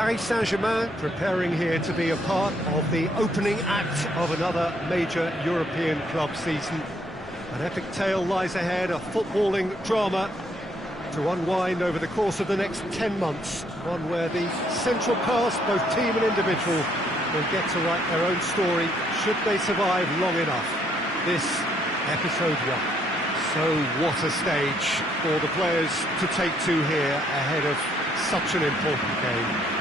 Paris Saint-Germain preparing here to be a part of the opening act of another major European club season. An epic tale lies ahead, a footballing drama to unwind over the course of the next 10 months. One where the central cast, both team and individual, will get to write their own story should they survive long enough. This, episode 1. So what a stage for the players to take to here ahead of such an important game.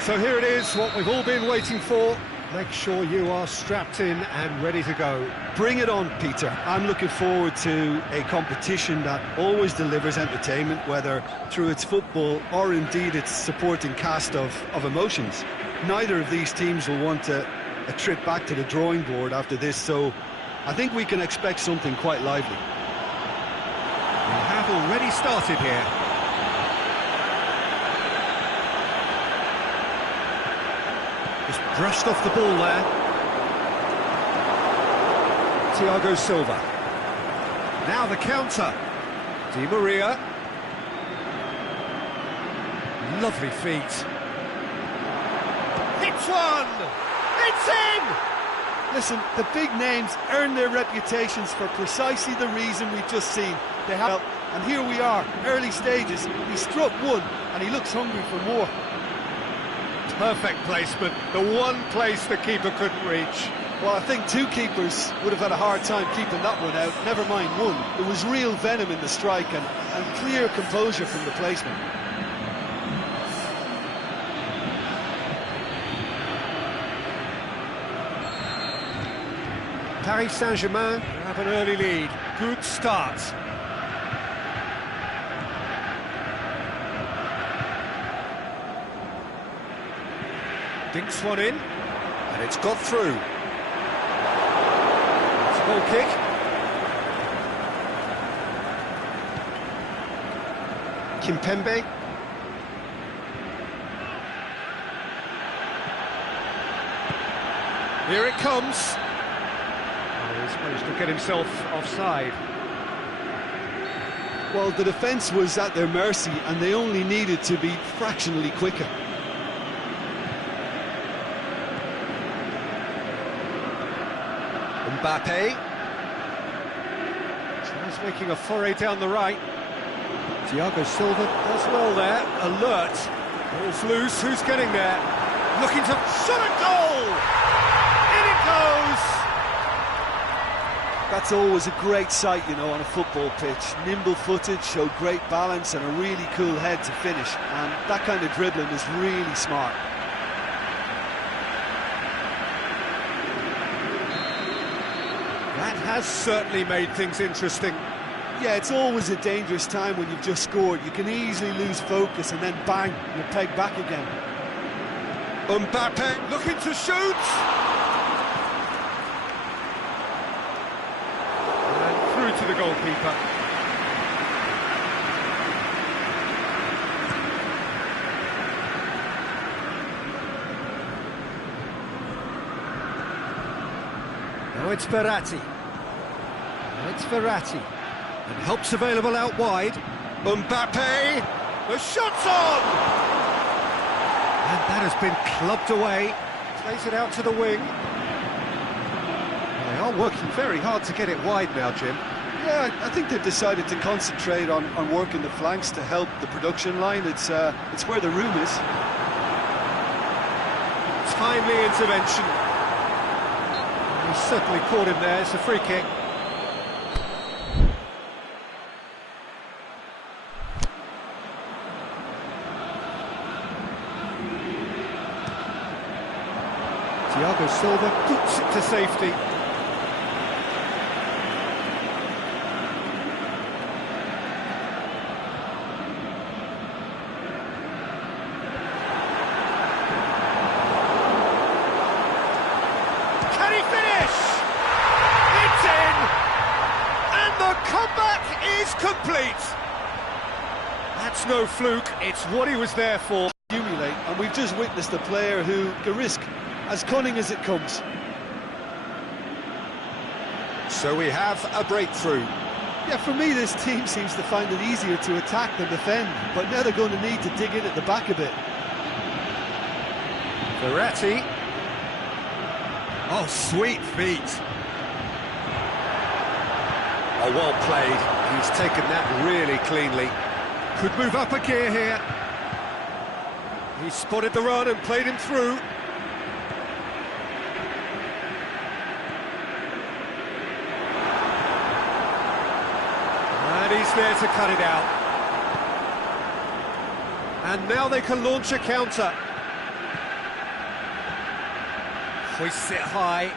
So here it is, what we've all been waiting for. Make sure you are strapped in and ready to go. Bring it on, Peter. I'm looking forward to a competition that always delivers entertainment, whether through its football or indeed its supporting cast of emotions. Neither of these teams will want a trip back to the drawing board after this, so I think we can expect something quite lively. We have already started here. Just brushed off the ball there. Thiago Silva. Now the counter. Di Maria. Lovely feet. Hits one! It's in! Listen, the big names earn their reputations for precisely the reason we've just seen. They have, and here we are, early stages. He struck one, and he looks hungry for more. Perfect placement, the one place the keeper couldn't reach. Well, I think two keepers would have had a hard time keeping that one out, never mind one. There was real venom in the strike and clear composure from the placement. Paris Saint-Germain have an early lead. Good start. Dinks one in, and it's got through. It's a goal kick. Kimpembe. Here it comes. He's managed to get himself offside. Well, the defence was at their mercy, and they only needed to be fractionally quicker. Mbappe. Tries making a foray down the right. Thiago Silva does well there. Alert. Ball's loose. Who's getting there? Looking to shot a goal! In it goes! That's always a great sight, you know, on a football pitch. Nimble-footed, showed great balance and a really cool head to finish. And that kind of dribbling is really smart. That has certainly made things interesting. Yeah, it's always a dangerous time when you've just scored. You can easily lose focus and then bang, you're pegged back again. Mbappe looking to shoot! And through to the goalkeeper. Now it's Verratti. And help's available out wide. Mbappe! The shot's on! And that has been clubbed away. Plays it out to the wing. They are working very hard to get it wide now, Jim. Yeah, I think they've decided to concentrate on working the flanks to help the production line. It's where the room is. Timely intervention. He certainly caught him there. It's a free kick. Thiago Silva puts it to safety. Can he finish? It's in! And the comeback is complete! That's no fluke, it's what he was there for. Accumulate, and we've just witnessed a player who can risk as cunning as it comes. So we have a breakthrough. Yeah, for me, this team seems to find it easier to attack than defend, but now they're going to need to dig in at the back a bit. Verratti. Oh, sweet feet. Oh, well played. He's taken that really cleanly. Could move up a gear here. He spotted the run and played him through. And he's there to cut it out. And now they can launch a counter. Hoists it high.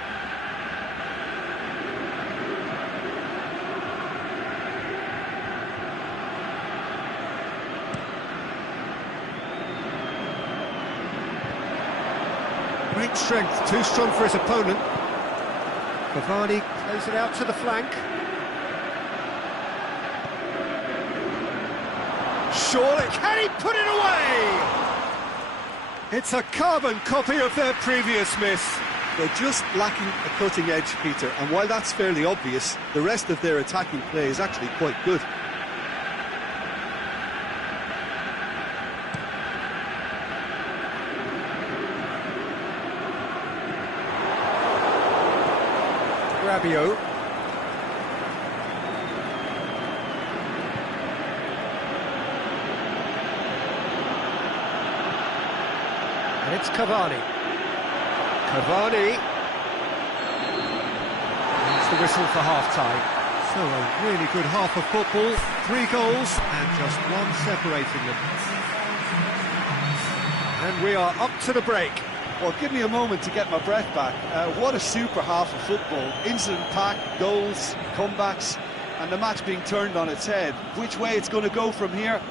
Great strength, too strong for his opponent. Cavani plays it out to the flank. Surely, can he put it away? It's a carbon copy of their previous miss. They're just lacking a cutting edge, Peter, and while that's fairly obvious, the rest of their attacking play is actually quite good. Rabiot. And it's Cavani. Cavani. That's the whistle for half-time. So a really good half of football. 3 goals and just one separating them. And we are up to the break. Well, give me a moment to get my breath back. What a super half of football. Incident-packed, goals, comebacks, and the match being turned on its head. Which way it's going to go from here,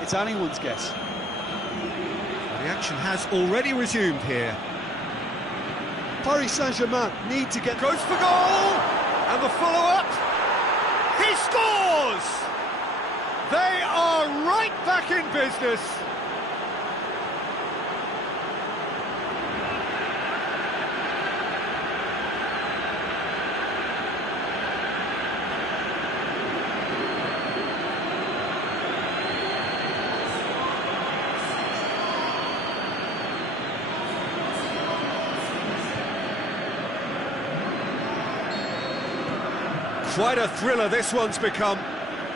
it's anyone's guess. The action has already resumed here. Paris Saint-Germain need to get... Goes for goal! And the follow-up. He scores! They are right back in business. Quite a thriller this one's become.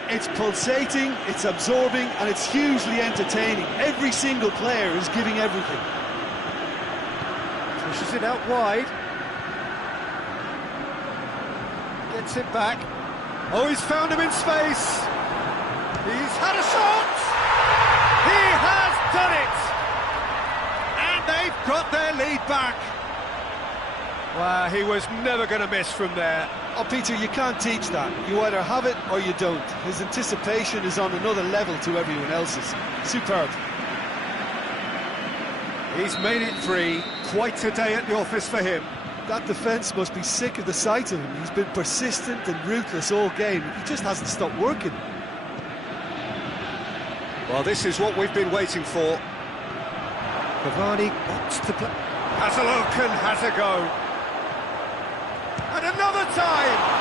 It's pulsating, it's absorbing, and it's hugely entertaining. Every single player is giving everything. Pushes it out wide. Gets it back. Oh, he's found him in space. He's had a shot. He has done it. And they've got their lead back. Wow, he was never going to miss from there. Oh, Peter, you can't teach that. You either have it or you don't. His anticipation is on another level to everyone else's. Superb. He's made it 3. Quite a day at the office for him. That defence must be sick of the sight of him. He's been persistent and ruthless all game. He just hasn't stopped working. Well, this is what we've been waiting for. Cavani wants to play. Has a look and has a go. And another time!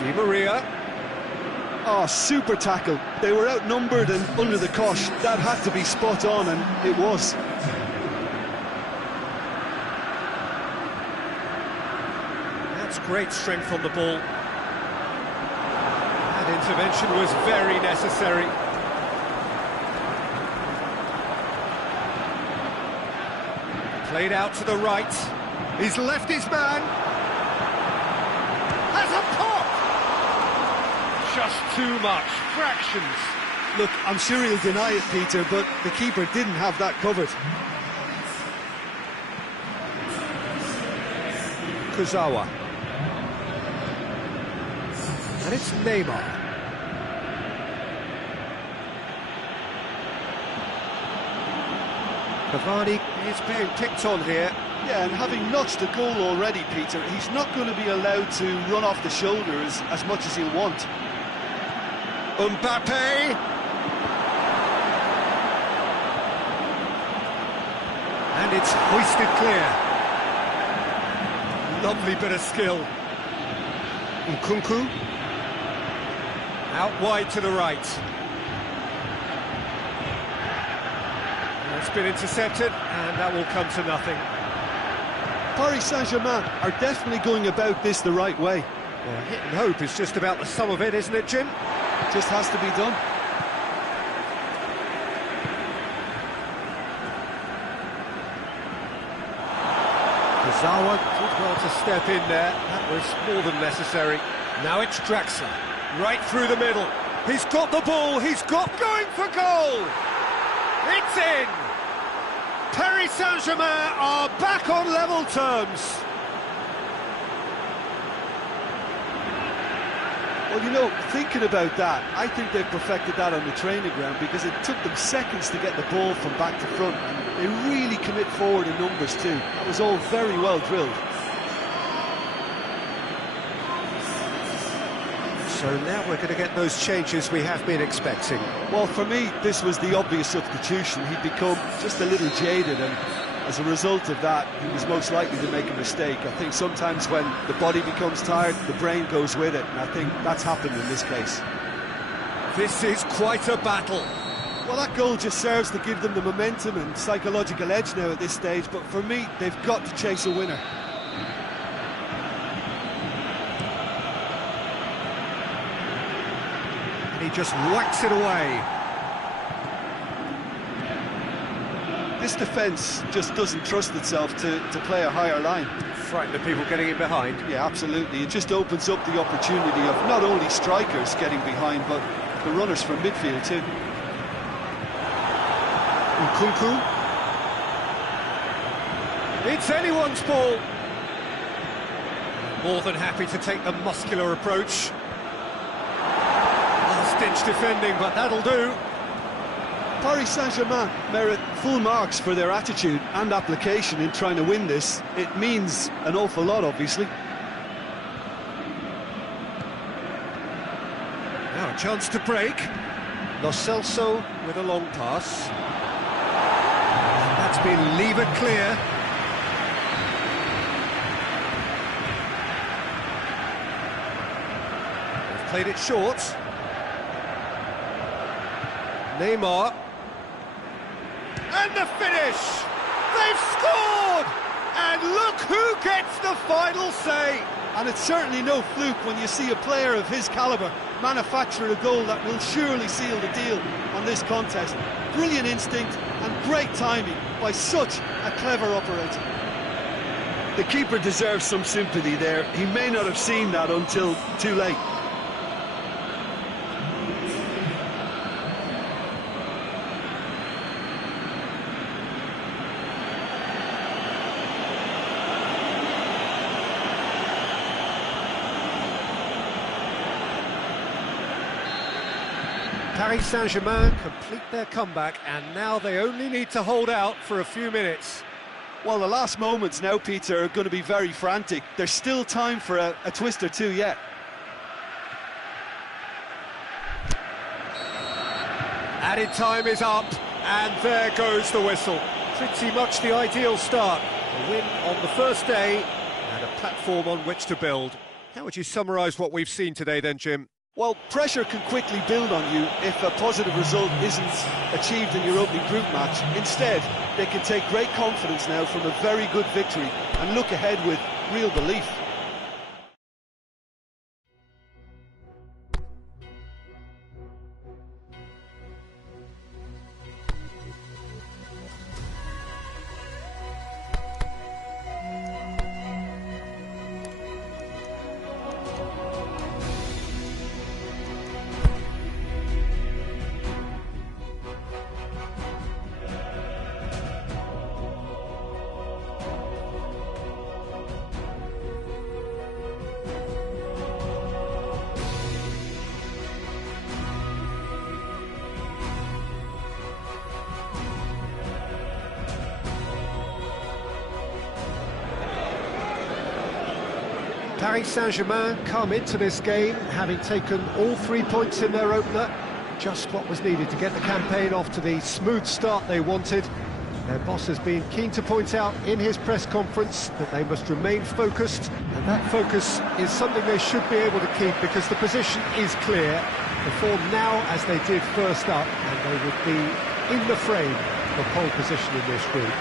Di Maria. Oh, super tackle. They were outnumbered and under the cosh. That had to be spot on, and it was. That's great strength on the ball. That intervention was very necessary. Played out to the right. He's left his man. Has a pop! Just too much. Fractions. Look, I'm sure he'll deny it, Peter, but the keeper didn't have that covered. Kurzawa. And it's Neymar. Cavani is being picked on here. Yeah, and having notched a goal already, Peter, he's not going to be allowed to run off the shoulders as much as he'll want. Mbappe! And it's hoisted clear. Lovely bit of skill. Nkunku. Out wide to the right. It's been intercepted, and that will come to nothing. Paris Saint-Germain are definitely going about this the right way. Well, hit and hope is just about the sum of it, isn't it, Jim? Just has to be done. Kurzawa did well to step in there. That was more than necessary. Now it's Draxler, right through the middle. He's got the ball, he's got going for goal! It's in! Paris Saint-Germain are back on level terms. Well, you know, thinking about that, I think they've perfected that on the training ground because it took them seconds to get the ball from back to front, and they really commit forward in numbers too. That was all very well drilled. So now we're going to get those changes we have been expecting. Well, for me, this was the obvious substitution. He'd become just a little jaded, and as a result of that, he was most likely to make a mistake. I think sometimes when the body becomes tired, the brain goes with it, and I think that's happened in this case. This is quite a battle. Well, that goal just serves to give them the momentum and psychological edge now at this stage, but for me, they've got to chase a winner. He just whacks it away. This defence just doesn't trust itself to play a higher line. Frightened of people getting in behind. Yeah, absolutely. It just opens up the opportunity of not only strikers getting behind, but the runners from midfield too. Nkunku. It's anyone's ball. More than happy to take the muscular approach. Last-ditch defending, but that'll do. Paris Saint-Germain merit full marks for their attitude and application in trying to win this. It means an awful lot, obviously. Now a chance to break. Lo Celso with a long pass. And that's been levered clear. They've played it short. Neymar. And the finish! They've scored! And look who gets the final say! And it's certainly no fluke when you see a player of his calibre manufacture a goal that will surely seal the deal on this contest. Brilliant instinct and great timing by such a clever operator. The keeper deserves some sympathy there. He may not have seen that until too late. Paris Saint-Germain complete their comeback, and now they only need to hold out for a few minutes. Well, the last moments now, Peter, are going to be very frantic. There's still time for a twist or two yet. Added time is up, and there goes the whistle. Pretty much the ideal start. A win on the first day, and a platform on which to build. How would you summarise what we've seen today then, Jim? Well, pressure can quickly build on you if a positive result isn't achieved in your opening group match. Instead, they can take great confidence now from a very good victory and look ahead with real belief. Paris Saint-Germain come into this game having taken all 3 points in their opener. Just what was needed to get the campaign off to the smooth start they wanted. Their boss has been keen to point out in his press conference that they must remain focused, and that focus is something they should be able to keep because the position is clear. Perform now as they did first up, and they would be in the frame for pole position in this group.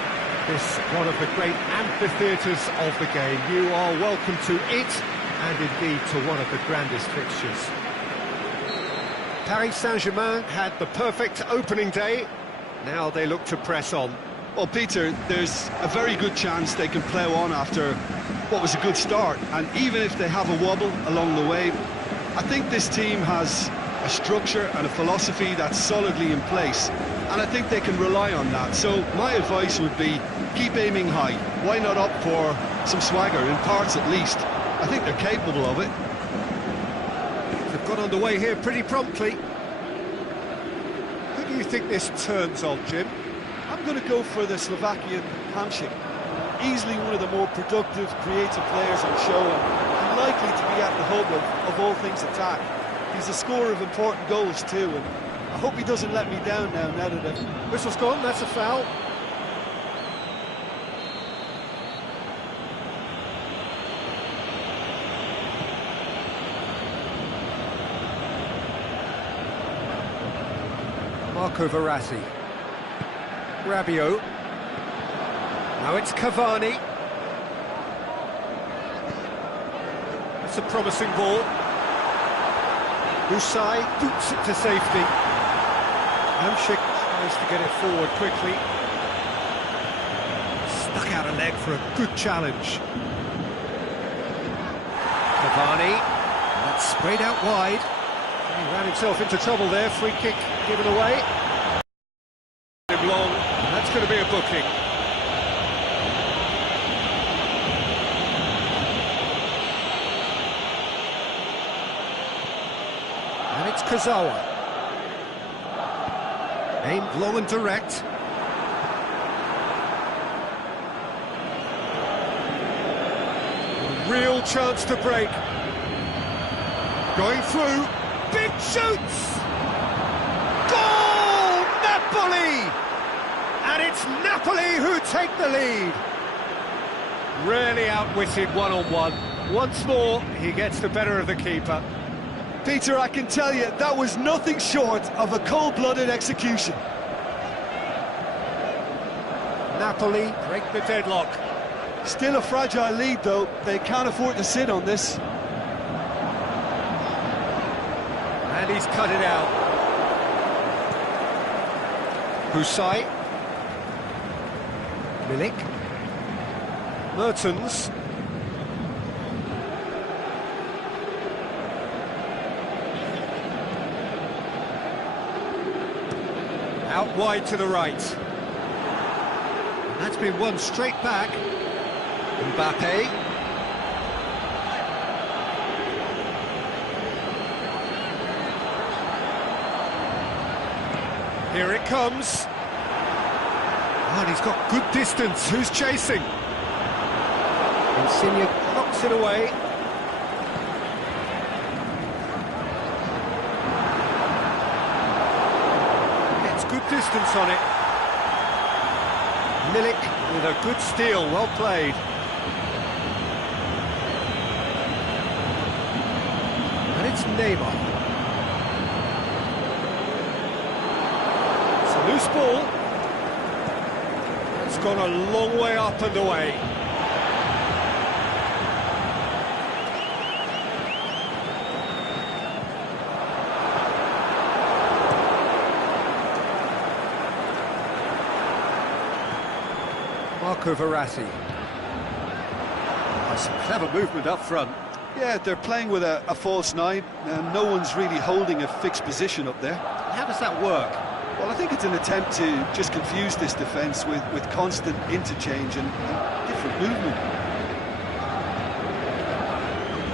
This one of the great amphitheatres of the game. You are welcome to it, and indeed to one of the grandest fixtures. Paris Saint-Germain had the perfect opening day. Now they look to press on. Well, Peter, there's a very good chance they can plough on after what was a good start, and even if they have a wobble along the way, I think this team has a structure and a philosophy that's solidly in place, and I think they can rely on that. So my advice would be, keep aiming high. Why not opt for some swagger, in parts at least? I think they're capable of it. They've got underway here pretty promptly. Who do you think this turns on, Jim? I'm going to go for the Slovakian Hamšík. Easily one of the more productive, creative players on show, and likely to be at the hub of all things attack. He's a scorer of important goals too, and I hope he doesn't let me down now that the whistle's gone, that's a foul. Marco Verratti. Rabiot. Now it's Cavani. That's a promising ball. Usai boots it to safety. Hamšík tries to get it forward quickly. Stuck out a leg for a good challenge. Cavani. That's sprayed out wide. He ran himself into trouble there. Free kick given away. Him long. That's going to be a booking. And it's Kurzawa. Aimed low and direct. A real chance to break. Going through. Big shoots! Goal! Napoli! And it's Napoli who take the lead. Really outwitted one-on-one. Once more, he gets the better of the keeper. Peter, I can tell you, that was nothing short of a cold-blooded execution. Napoli break the deadlock. Still a fragile lead, though. They can't afford to sit on this. And he's cut it out. Usai. Milik. Mertens. Out wide to the right. And that's been won straight back. Mbappe. Here it comes. And he's got good distance. Who's chasing? Insigne knocks it away. Gets good distance on it. Milik with a good steal, well played. And it's Neymar. Loose ball. It's gone a long way up and away. Marco Verratti. Oh, some clever movement up front. Yeah, they're playing with a false nine, and no one's really holding a fixed position up there. How does that work? Well, I think it's an attempt to just confuse this defence with constant interchange and different movement.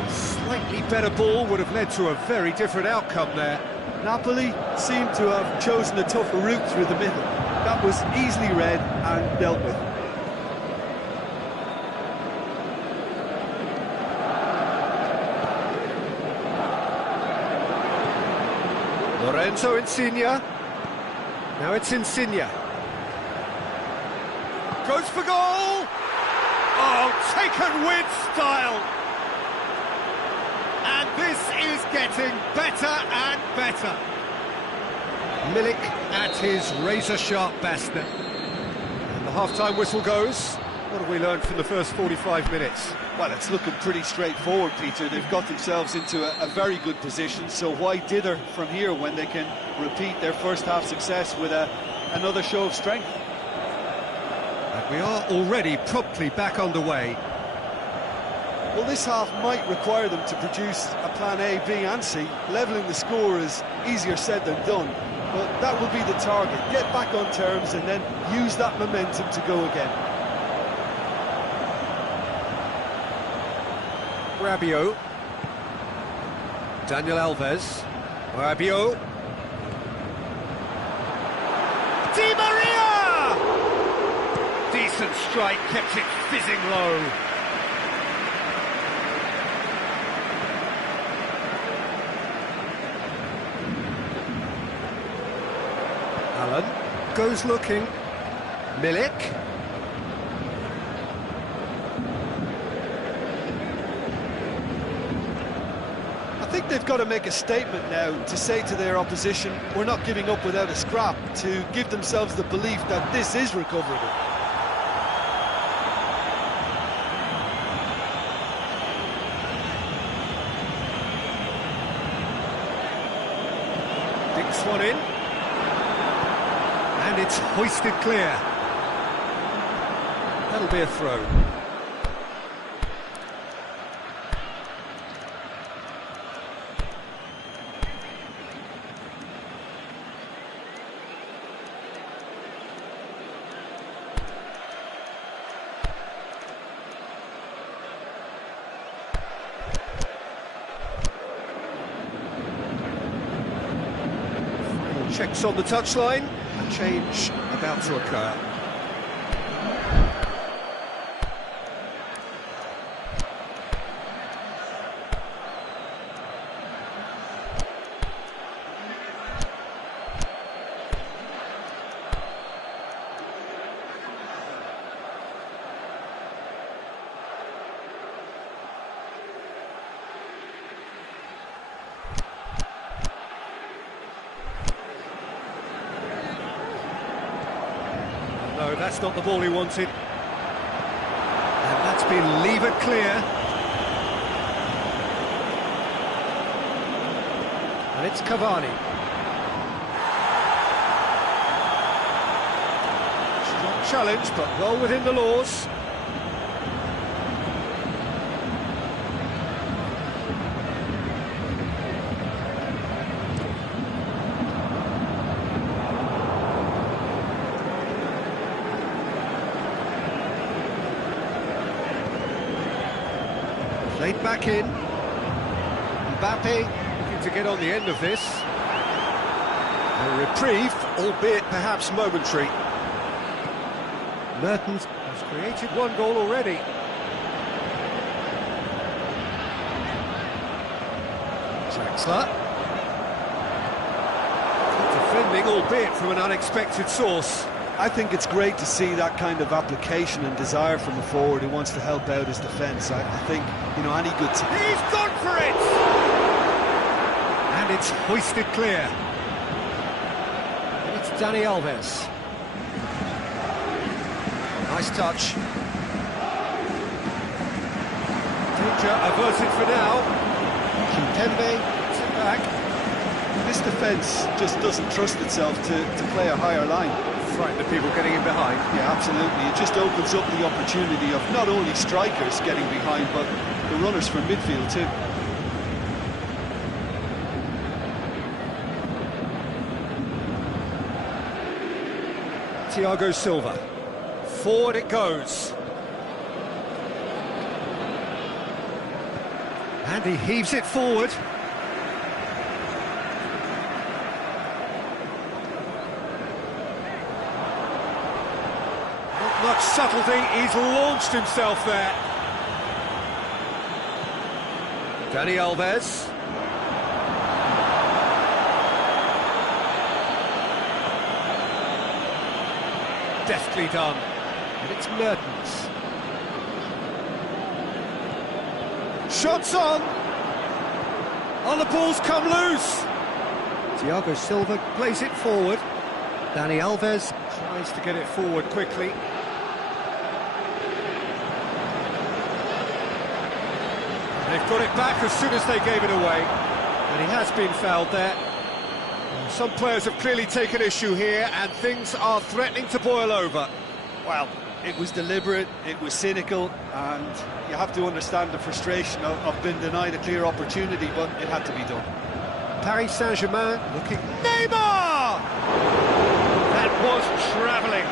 Slightly better ball would have led to a very different outcome there. Napoli seemed to have chosen a tougher route through the middle. That was easily read and dealt with. Lorenzo Insigne. Now it's Insigne. Goes for goal! Oh, taken with style! And this is getting better and better. Milik at his razor-sharp best. And the half-time whistle goes. What have we learned from the first 45 minutes? Well, it's looking pretty straightforward, Peter. They've got themselves into a very good position, so why dither from here when they can repeat their first-half success with another show of strength? And we are already promptly back underway. Well, this half might require them to produce a plan A, B and C. Levelling the score is easier said than done, but that will be the target. Get back on terms and then use that momentum to go again. Rabiot. Daniel Alves. Rabiot. Di Maria! Decent strike, kept it fizzing low. Allen goes looking. Milik. I think they've got to make a statement now to say to their opposition, we're not giving up without a scrap, to give themselves the belief that this is recoverable. Dinks one in. And it's hoisted clear. That'll be a throw. Checks on the touchline, a change about to occur. No, that's not the ball he wanted. And that's been levered clear. And it's Cavani. Strong challenge, but well within the laws. Played back in. Mbappe looking to get on the end of this. A reprieve, albeit perhaps momentary. Mertens has created one goal already. Draxler. Defending, albeit from an unexpected source. I think it's great to see that kind of application and desire from a forward who wants to help out his defence. I think, you know, any good team... He's gone for it! And it's hoisted clear. And it's Dani Alves. Nice touch. Danger averted for now. Kimpembe gets it back. This defence just doesn't trust itself to play a higher line. Frighten the people getting in behind. Yeah, absolutely. It just opens up the opportunity of not only strikers getting behind, but the runners from midfield too. Thiago Silva. Forward it goes. And he heaves it forward. Much subtlety, he's launched himself there. Dani Alves. deftly done. And it's Mertens. Shots on! Oh, the ball's come loose! Thiago Silva plays it forward. Dani Alves tries to get it forward quickly. They've got it back as soon as they gave it away. And he has been fouled there. Some players have clearly taken issue here, and things are threatening to boil over. Well, it was deliberate, it was cynical, and you have to understand the frustration of being denied a clear opportunity, but it had to be done. Paris Saint-Germain looking... Neymar! That was travelling.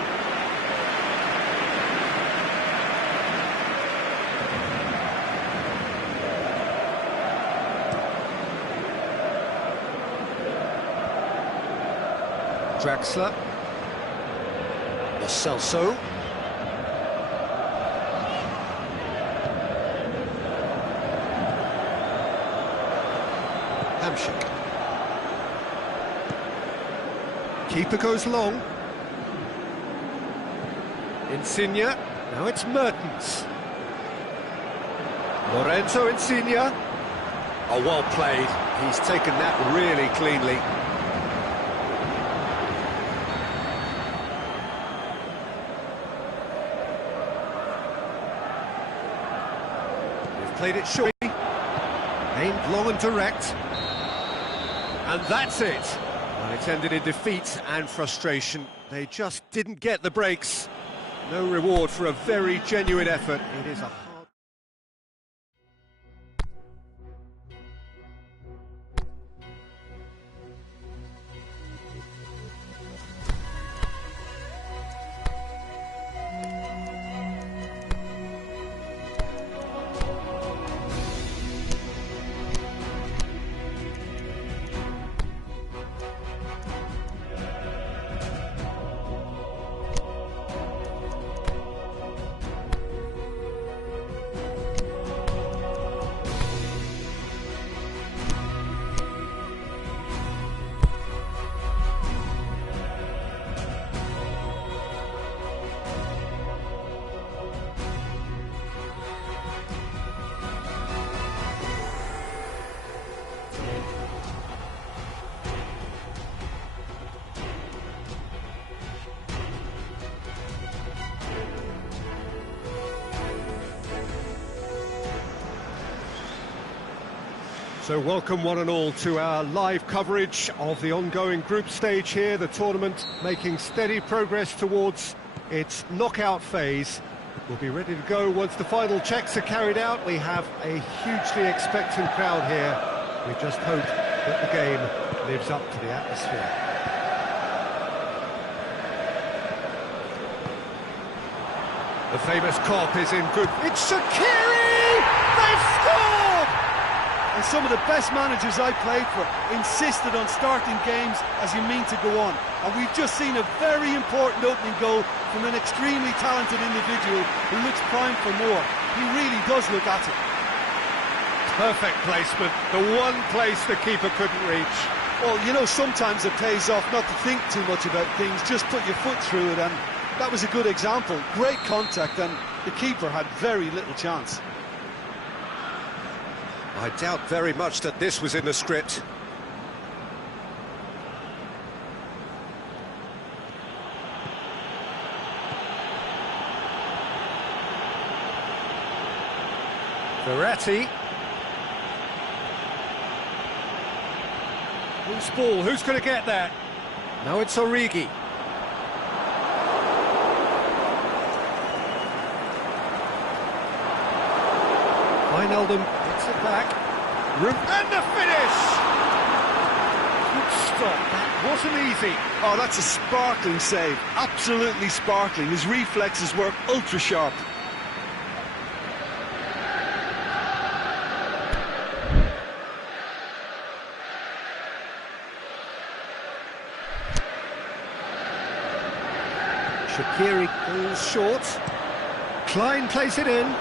Draxler. Lo Celso. Hamsik. Keeper goes long. Insigne. Now it's Mertens. Lorenzo Insigne. Oh, well played. He's taken that really cleanly. Played it short, aimed long and direct, and that's it. Well, it ended in defeat and frustration. They just didn't get the breaks. No reward for a very genuine effort. It is a hard... So welcome one and all to our live coverage of the ongoing group stage here, the tournament making steady progress towards its knockout phase. We'll be ready to go once the final checks are carried out. We have a hugely expectant crowd here. We just hope that the game lives up to the atmosphere. The famous Kop is in good... It's Shaqiri! They've scored! And some of the best managers I played for insisted on starting games as you mean to go on. And we've just seen a very important opening goal from an extremely talented individual who looks primed for more. He really does look at it. Perfect placement, the one place the keeper couldn't reach. Well, you know, sometimes it pays off not to think too much about things, just put your foot through it, and that was a good example. Great contact, and the keeper had very little chance. I doubt very much that this was in the script. Verratti. Who's ball? Who's going to get that? Now it's Origi. Wijnaldum gets it back. And the finish! Good stop. That wasn't easy. Oh, that's a sparkling save. Absolutely sparkling. His reflexes work ultra sharp. Shaqiri goes short. Klein plays it in.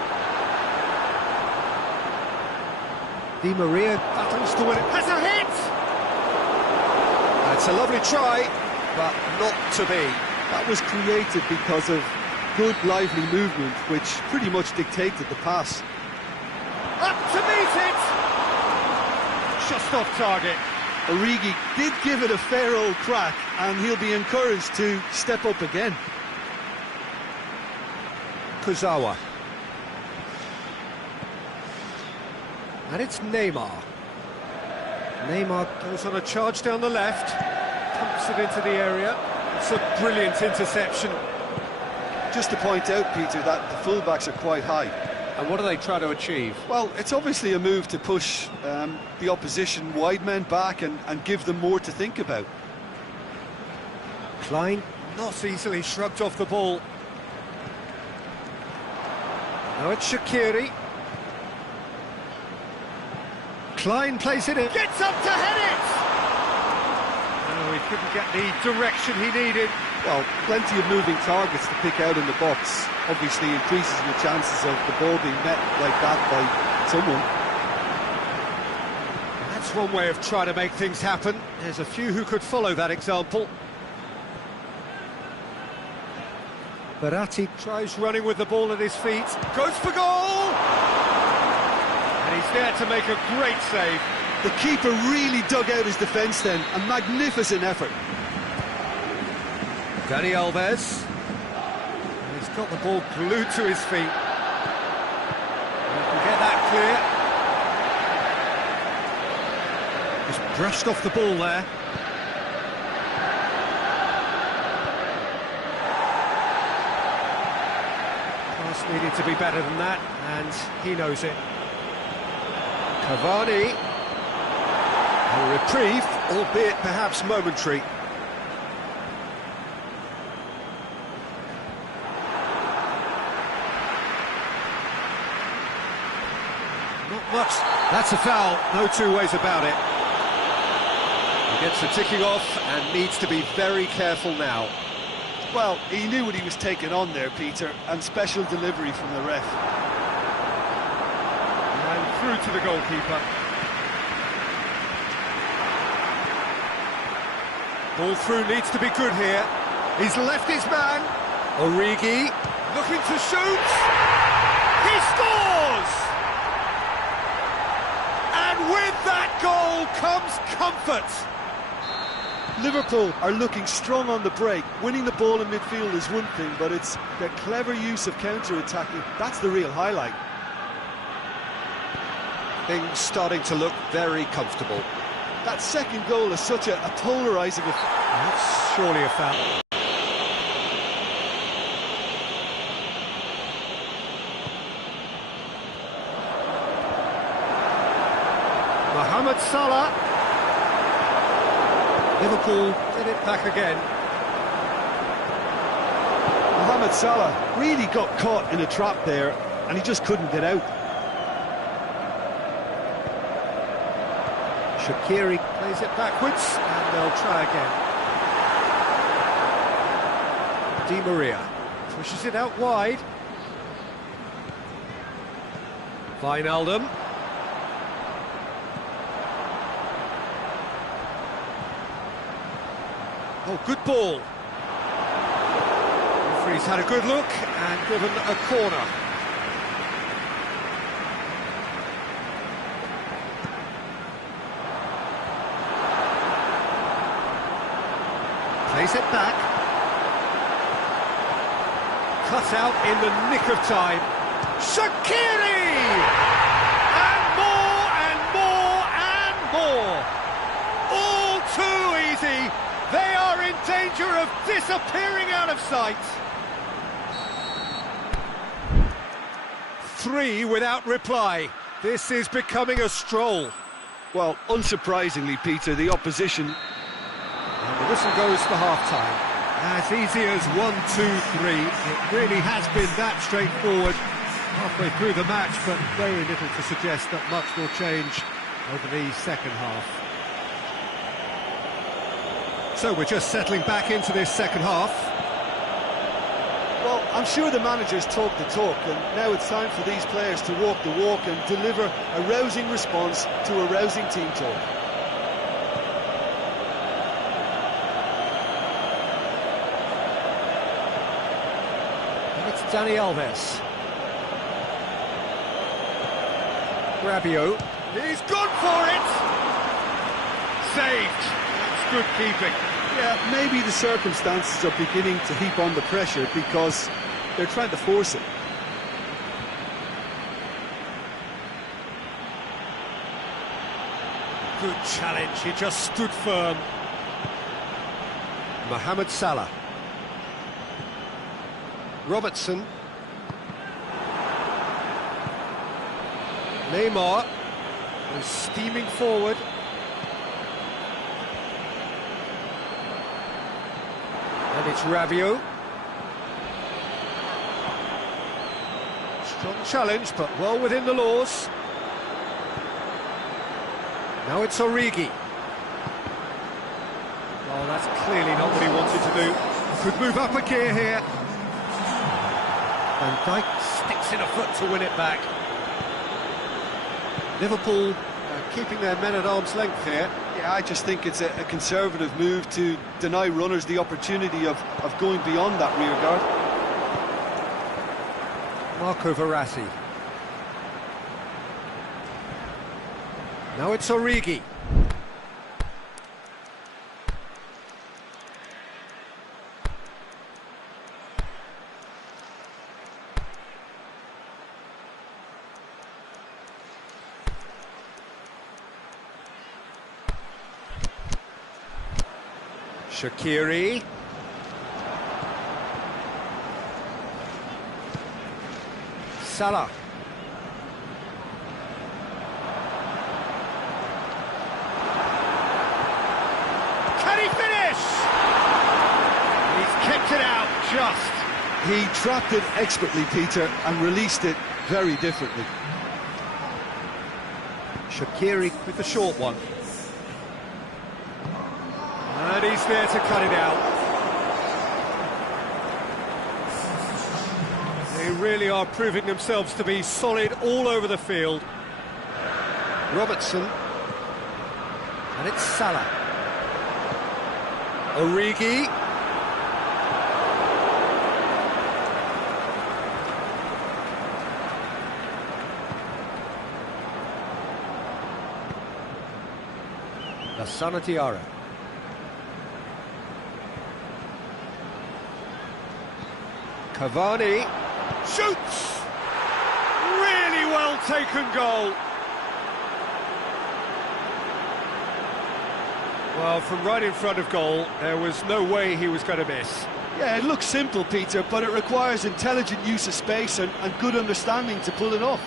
Di Maria battles to win it. Has a hit! That's a lovely try, but not to be. That was created because of good, lively movement, which pretty much dictated the pass. Up to meet it! Just off target. Origi did give it a fair old crack, and he'll be encouraged to step up again. Kurzawa. And it's Neymar. Neymar goes on a charge down the left, pumps it into the area. It's a brilliant interception. Just to point out, Peter, that the fullbacks are quite high. And what do they try to achieve? Well, it's obviously a move to push the opposition wide men back and give them more to think about. Klein not easily shrugged off the ball. Now it's Shaqiri. Klein plays it in. Gets up to head it! No, he couldn't get the direction he needed. Well, plenty of moving targets to pick out in the box. Obviously increases your chances of the ball being met like that by someone. That's one way of trying to make things happen. There's a few who could follow that example. Verratti tries running with the ball at his feet. Goes for goal! And he's there to make a great save. The keeper really dug out his defence then. A magnificent effort. Dani Alves. He's got the ball glued to his feet. He can get that clear. Just brushed off the ball there. Pass needed to be better than that, and he knows it. Cavani. A reprieve, albeit perhaps momentary. Not much. That's a foul, no two ways about it. He gets the ticking off and needs to be very careful now. Well, he knew what he was taking on there, Peter, and special delivery from the ref. And through to the goalkeeper. Ball through needs to be good here. He's left his man. Origi looking to shoot. He scores! And with that goal comes comfort. Liverpool are looking strong on the break. Winning the ball in midfield is one thing, but it's their clever use of counter-attacking. That's the real highlight. Things starting to look very comfortable. That second goal is such a polarising effect. That's surely a foul. Mohamed Salah. Liverpool get it back again. Mohamed Salah really got caught in a trap there, and he just couldn't get out. Shaqiri plays it backwards, and they'll try again. Di Maria pushes it out wide. Wijnaldum. Oh, good ball. Referee's had a good look and given a corner. Plays it back. Cut out in the nick of time. Shaqiri! And more and more and more. All too easy. They are in danger of disappearing out of sight. 3 without reply. This is becoming a stroll. Well, unsurprisingly, Peter, the opposition... And the whistle goes for half-time. As easy as 1, 2, 3. It really has been that straightforward halfway through the match, but very little to suggest that much will change over the second half. So we're just settling back into this second half. Well, I'm sure the managers talk the talk, and now it's time for these players to walk the walk and deliver a rousing response to a rousing team talk. It's Dani Alves. Rabiot. He's gone for it! Saved. That's good keeping. Yeah, maybe the circumstances are beginning to heap on the pressure because they're trying to force it. Good challenge, he just stood firm. Mohamed Salah. Robertson. Neymar is steaming forward. And it's Rabiot. Strong challenge, but well within the laws. Now it's Origi. Oh, that's clearly not what he wanted to do. Could move up a gear here. And Dijk sticks in a foot to win it back. Liverpool keeping their men at arm's length here. Yeah, I just think it's a conservative move to deny runners the opportunity of going beyond that rear guard. Marco Verratti. Now it's Origi. Shaqiri. Salah. Can he finish? He's kicked it out just. He trapped it expertly, Peter, and released it very differently. Shaqiri with the short one. And he's there to cut it out. They really are proving themselves to be solid all over the field. Robertson. And it's Salah. Origi. Lassana Diarra. Cavani shoots! Really well taken goal. Well, from right in front of goal, there was no way he was going to miss. Yeah, it looks simple, Peter, but it requires intelligent use of space and good understanding to pull it off.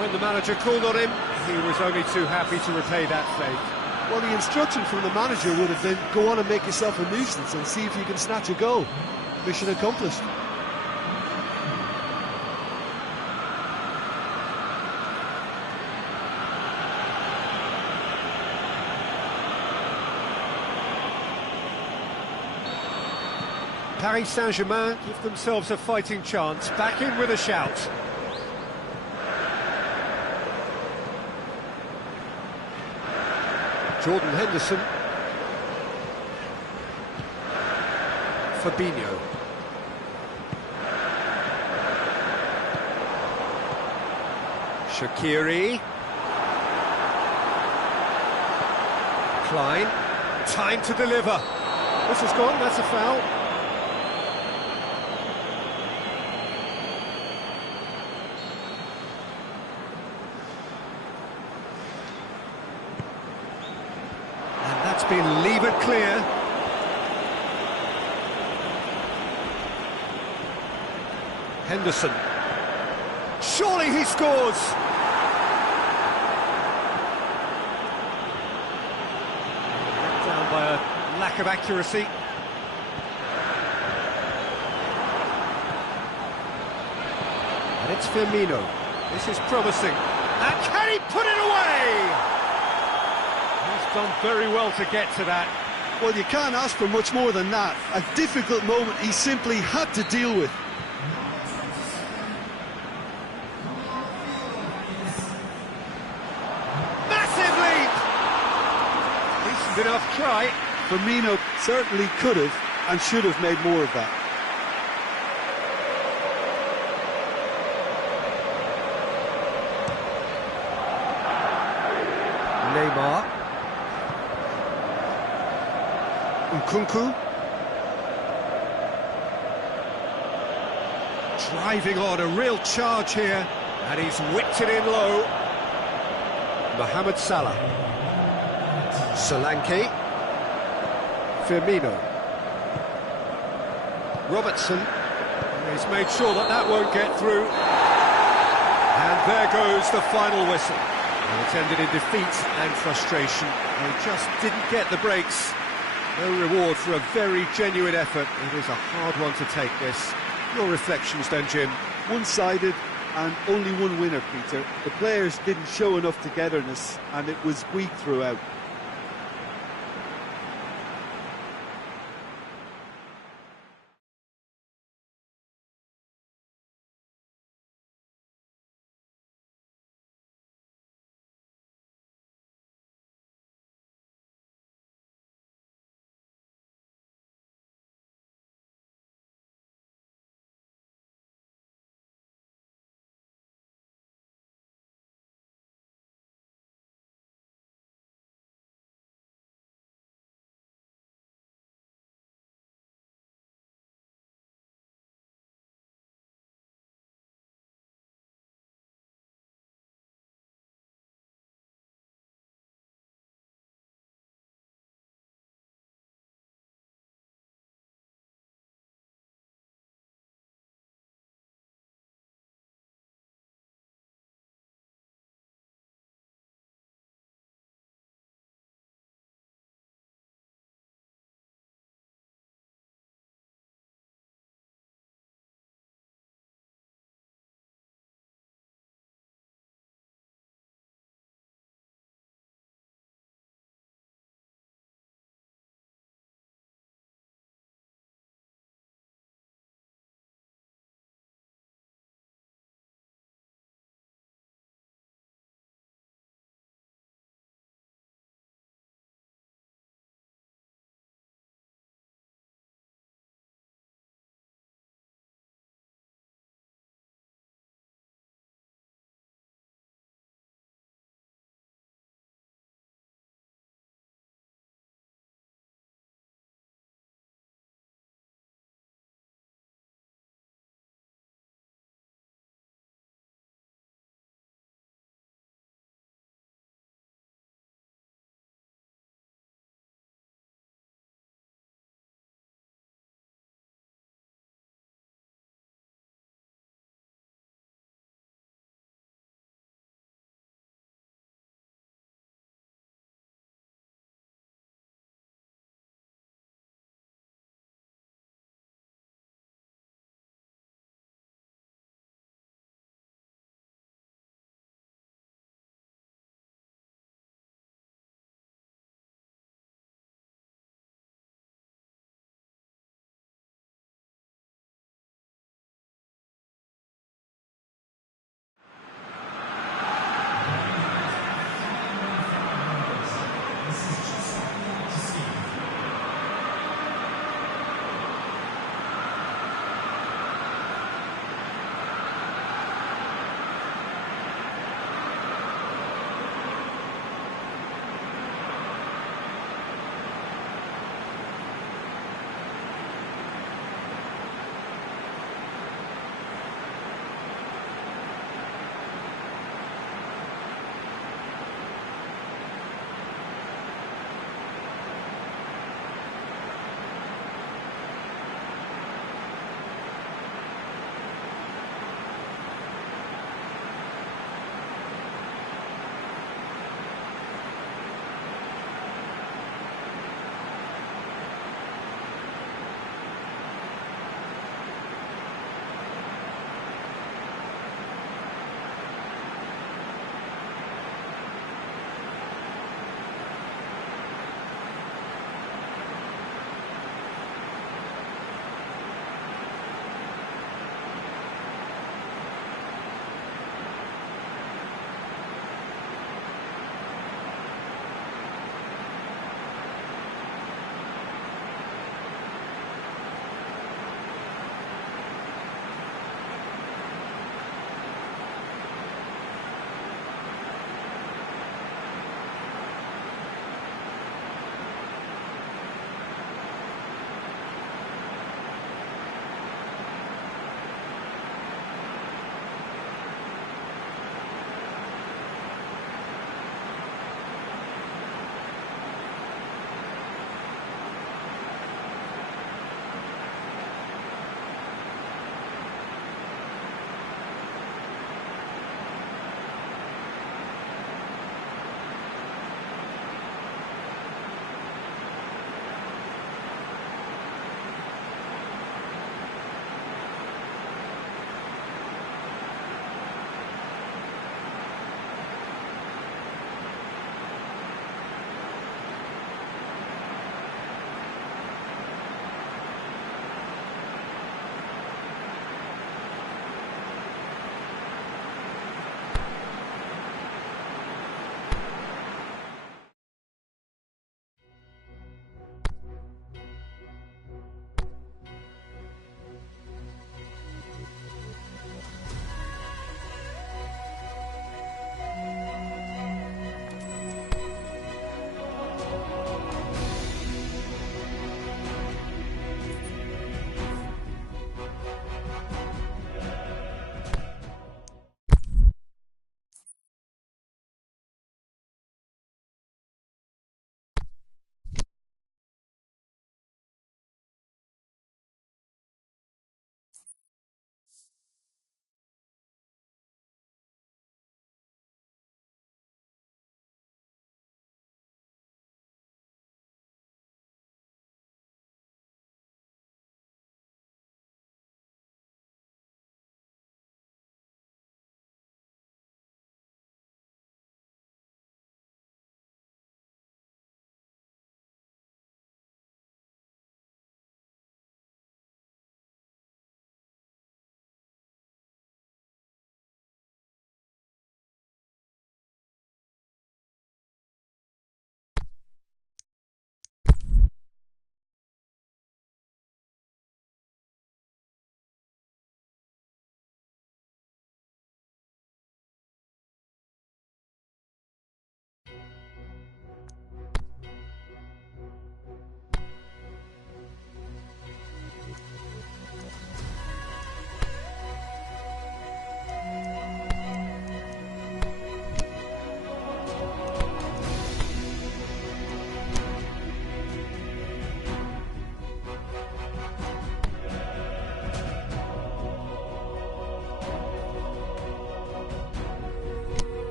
When the manager called on him, he was only too happy to repay that fate. Well, the instruction from the manager would have been, go on and make yourself a nuisance and see if you can snatch a goal. Mission accomplished. Paris Saint-Germain give themselves a fighting chance, back in with a shout. Jordan Henderson. Fabinho. Shaqiri. Klein. Time to deliver. This is gone, that's a foul. Been levered clear. Henderson. Surely he scores. Down by a lack of accuracy. And it's Firmino. This is promising. And can he put it away? Done very well to get to that. Well, you can't ask for much more than that. A difficult moment he simply had to deal with. Massive leap! Decent enough try. Firmino certainly could have and should have made more of that. Neymar. Nkunku. Driving on, a real charge here, and he's whipped it in low. Mohamed Salah. Solanke. Firmino. Robertson. He's made sure that that won't get through. And there goes the final whistle. And it's ended in defeat and frustration. They just didn't get the breaks. No reward for a very genuine effort. It is a hard one to take, this. Your reflections then, Jim? One-sided and only one winner, Peter. The players didn't show enough togetherness and it was weak throughout.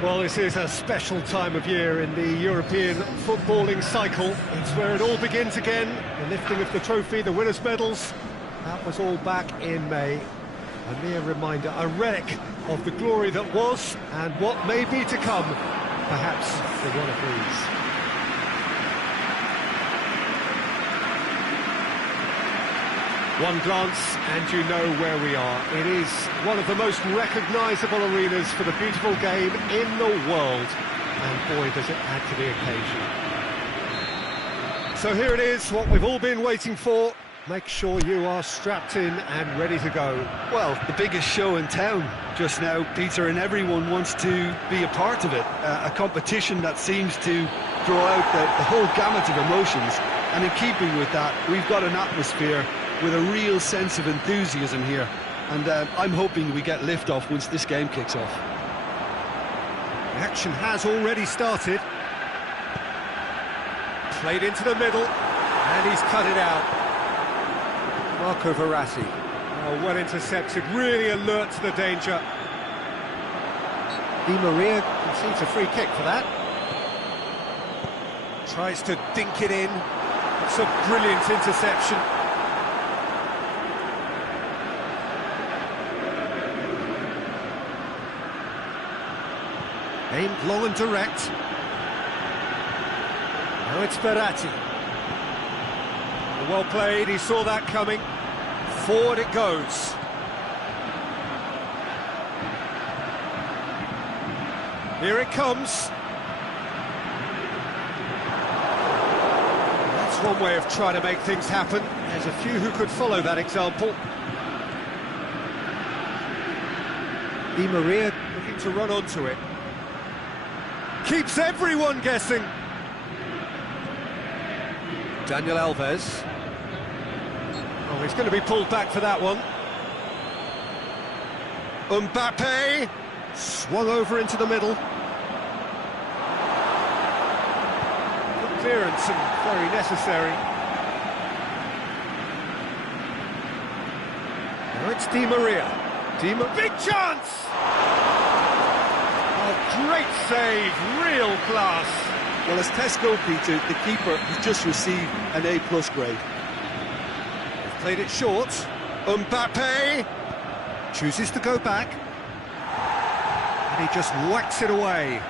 Well, this is a special time of year in the European footballing cycle. It's where it all begins again. The lifting of the trophy, the winners' medals. That was all back in May. A mere reminder, a relic of the glory that was and what may be to come, perhaps for one of these. One glance and you know where we are. It is one of the most recognisable arenas for the beautiful game in the world. And boy, does it add to the occasion. So here it is, what we've all been waiting for. Make sure you are strapped in and ready to go. Well, the biggest show in town just now, Peter, and everyone wants to be a part of it. A competition that seems to draw out the whole gamut of emotions. And in keeping with that, we've got an atmosphere with a real sense of enthusiasm here, and I'm hoping we get lift-off once this game kicks off. The action has already started. Played into the middle, and he's cut it out. Marco Verratti. Oh, well intercepted, really alert to the danger. Di Maria concedes a free kick for that. Tries to dink it in. It's a brilliant interception. Aimed long and direct. Now it's Verratti. Well played, he saw that coming. Forward it goes. Here it comes. That's one way of trying to make things happen. There's a few who could follow that example. Di Maria looking to run onto it. Keeps everyone guessing. Daniel Alves. Oh, he's going to be pulled back for that one. Mbappe swung over into the middle. Good clearance and very necessary. Now it's Di Maria. Big chance! Great save, real class. Well, as Tesco, Peter, the keeper has just received an A+ grade. They've played it short. Mbappe chooses to go back. And he just whacks it away.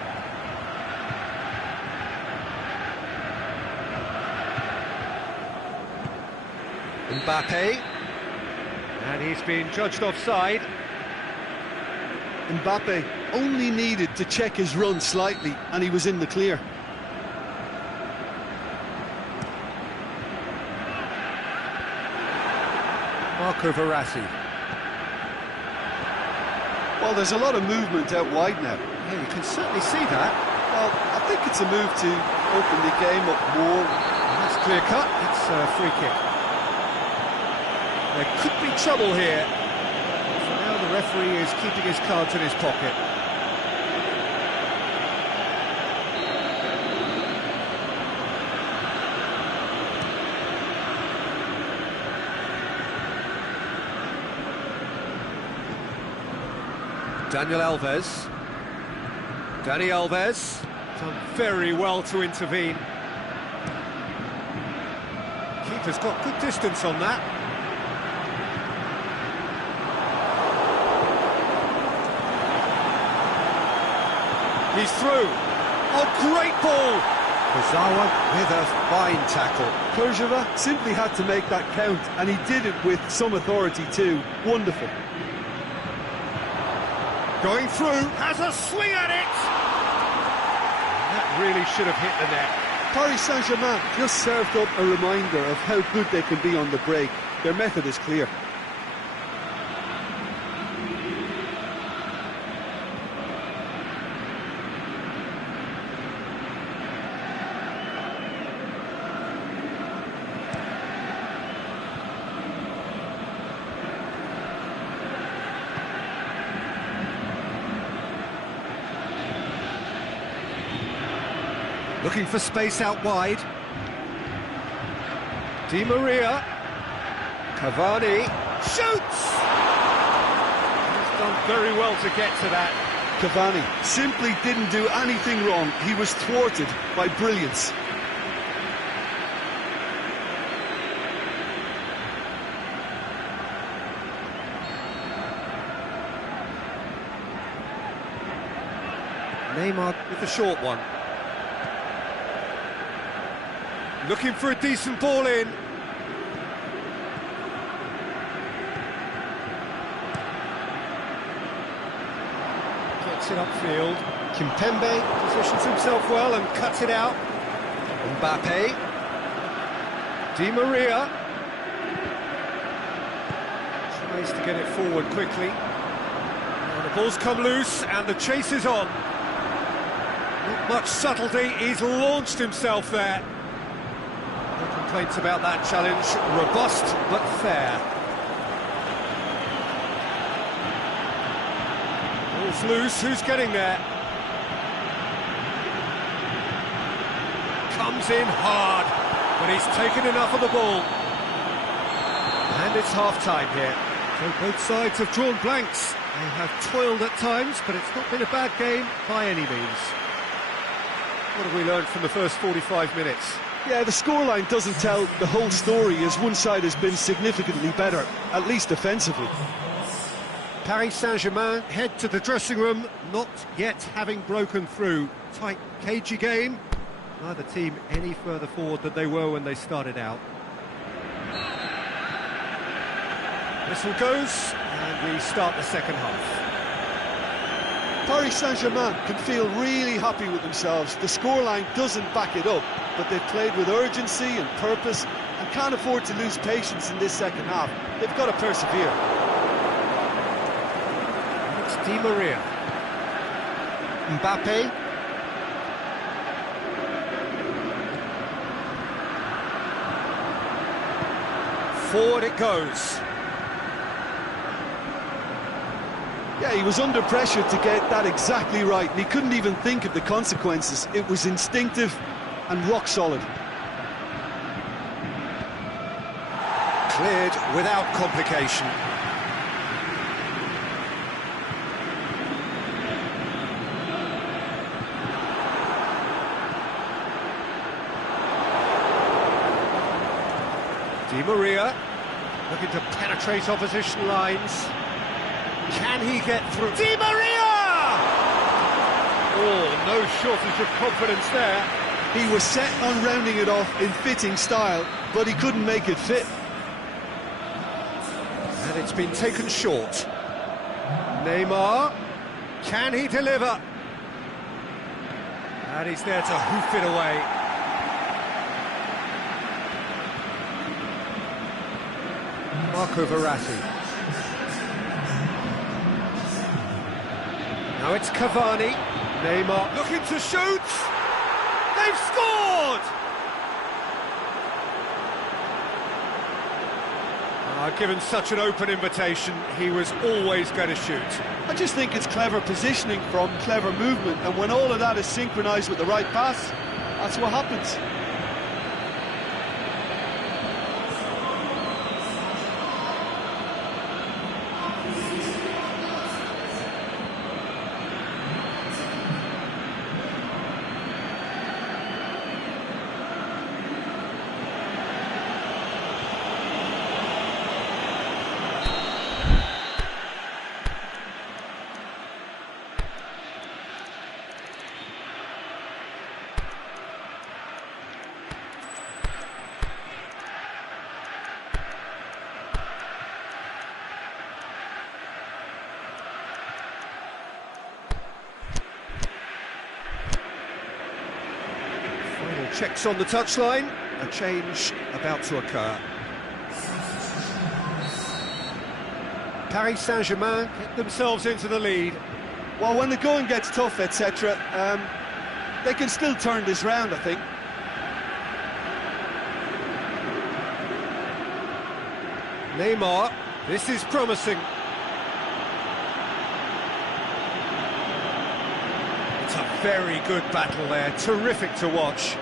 Mbappe. And he's been judged offside. Mbappe only needed to check his run slightly and he was in the clear. Marco Verratti. Well, there's a lot of movement out wide now. Yeah, you can certainly see that. Well, I think it's a move to open the game up more. That's clear cut, it's a free kick. There could be trouble here. For now, the referee is keeping his cards in his pocket. Daniel Alves. Dani Alves. Done very well to intervene. Keeper's got good distance on that. He's through. Oh, great ball! Kozawa with a fine tackle. Kurzawa simply had to make that count, and he did it with some authority too. Wonderful. Going through, has a swing at it! That really should have hit the net. Paris Saint-Germain just served up a reminder of how good they can be on the break. Their method is clear. Looking for space out wide. Di Maria. Cavani. Shoots! He's done very well to get to that. Cavani. Simply didn't do anything wrong. He was thwarted by brilliance. Neymar with the short one. Looking for a decent ball in. Gets it upfield. Kimpembe positions himself well and cuts it out. Mbappe. Di Maria. Tries to get it forward quickly. Now the ball's come loose and the chase is on. Not much subtlety, he's launched himself there. No complaints about that challenge, robust but fair. Ball's loose, who's getting there? Comes in hard, but he's taken enough of the ball. And it's half-time here. So both sides have drawn blanks. They have toiled at times, but it's not been a bad game by any means. What have we learned from the first 45 minutes? Yeah, the scoreline doesn't tell the whole story, as one side has been significantly better, at least defensively. Paris Saint-Germain head to the dressing room, not yet having broken through. Tight, cagey game. Neither team any further forward than they were when they started out. Whistle goes, and we start the second half. Paris Saint-Germain can feel really happy with themselves. The scoreline doesn't back it up, but they've played with urgency and purpose and can't afford to lose patience in this second half. They've got to persevere. It's Di Maria. Mbappe. Forward it goes. Yeah, he was under pressure to get that exactly right, and he couldn't even think of the consequences. It was instinctive and rock solid. Cleared without complication. Di Maria looking to penetrate opposition lines. Can he get through? Di Maria! Oh, no shortage of confidence there. He was set on rounding it off in fitting style, but he couldn't make it fit. And it's been taken short. Neymar, can he deliver? And he's there to hoof it away. Marco Verratti. Now it's Cavani. Neymar looking to shoot. They've scored! Given such an open invitation, he was always going to shoot. I just think it's clever positioning from clever movement, and when all of that is synchronised with the right pass, that's what happens. Checks on the touchline, a change about to occur. Paris Saint-Germain get themselves into the lead. Well, when the going gets tough, etc., they can still turn this round, I think. Neymar, this is promising. It's a very good battle there, terrific to watch.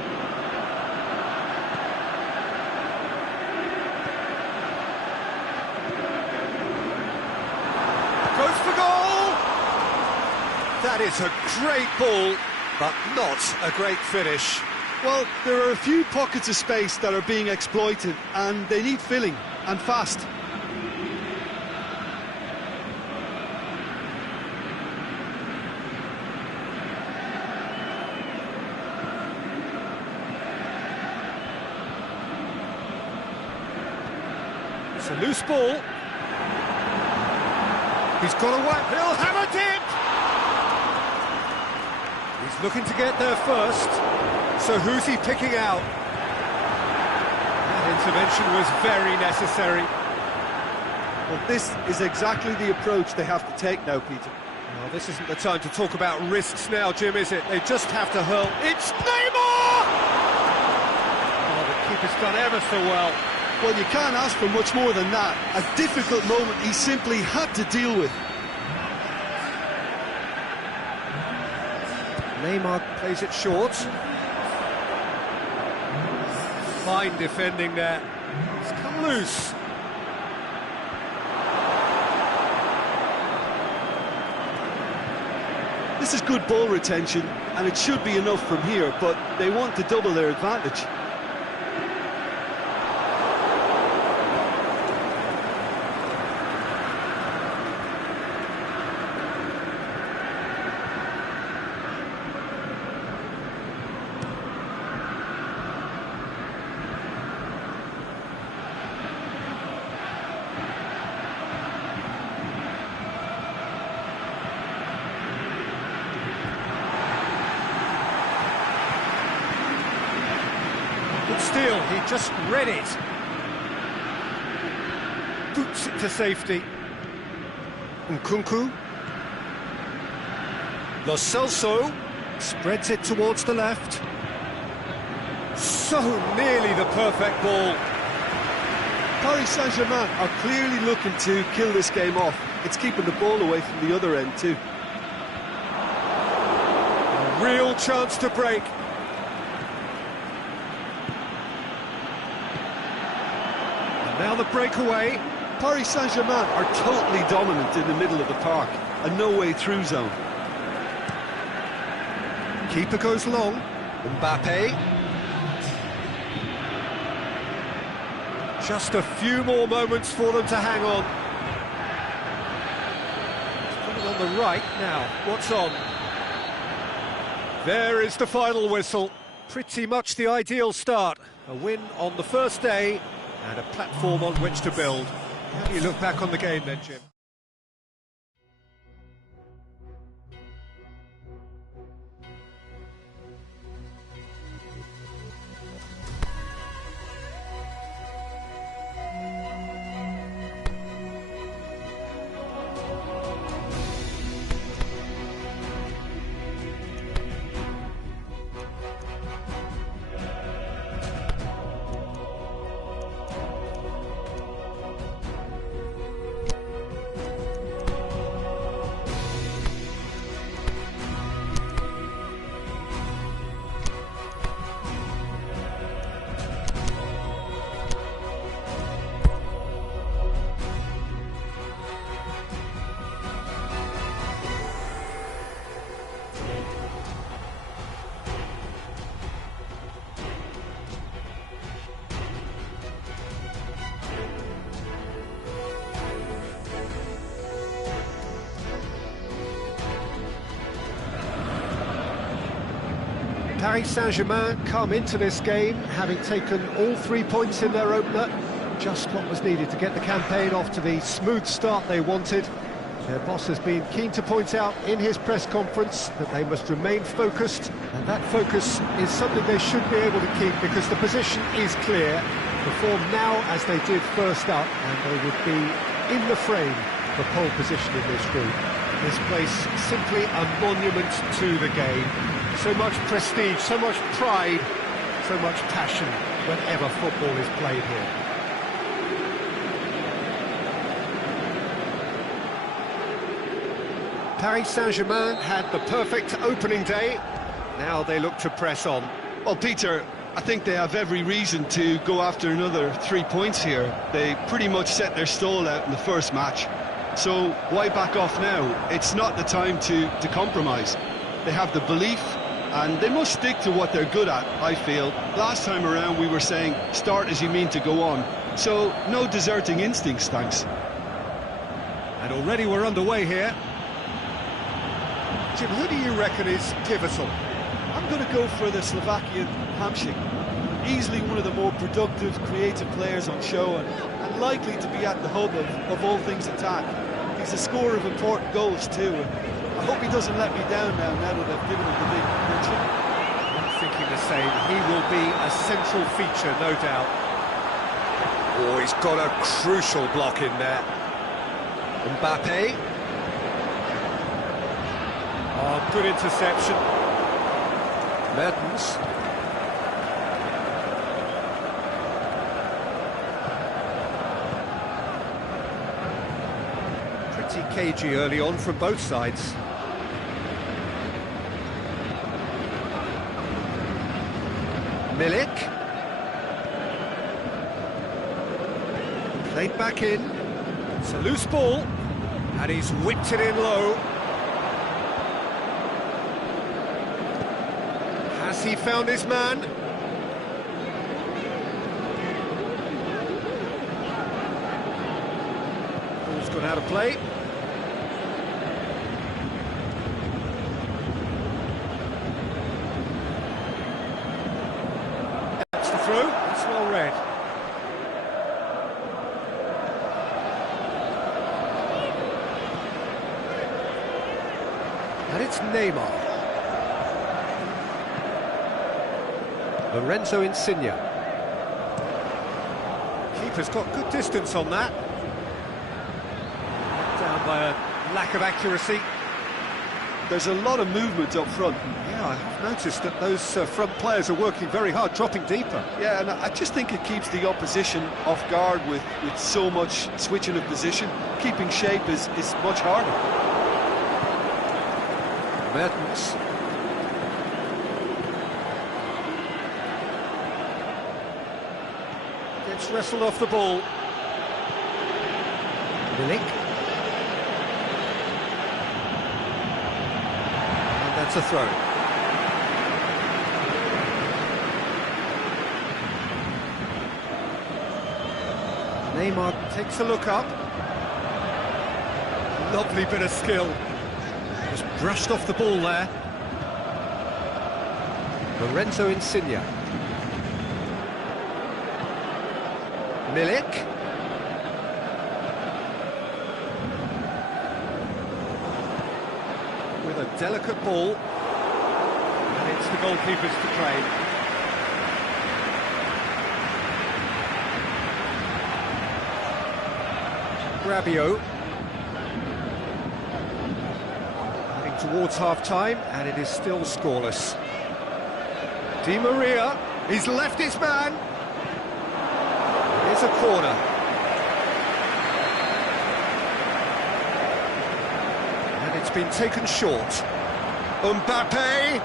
That is a great ball, but not a great finish. Well, there are a few pockets of space that are being exploited, and they need filling, and fast. It's a loose ball. He's got a whack. He'll have a dip. He's looking to get there first. So who's he picking out? That intervention was very necessary. Well, this is exactly the approach they have to take now, Peter. Well, this isn't the time to talk about risks now, Jim, is it? They just have to hurl. It's Neymar! Oh, the keeper's done ever so well. Well, you can't ask for much more than that. A difficult moment he simply had to deal with. Neymar plays it short. Fine defending there. It's come loose. This is good ball retention, and it should be enough from here, but they want to double their advantage. Good steal, he just read it. Boots it to safety. Nkunku. Lo Celso spreads it towards the left. So nearly the perfect ball. Paris Saint-Germain are clearly looking to kill this game off. It's keeping the ball away from the other end too. A real chance to break. And now the breakaway. Paris Saint-Germain are totally dominant in the middle of the park. A no-way through zone. Keeper goes long. Mbappe. Just a few more moments for them to hang on. It's coming on the right now. What's on? There is the final whistle. Pretty much the ideal start. A win on the first day and a platform on which to build. How do you look back on the game then, Jim? Paris Saint-Germain come into this game having taken all 3 points in their opener. Just what was needed to get the campaign off to the smooth start they wanted. Their boss has been keen to point out in his press conference that they must remain focused, and that focus is something they should be able to keep because the position is clear. Perform now as they did first up, and they would be in the frame for pole position in this group. This place simply a monument to the game. So much prestige, so much pride, so much passion whenever football is played here. Paris Saint-Germain had the perfect opening day. Now they look to press on. Well, Peter, I think they have every reason to go after another 3 points here. They pretty much set their stall out in the first match. so why back off now? It's not the time to compromise. They have the belief, and they must stick to what they're good at, I feel. Last time around we were saying, start as you mean to go on. So, no deserting instincts, thanks. And already we're underway here. Jim, who do you reckon is pivotal? I'm going to go for the Slovakian Hamsik. Easily one of the more productive, creative players on show, and likely to be at the hub of all things attack. He's a scorer of important goals too. I hope he doesn't let me down now that I've given him the big mention. I'm thinking the same. He will be a central feature, no doubt. Oh, he's got a crucial block in there. Mbappe. Oh, good interception. Mertens. Pretty cagey early on from both sides. Milik. Played back in. It's a loose ball, and he's whipped it in low. Has he found his man? Ball's gone out of play. That's the throw. That's well read. And it's Neymar. Matvey017. Keeper's got good distance on that. Down by a lack of accuracy. There's a lot of movement up front. Yeah, I have noticed that those front players are working very hard, dropping deeper. Yeah, and I just think it keeps the opposition off guard with so much switching of position. Keeping shape is much harder. Mertens. Gets wrestled off the ball. Milik. And that's a throw. Neymar takes a look up. Lovely bit of skill. Just brushed off the ball there. Matvey017. Milik. With a delicate ball. And it's the goalkeepers to claim. Rabiot. Heading towards half-time, and it is still scoreless. Di Maria, he's left his man. Here's a corner. And it's been taken short. Mbappe!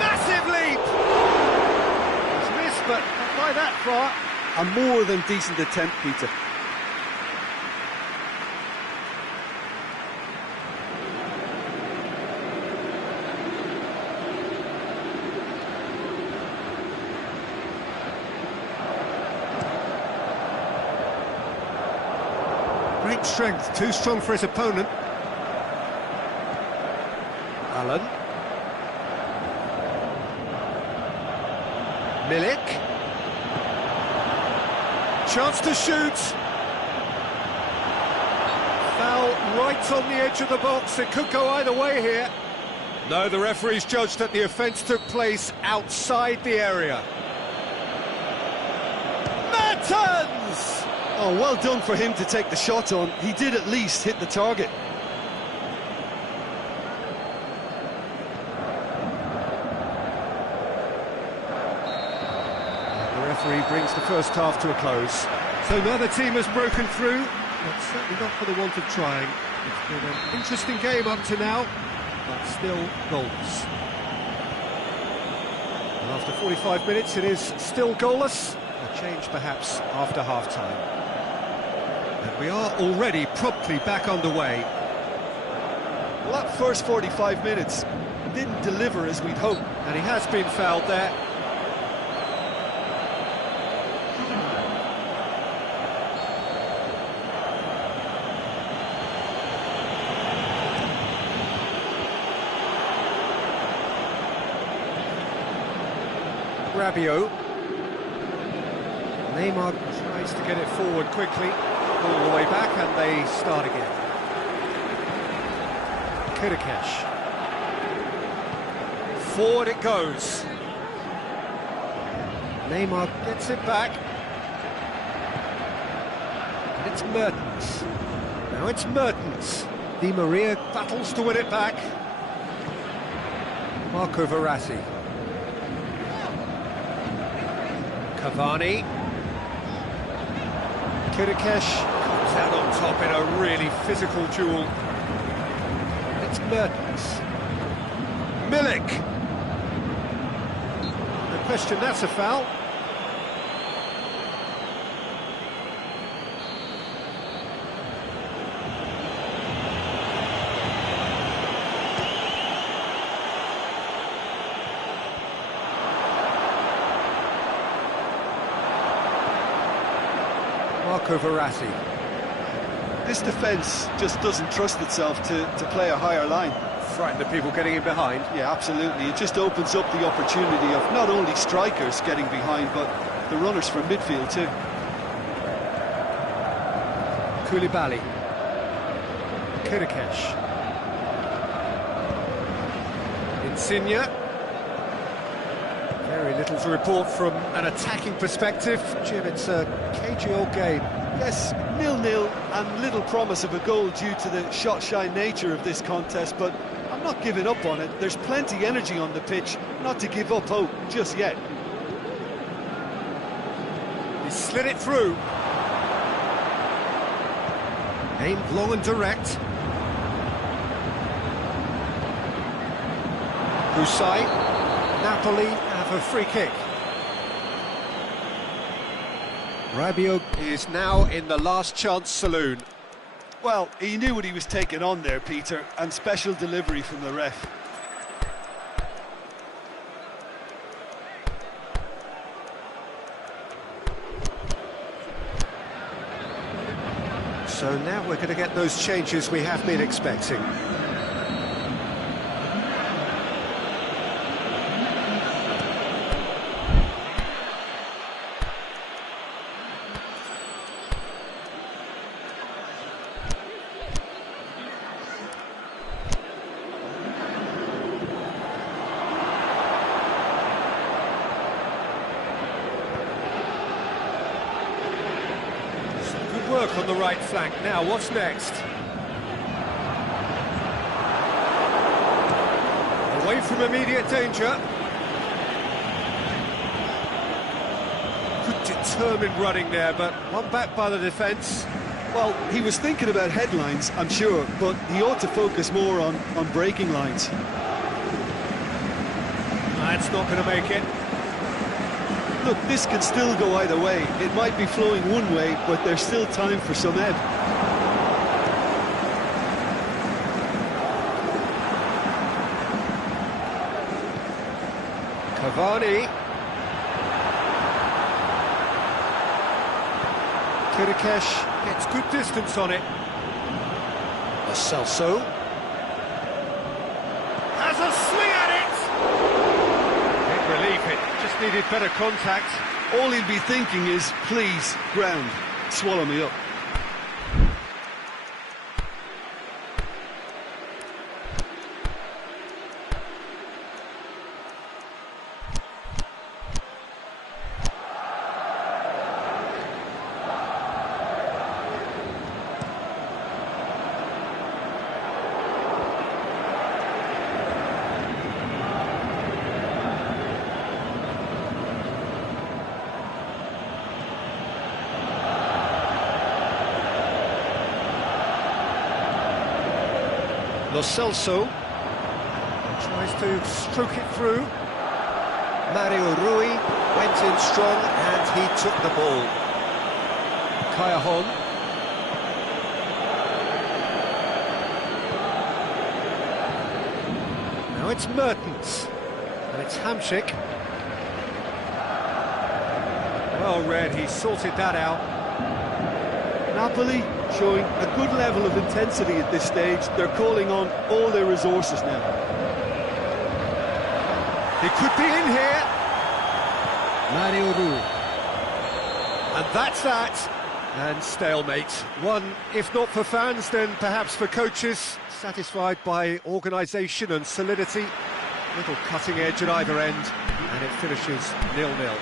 Massive leap! It's missed, but not by that far. A more than decent attempt, Peter. Great strength, too strong for his opponent. Allen. Milik. Chance to shoot. Foul right on the edge of the box. It could go either way here. No, the referee's judged that the offence took place outside the area. Mertens! Oh, well done for him to take the shot on. He did at least hit the target. The referee brings the first half to a close. So neither team has broken through, but certainly not for the want of trying. It's been an interesting game up to now, but still goalless. And after 45 minutes, it is still goalless. A change perhaps after half-time. And We are already promptly back underway. Well, that first 45 minutes didn't deliver as we'd hoped. And he has been fouled there. Rabiot. Neymar tries to get it forward quickly, all the way back, and they start again. Kirikesh. Forward it goes. Neymar gets it back. And it's Mertens. Now it's Mertens. Di Maria battles to win it back. Marco Verratti. Cavani. Kirikesh comes out on top in a really physical duel. It's Mertens. Milik. No question, that's a foul. Marco Verratti. This defence just doesn't trust itself to play a higher line. Frightened of people getting in behind. Yeah, absolutely. It just opens up the opportunity of not only strikers getting behind, but the runners from midfield too. Koulibaly. Kirikesh. Insigne. Very little to report from an attacking perspective. Jim, it's a cagey old game. Yes, 0-0 and little promise of a goal due to the shot-shy nature of this contest, but I'm not giving up on it. There's plenty energy on the pitch, not to give up hope just yet. He slid it through. Aimed long and direct. Husai. Napoli have a free kick. Rabiot is now in the last chance saloon. Well, he knew what he was taking on there, Peter, and special delivery from the ref. So now we're going to get those changes we have been expecting. Work on the right flank. Now, what's next? Away from immediate danger. Good determined running there, but one back by the defence. Well, he was thinking about headlines, I'm sure, but he ought to focus more on breaking lines. That's not going to make it. Look, this can still go either way. It might be flowing one way, but there's still time for some ebb. Cavani. Kirikesh gets good distance on it. Lo Celso. Has a swing at it! Big relief, it just needed better contact. All he'll be thinking is, please, ground, swallow me up. Lo Celso tries to stroke it through. Mario Rui went in strong and he took the ball. Kaya Hon. it's Mertens. And it's Hamsik. Well read, he sorted that out. Napoli showing a good level of intensity at this stage. They're calling on all their resources now. He could be in here. Mario Rui. And that's that. And stalemate. One, if not for fans, then perhaps for coaches. Satisfied by organisation and solidity. Little cutting edge at either end. And it finishes 0-0.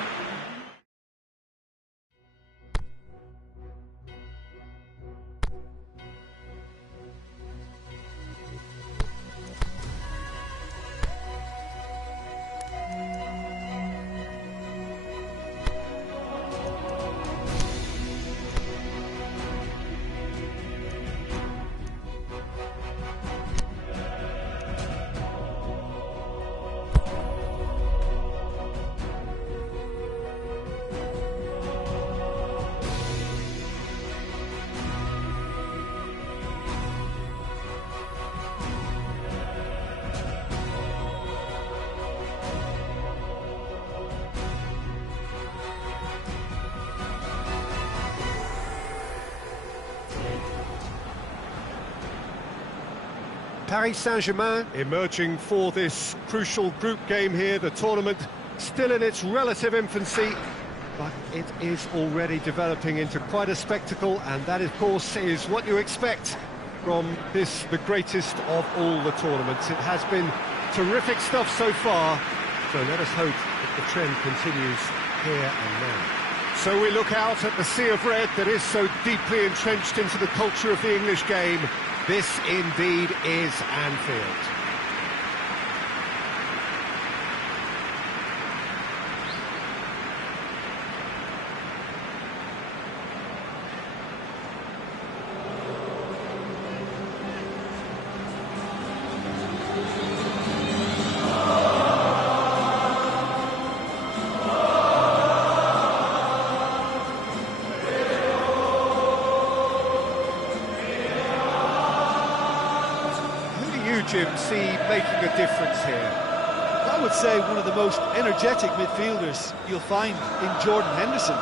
Paris Saint-Germain emerging for this crucial group game here. The tournament still in its relative infancy, but it is already developing into quite a spectacle, and that, of course, is what you expect from this, the greatest of all the tournaments. It has been terrific stuff so far, so let us hope that the trend continues here and now. So we look out at the sea of red that is so deeply entrenched into the culture of the English game. This indeed is Anfield. Jim, see making a difference here? I would say one of the most energetic midfielders you'll find in Jordan Henderson.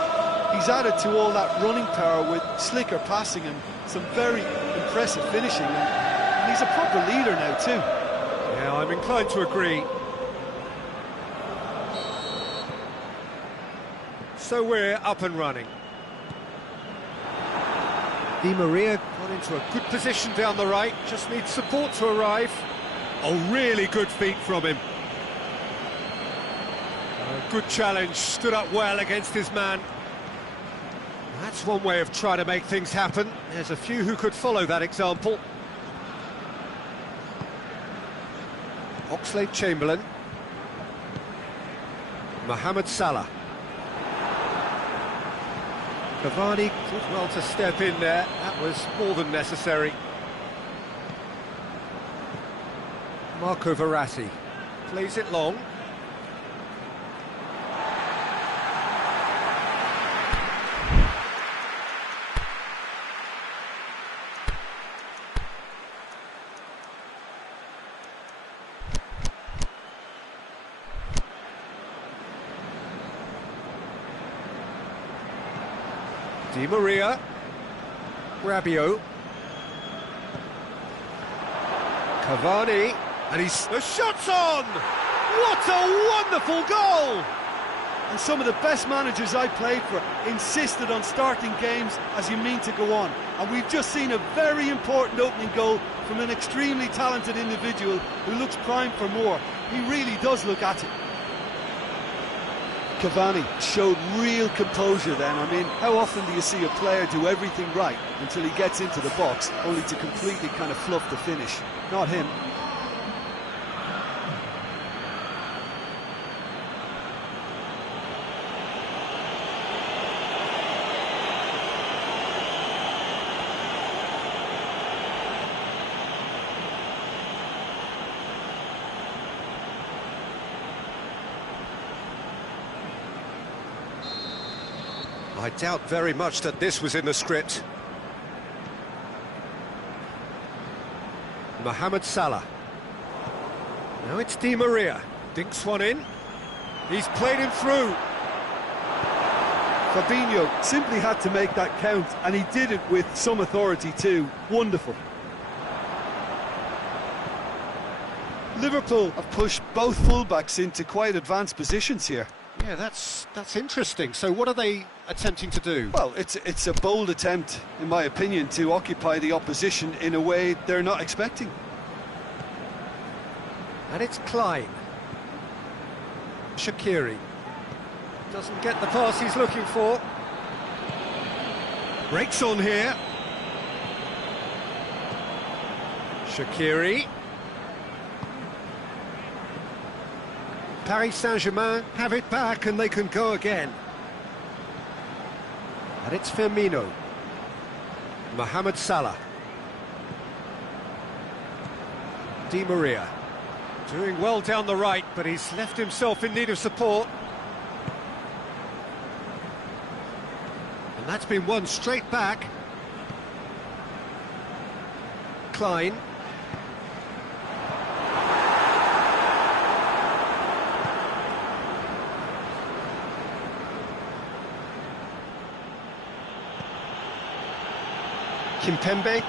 He's added to all that running power with slicker passing and some very impressive finishing, and he's a proper leader now too. Yeah, I'm inclined to agree. So we're up and running. Di Maria got into a good position down the right, just needs support to arrive. Oh, really good feet from him. Good challenge, stood up well against his man. That's one way of trying to make things happen. There's a few who could follow that example. Oxlade-Chamberlain. Mohamed Salah. Cavani did well to step in there, that was more than necessary. Marco Verratti plays it long. Di Maria, Rabiot, Cavani, and the shot's on! What a wonderful goal! And some of the best managers I played for insisted on starting games as you mean to go on. And we've just seen a very important opening goal from an extremely talented individual who looks primed for more. He really does look at it. Cavani showed real composure then. I mean, how often do you see a player do everything right until he gets into the box, only to completely kind of fluff the finish? Not him. I doubt very much that this was in the script. Mohamed Salah. Now it's Di Maria, dinks one in. He's played him through. Fabinho simply had to make that count, and he did it with some authority too. Wonderful. Liverpool have pushed both fullbacks into quite advanced positions here. Yeah, that's interesting. So what are they attempting to do? Well, it's a bold attempt, in my opinion, to occupy the opposition in a way they're not expecting. And it's Klein. Shaqiri. Doesn't get the pass he's looking for. Breaks on here. Shaqiri. Paris Saint-Germain have it back and they can go again. And it's Firmino. Mohamed Salah. Di Maria. Doing well down the right, but he's left himself in need of support. And that's been won straight back. Klein. Kimpembe.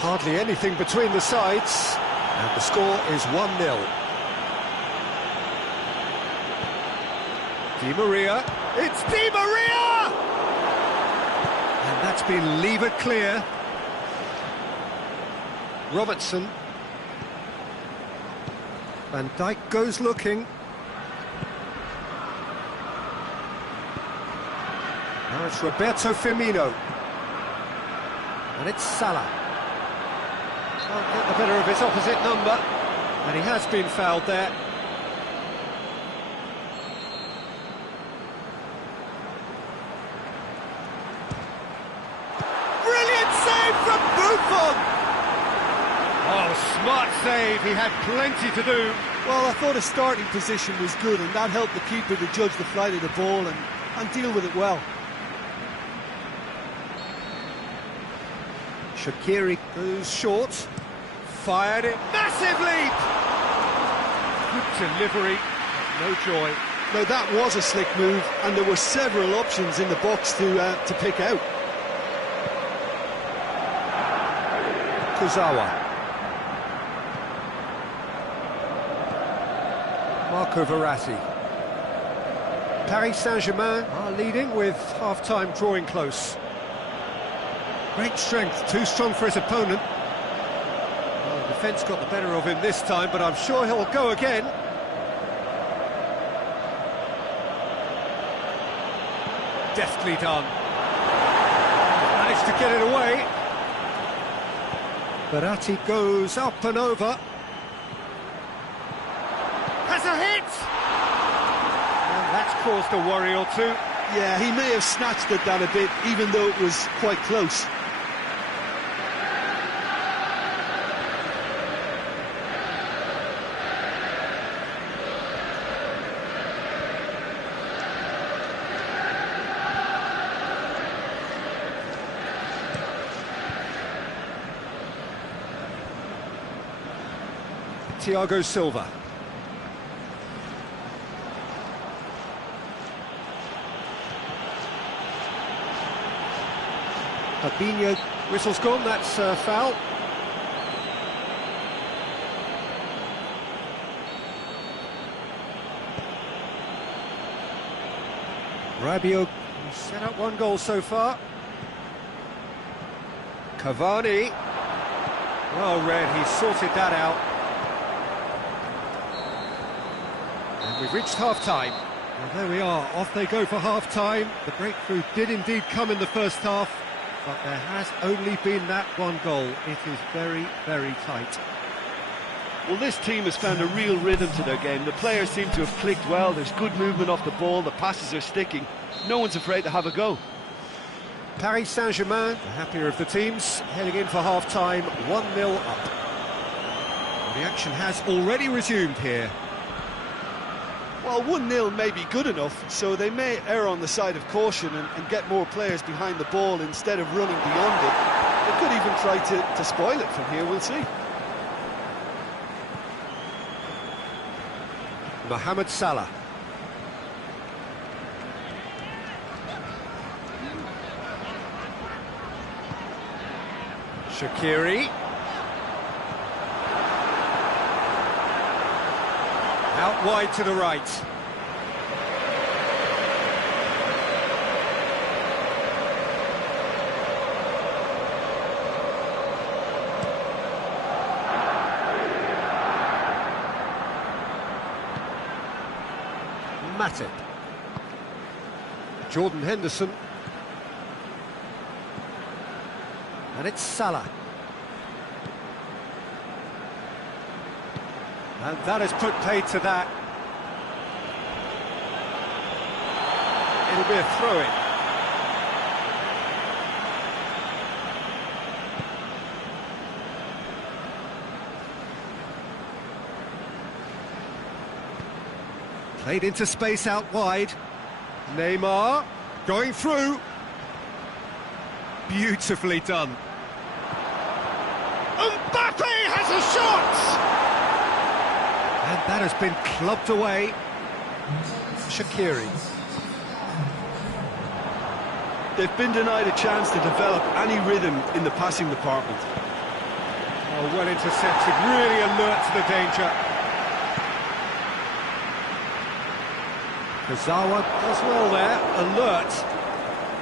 Hardly anything between the sides. And the score is 1-0. Di Maria. It's Di Maria! And that's been levered clear. Robertson. Van Dijk goes looking. Now it's Roberto Firmino. And it's Salah. Can't get the better of his opposite number. And he has been fouled there. Brilliant save from Buffon! Oh, smart save. He had plenty to do. Well, I thought his starting position was good, and that helped the keeper to judge the flight of the ball and deal with it well. Shaqiri goes short, fired it, massive leap! Good delivery, no joy. Now that was a slick move, and there were several options in the box to pick out. Kurzawa. Marco Verratti. Paris Saint-Germain are leading with half-time drawing close. Great strength, too strong for his opponent. Well, the defence got the better of him this time, but I'm sure he'll go again. Deftly done. Managed to get it away. Verratti goes up and over. Has a hit! And that's caused a worry or two. Yeah, he may have snatched at that a bit, even though it was quite close. Thiago Silva. Fabinho, whistle's gone, that's foul. Rabiot set up one goal so far. Cavani. Well read, he sorted that out. And we've reached half-time. Well, there we are, off they go for half-time. The breakthrough did indeed come in the first half, but there has only been that one goal. It is very, very tight. Well, this team has found a real rhythm to their game. The players seem to have clicked well. There's good movement off the ball. The passes are sticking. No one's afraid to have a go. Paris Saint-Germain, the happier of the teams, heading in for half-time, 1-0 up. The action has already resumed here. Well, 1-0 may be good enough, so they may err on the side of caution and get more players behind the ball instead of running beyond it. They could even try to spoil it from here, we'll see. Mohamed Salah. Shaqiri. Out wide to the right. Matvey. Jordan Henderson. And it's Salah. And that has put paid to that. It'll be a throw-in. Played into space out wide. Neymar going through. Beautifully done. Mbappe has a shot! And that has been clubbed away. Shaqiri. They've been denied a chance to develop any rhythm in the passing department. Oh, well intercepted, really alert to the danger. Kazawa does well there, alert.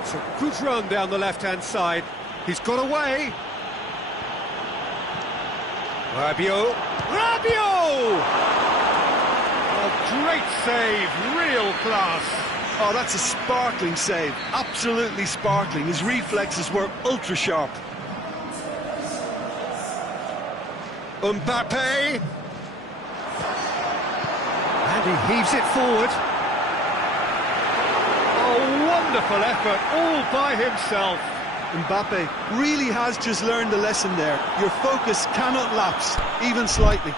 It's a good run down the left-hand side. He's got away. Rabiot! A great save, real class. Oh, that's a sparkling save, absolutely sparkling. His reflexes were ultra-sharp. Mbappe! And he heaves it forward. Oh, wonderful effort, all by himself. Mbappe really has just learned the lesson there. Your focus cannot lapse, even slightly.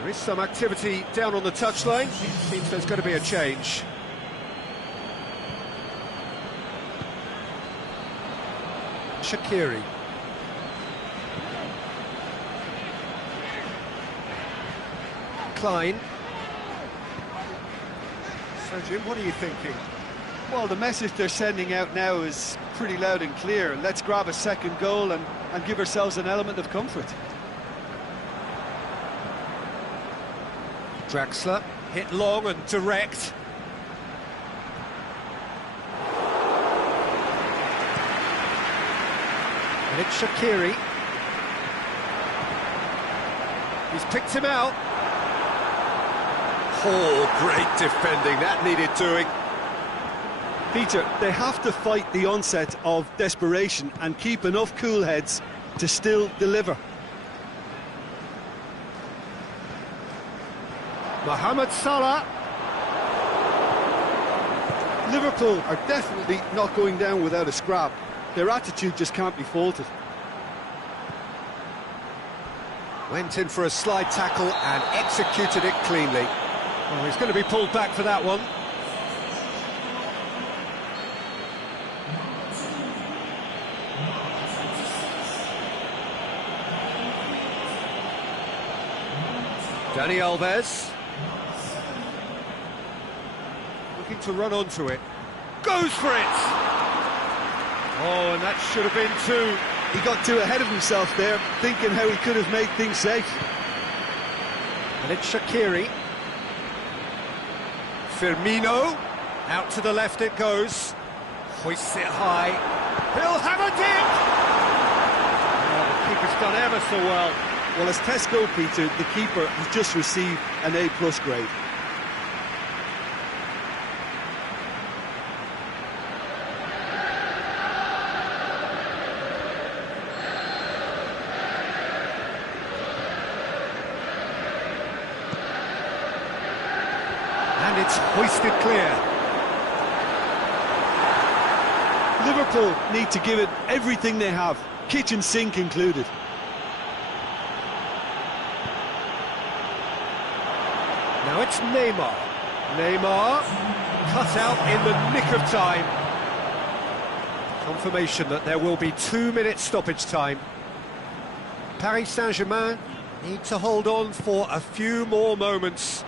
There is some activity down on the touchline. It seems there's going to be a change. Shaqiri. Klein. So, Jim, what are you thinking? Well, the message they're sending out now is pretty loud and clear. Let's grab a second goal and give ourselves an element of comfort. Draxler, hit long and direct. And it's Shaqiri. He's picked him out. Oh, great defending, that needed doing. Peter, they have to fight the onset of desperation and keep enough cool heads to still deliver. Mohamed Salah. Liverpool are definitely not going down without a scrap. Their attitude just can't be faulted. Went in for a slide tackle and executed it cleanly. Oh, he's going to be pulled back for that one. Dani Alves. Looking to run onto it. Goes for it! Oh, and that should have been two. He got too ahead of himself there, thinking how he could have made things safe. And it's Shaqiri. Firmino. Out to the left it goes. Hoists it high. He'll have a dip! Oh, the keeper's done ever so well. Well, as tests go, Peter, the keeper has just received an A+ grade. And it's hoisted clear. Liverpool need to give it everything they have. kitchen sink included. Now it's Neymar. Neymar cut out in the nick of time. Confirmation that there will be 2-minute stoppage time. Paris Saint-Germain need to hold on for a few more moments.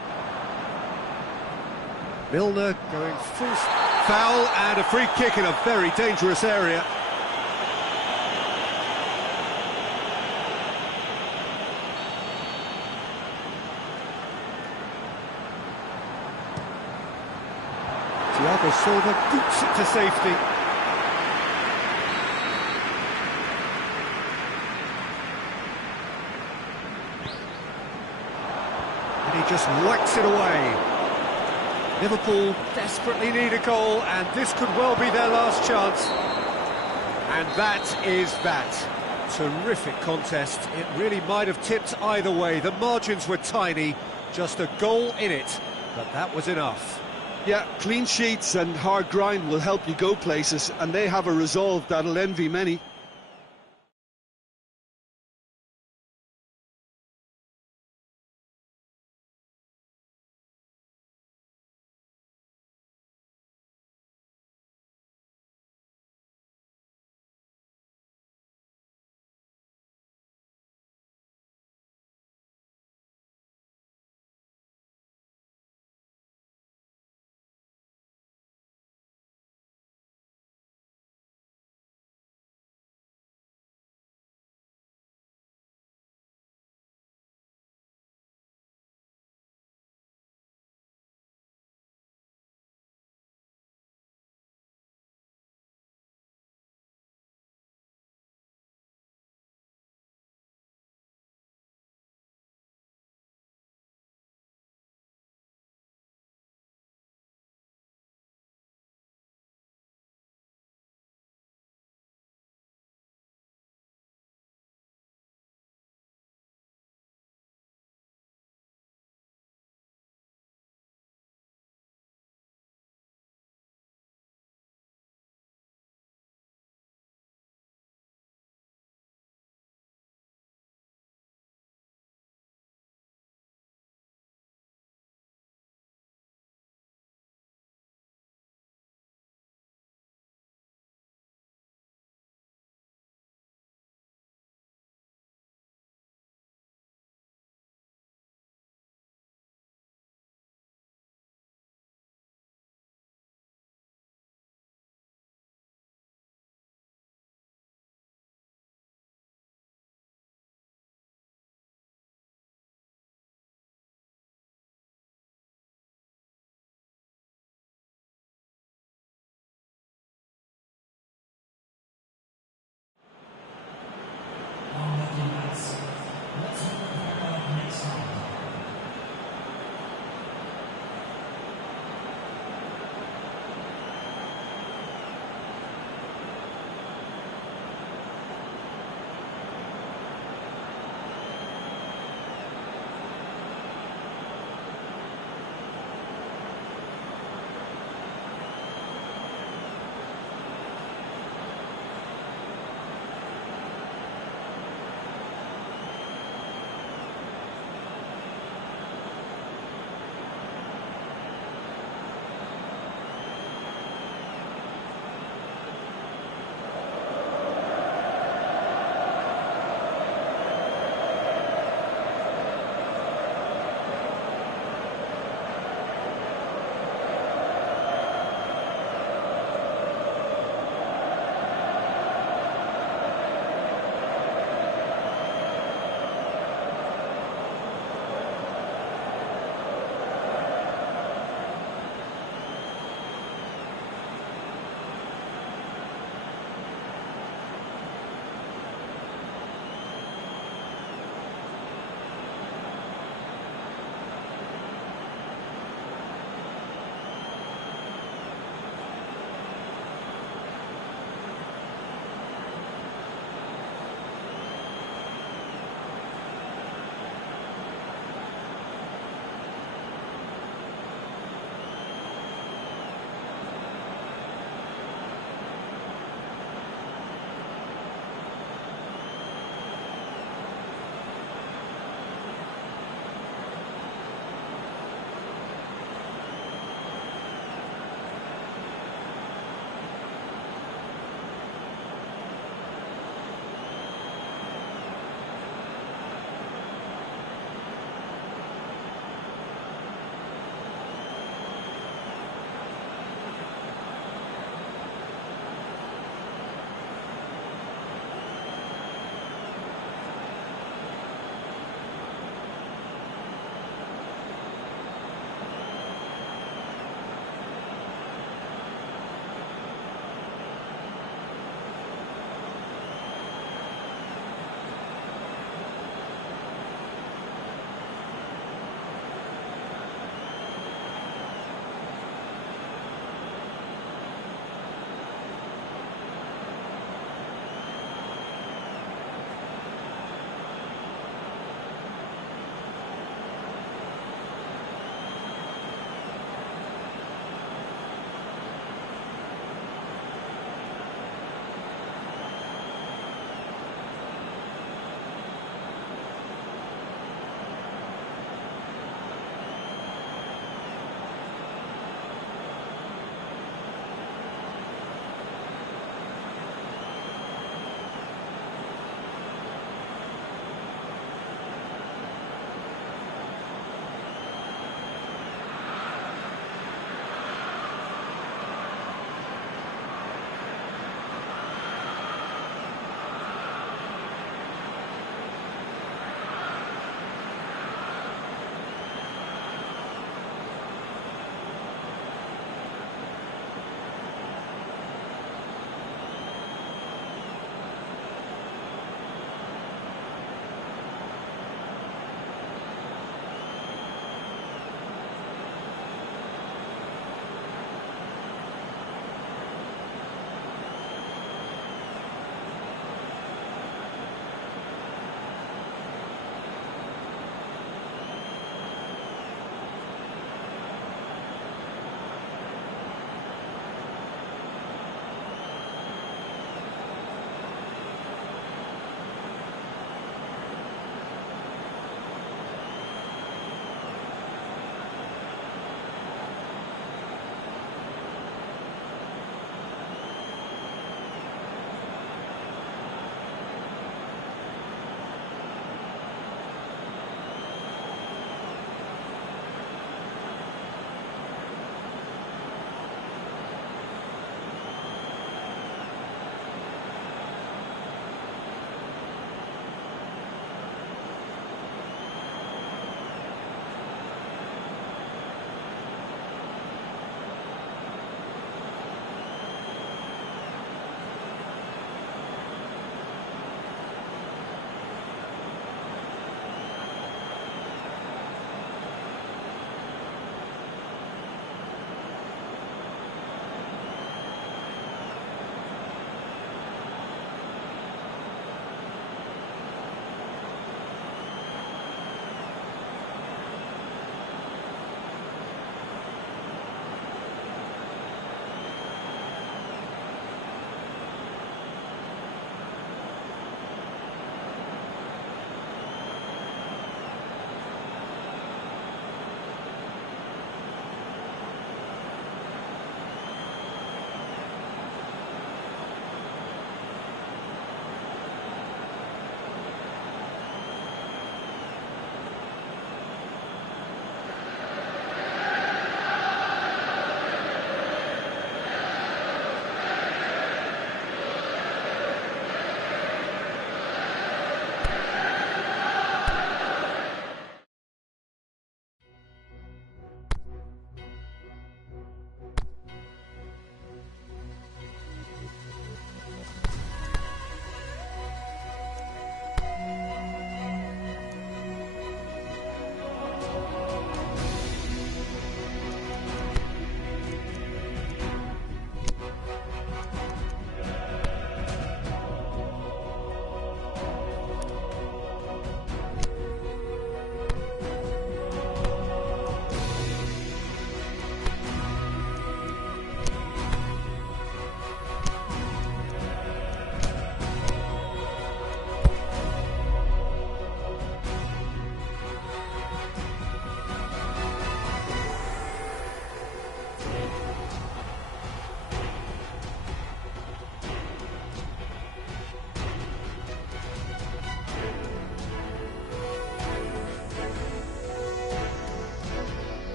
Milner going full foul and a free kick in a very dangerous area. Thiago Silva boots it to safety. And he just whacks it away. Liverpool desperately need a goal, and this could well be their last chance. And that is that. Terrific contest. It really might have tipped either way. The margins were tiny, just a goal in it, but that was enough. Yeah, clean sheets and hard grind will help you go places, and they have a resolve that'll envy many.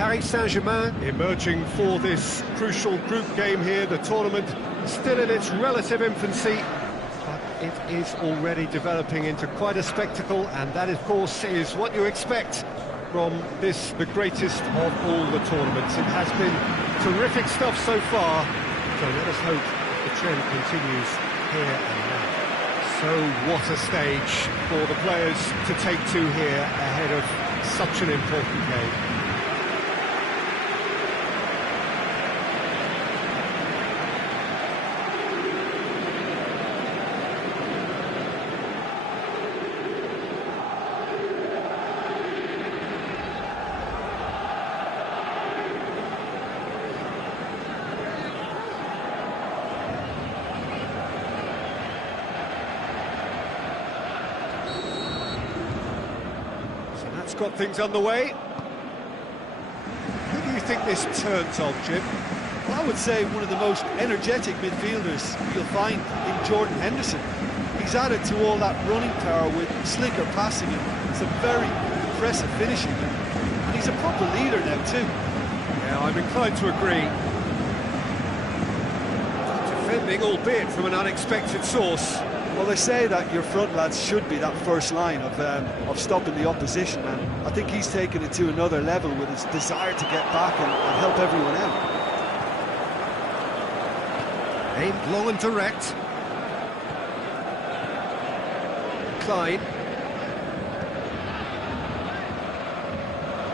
Paris Saint-Germain emerging for this crucial group game here. The tournament still in its relative infancy, but it is already developing into quite a spectacle, and that, of course, is what you expect from this, the greatest of all the tournaments. It has been terrific stuff so far, so let us hope the trend continues here and now. So what a stage for the players to take to here ahead of such an important game. Got things underway. Who do you think this turns on, Jim? Well, I would say one of the most energetic midfielders you'll find in Jordan Henderson. He's added to all that running power with slicker passing and some very impressive finishing. And he's a proper leader now too. Yeah, I'm inclined to agree. Defending, albeit from an unexpected source. Well, they say that your front lads should be that first line of stopping the opposition, and I think he's taken it to another level with his desire to get back and help everyone out. Aimed long and direct. Klein.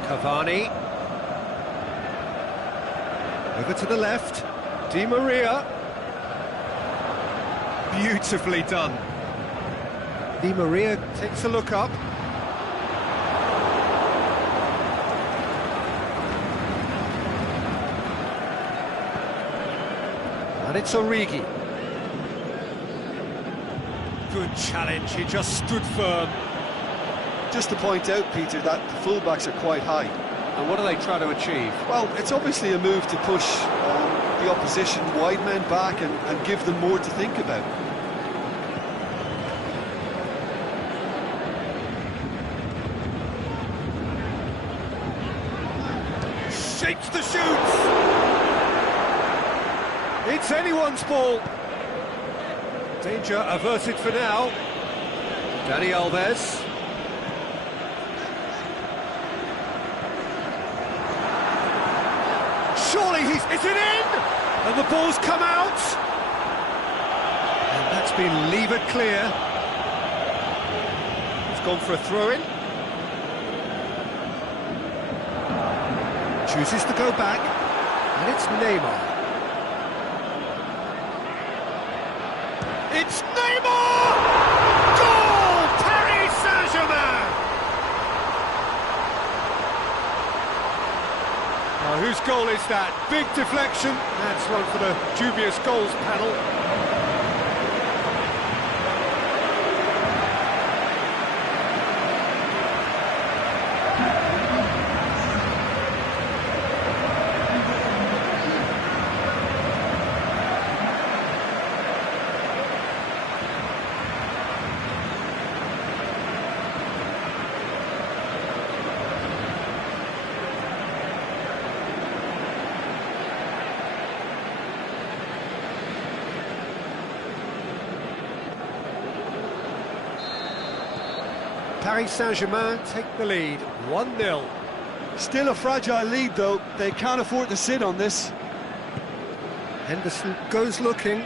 Cavani. Over to the left. Di Maria. Beautifully done. Di Maria takes a look up. And it's Origi. Good challenge, he just stood firm. Just to point out, Peter, that the fullbacks are quite high. And what are they trying to achieve? Well, it's obviously a move to push the opposition wide men back and give them more to think about. Shapes the shoots! It's anyone's ball. Danger averted for now. Dani Alves. Surely is it in? And the ball's come out. And that's been levered clear. It's gone for a throw-in. Chooses to go back, and it's Neymar. It's Neymar! Goal! Paris Saint-Germain! Now, whose goal is that? Big deflection. That's one for the dubious goals panel. Paris Saint-Germain take the lead, 1-0. Still a fragile lead, though. They can't afford to sit on this. Henderson goes looking.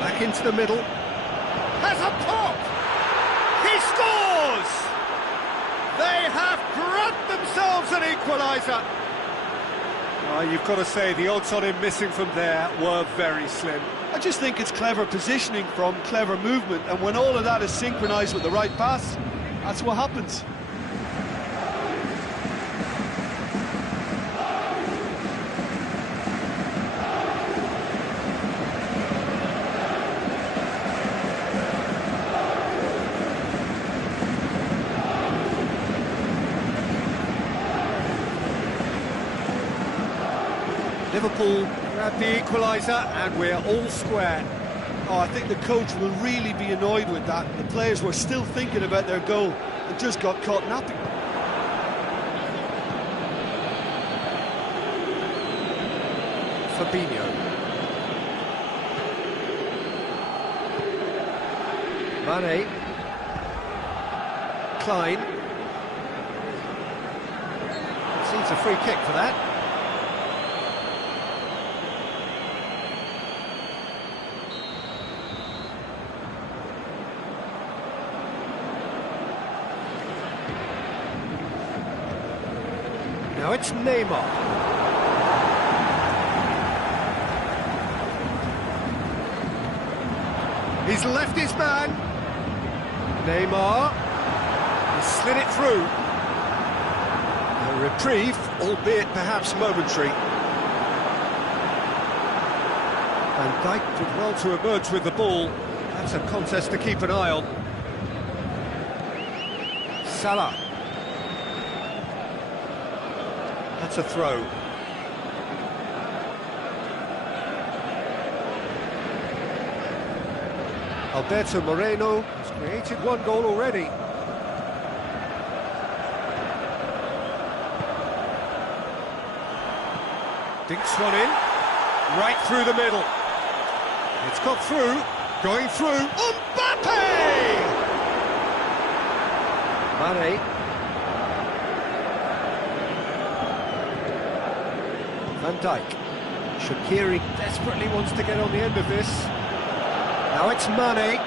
Back into the middle. Has a pop! He scores! They have grabbed themselves an equaliser. You've got to say, the odds on him missing from there were very slim. I just think it's clever positioning from clever movement, and when all of that is synchronised with the right pass, that's what happens. Liverpool grab the equaliser and we're all square. Oh, I think the coach will really be annoyed with that. The players were still thinking about their goal and just got caught napping. Fabinho. Mane. Klein. Seems a free kick for that. Now it's Neymar. He's left his man. Neymar. He slid it through. A reprieve, albeit perhaps momentary. Van Dijk did well to emerge with the ball. That's a contest to keep an eye on. Salah. That's a throw. Alberto Moreno has created one goal already. Dinks one in, right through the middle. It's got through, going through. Mbappe! Mane. Van Dijk. Shaqiri desperately wants to get on the end of this. Now it's Mane.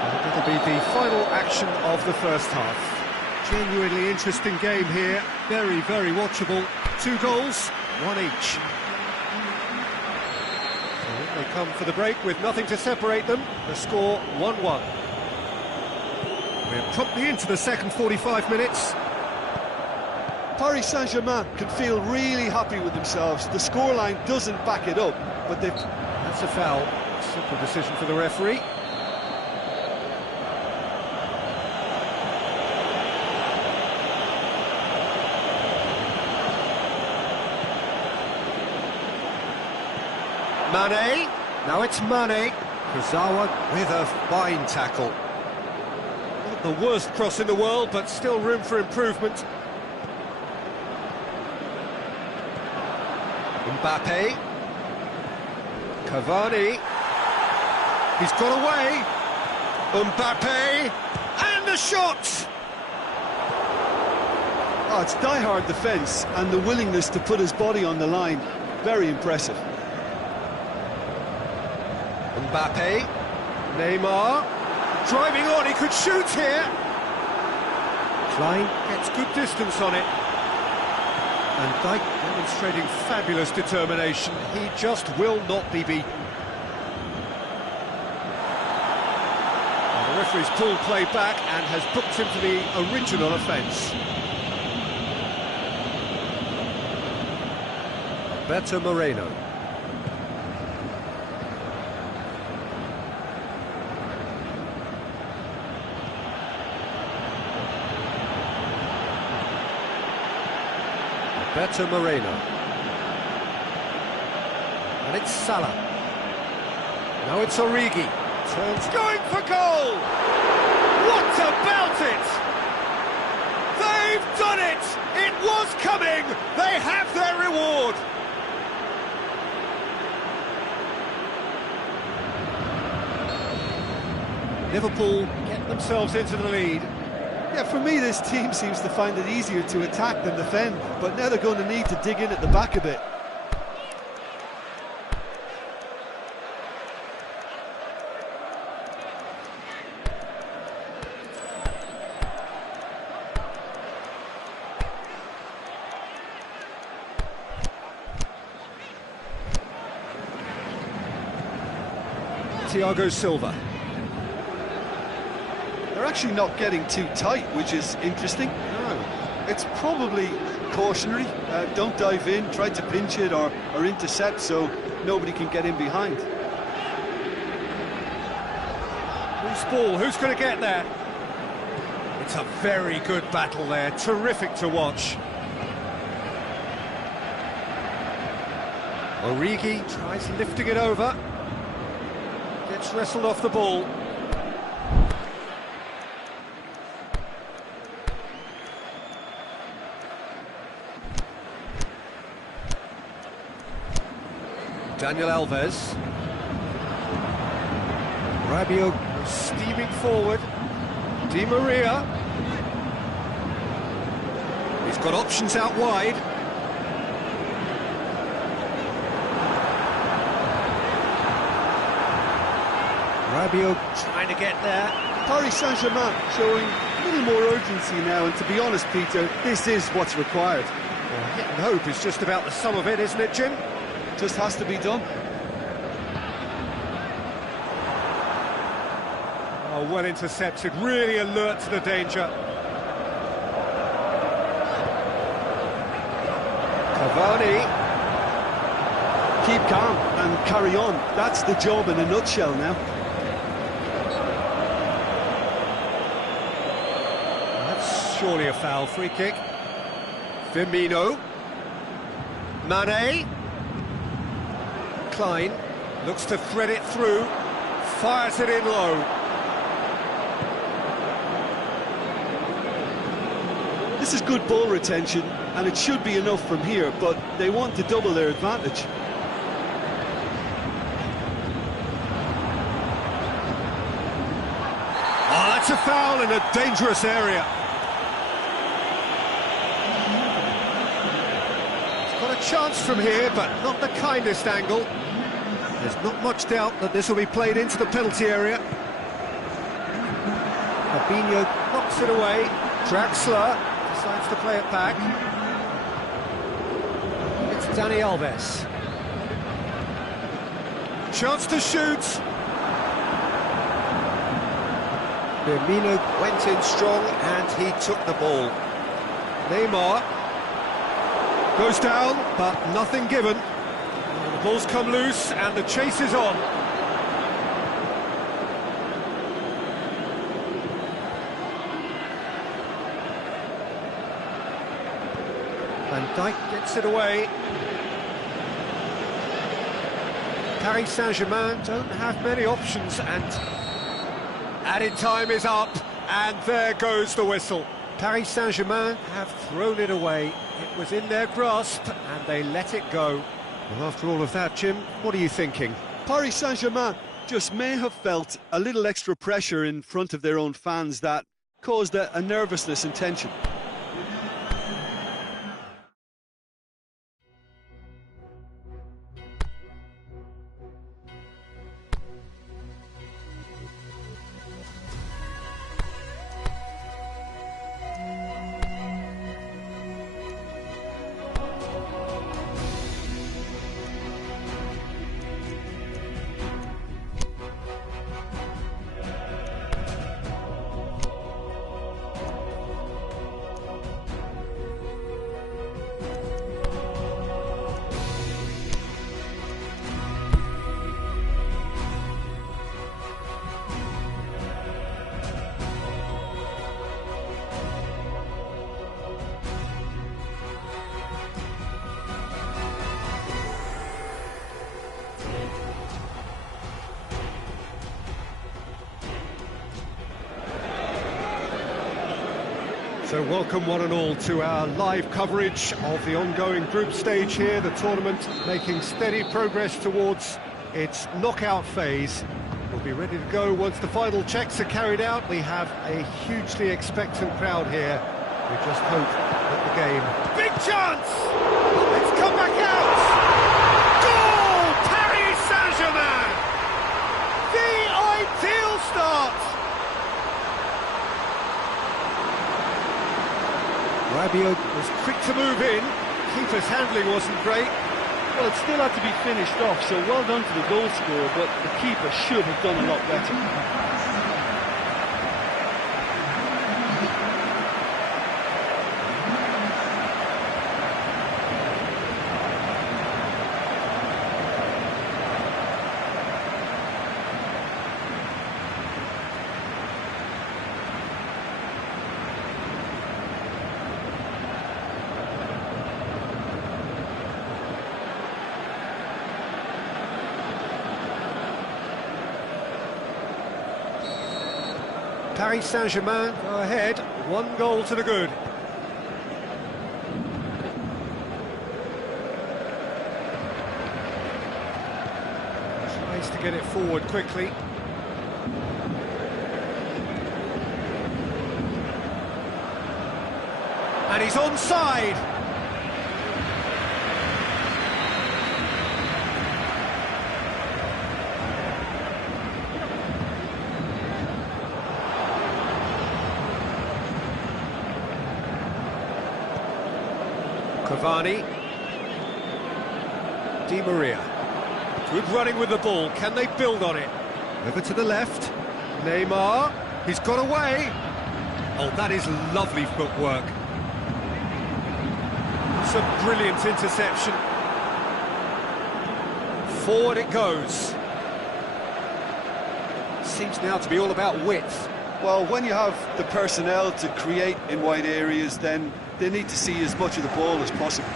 And it'll be the final action of the first half. Genuinely interesting game here. Very, very watchable. 2 goals, 1 each. So they come for the break with nothing to separate them. The score 1-1. We're promptly into the second 45 minutes. Paris Saint-Germain can feel really happy with themselves. The scoreline doesn't back it up, but they've... That's a foul. Simple decision for the referee. Mane. Now it's Mane. Kurzawa with a fine tackle. Not the worst cross in the world, but still room for improvement. Mbappe. Cavani. He's got away. Mbappe. And the shot! Oh, it's die-hard defence and the willingness to put his body on the line. Very impressive. Mbappe. Neymar. Driving on, he could shoot here. Klein gets good distance on it. And Dijk demonstrating fabulous determination. He just will not be beaten. And the referee's pulled play back and has booked him for the original offence. Alberto Moreno. Alberto Moreno. And it's Salah. Now it's Origi. Turns going for goal! What about it? They've done it! It was coming! They have their reward! Liverpool get themselves into the lead. Yeah, for me, this team seems to find it easier to attack than defend, but now they're going to need to dig in at the back a bit. Thiago Silva. They're actually not getting too tight, which is interesting. No. It's probably cautionary. Don't dive in, try to pinch it or intercept so nobody can get in behind. Who's ball? Who's going to get there? It's a very good battle there. Terrific to watch. Origi tries lifting it over. Gets wrestled off the ball. Daniel Alves. Rabiot steaming forward. Di Maria. He's got options out wide. Rabiot trying to get there. Paris Saint-Germain showing a little more urgency now, and to be honest, Peter, this is what's required. Well, hit and hope is just about the sum of it, isn't it, Jim? Just has to be done. Oh, well intercepted, really alert to the danger. Cavani. Keep calm and carry on. That's the job in a nutshell now. That's surely a foul. Free kick. Firmino. Mane. Klein looks to thread it through. Fires it in low. This is good ball retention, and it should be enough from here, but they want to double their advantage. Oh, that's a foul in a dangerous area. He's got a chance from here, but not the kindest angle. There's not much doubt that this will be played into the penalty area. Fabinho knocks it away. Draxler decides to play it back. It's Dani Alves. Chance to shoot. Firmino went in strong and he took the ball. Neymar goes down, but nothing given. The ball's come loose and the chase is on. Van Dijk gets it away. Paris Saint-Germain don't have many options, and added time is up, and there goes the whistle. Paris Saint-Germain have thrown it away. It was in their grasp, and they let it go. Well, after all of that, Jim, what are you thinking? Paris Saint-Germain just may have felt a little extra pressure in front of their own fans that caused a nervousness and tension. So welcome one and all to our live coverage of the ongoing group stage here, the tournament making steady progress towards its knockout phase. We'll be ready to go once the final checks are carried out. We have a hugely expectant crowd here. We just hope that the game... Big chance! It's come back out! Goal! Paris Saint-Germain! The ideal start! Rabiot was quick to move in. Keeper's handling wasn't great. Well, it still had to be finished off, so well done to the goal scorer, but the keeper should have done a lot better. Paris Saint-Germain go ahead, 1 goal to the good. Tries to get it forward quickly. And he's onside. Cavani. Di Maria. Good running with the ball. Can they build on it? Over to the left. Neymar. He's got away. Oh, that is lovely footwork. It's a brilliant interception. Forward it goes. Seems now to be all about width. Well, when you have the personnel to create in wide areas, then they need to see as much of the ball as possible.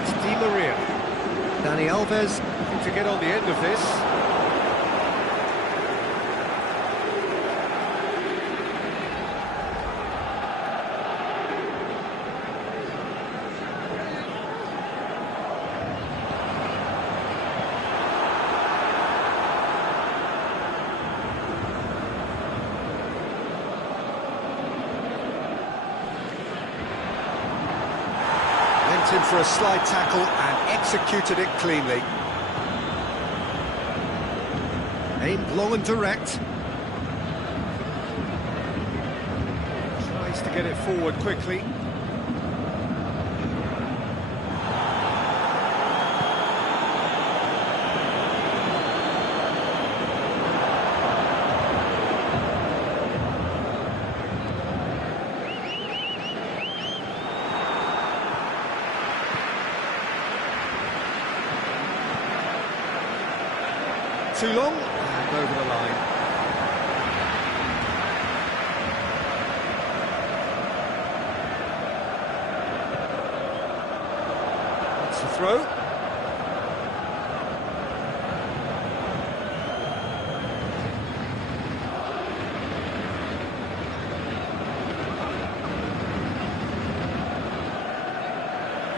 It's Di Maria. Dani Alves to get on the end of this. In for a slide tackle and executed it cleanly. Aimed long and direct. Tries to get it forward quickly. Too long, and over the line. That's the throw.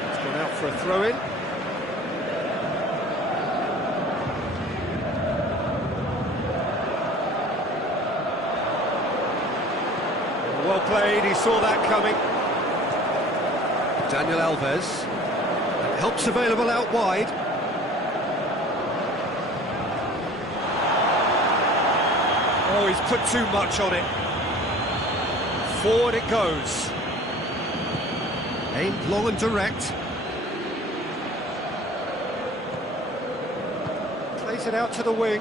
It's gone out for a throw-in. Well played, he saw that coming. Daniel Alves. And help's available out wide. Oh, he's put too much on it. Forward it goes. Aimed long and direct. Plays it out to the wing.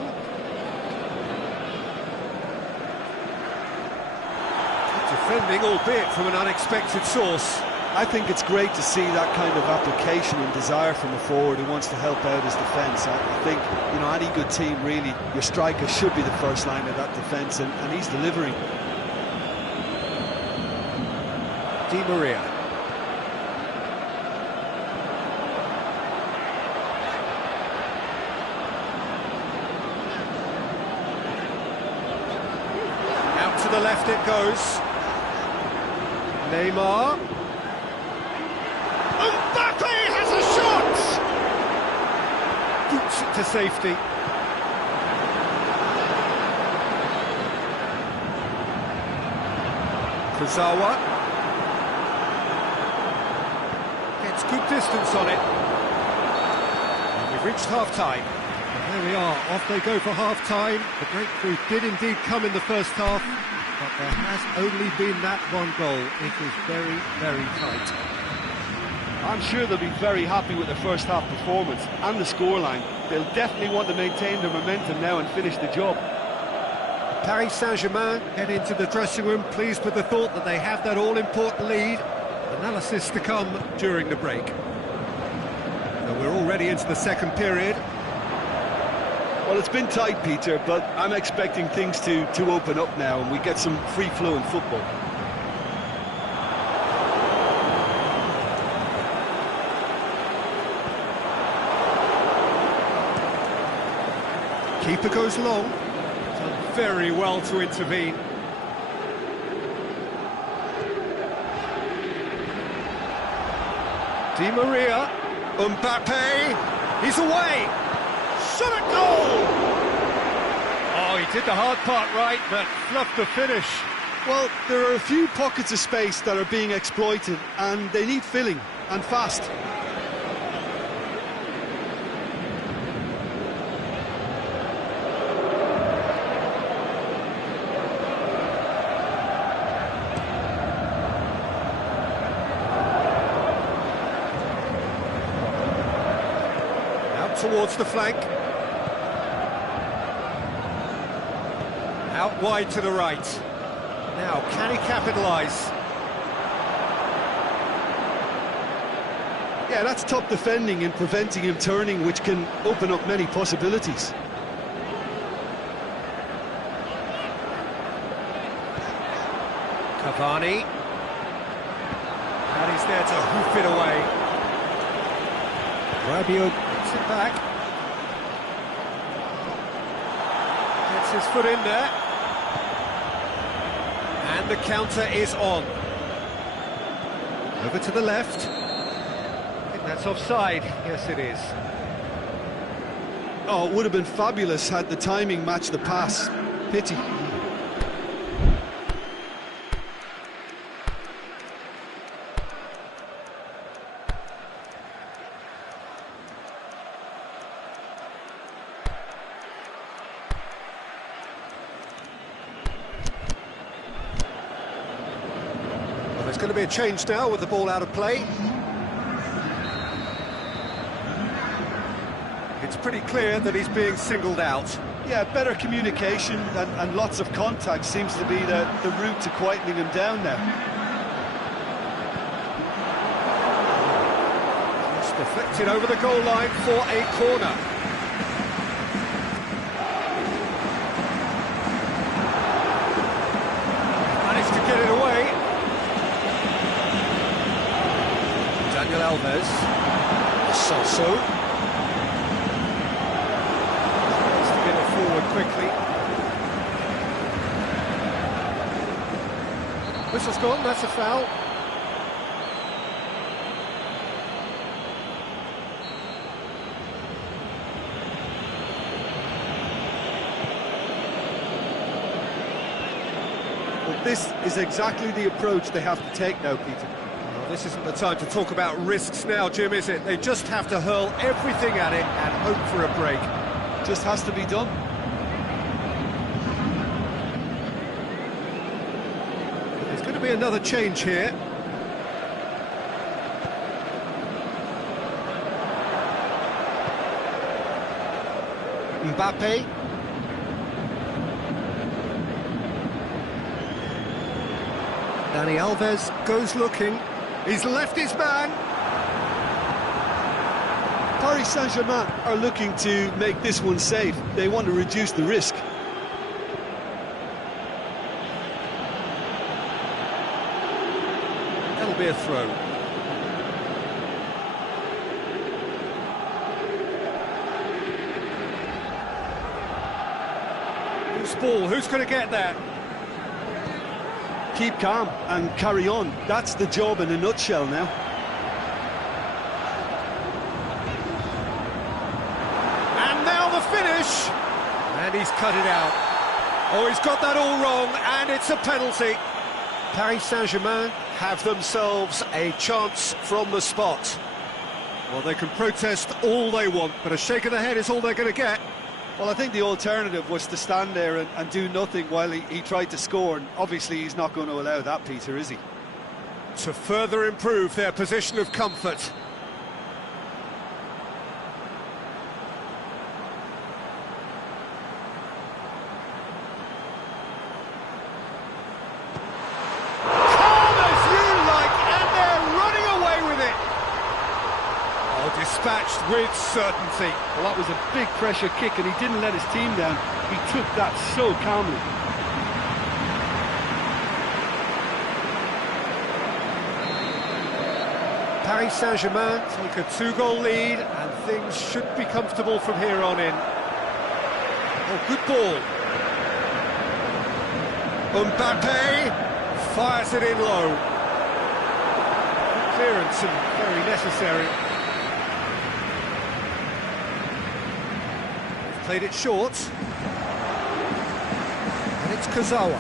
Defending, albeit from an unexpected source. I think it's great to see that kind of application and desire from a forward who wants to help out his defence. I think, you know, any good team, really, your striker should be the first line of that defence, and he's delivering. Di Maria. Out to the left it goes. Neymar. Mbappe has a shot! Boots it to safety. Kurzawa. Gets good distance on it. And we've reached half-time. And there we are, off they go for half-time. The breakthrough did indeed come in the first half. But there has only been that one goal. It was very, very tight. I'm sure they'll be very happy with the first half performance and the scoreline. They'll definitely want to maintain their momentum now and finish the job. Paris Saint-Germain head into the dressing room pleased with the thought that they have that all-important lead. Analysis to come during the break. So we're already into the second period. Well, it's been tight, Peter, but I'm expecting things to open up now and we get some free-flowing football. Keeper goes long. Done very well to intervene. Di Maria, Mbappe, he's away! Shot at goal! Oh, he did the hard part right, but fluffed the finish. Well, there are a few pockets of space that are being exploited, and they need filling, and fast. Out towards the flank. Out wide to the right. Now, can he capitalise? Yeah, that's top defending and preventing him turning, which can open up many possibilities. Cavani. And he's there to hoof it away. Rabiot. Gets it back. Gets his foot in there. And the counter is on. Over to the left. I think that's offside. Yes, it is. Oh, it would have been fabulous had the timing matched the pass. Pity. There's going to be a change now with the ball out of play. It's pretty clear that he's being singled out. Yeah, better communication and lots of contact seems to be the route to quietening him down now. Just deflected over the goal line for a corner. Managed to get it away. Daniel Alves. So. Needs to get it forward quickly. Whistle's gone, that's a foul. Well, this is exactly the approach they have to take now, Peter. Well, this isn't the time to talk about risks now, Jim, is it? They just have to hurl everything at it and hope for a break. Just has to be done. There's going to be another change here. Mbappe. Dani Alves goes looking. He's left his man. Paris Saint-Germain are looking to make this one safe. They want to reduce the risk. That'll be a throw. Who's ball? Who's going to get that? Keep calm and carry on. That's the job in a nutshell now. And now the finish! And he's cut it out. Oh, he's got that all wrong, and it's a penalty. Paris Saint-Germain have themselves a chance from the spot. Well, they can protest all they want, but a shake of the head is all they're going to get. Well, I think the alternative was to stand there and do nothing while he tried to score, and obviously he's not going to allow that, Peter, is he? To further improve their position of comfort. Calm as you like, and they're running away with it. Oh, dispatched with certainty. Well, that was a big pressure kick, and he didn't let his team down. He took that so calmly. Paris Saint-Germain take a 2-goal lead, and things should be comfortable from here on in. Oh, good ball. Mbappe fires it in low. Good clearance and very necessary. Played it short. And it's Kazawa.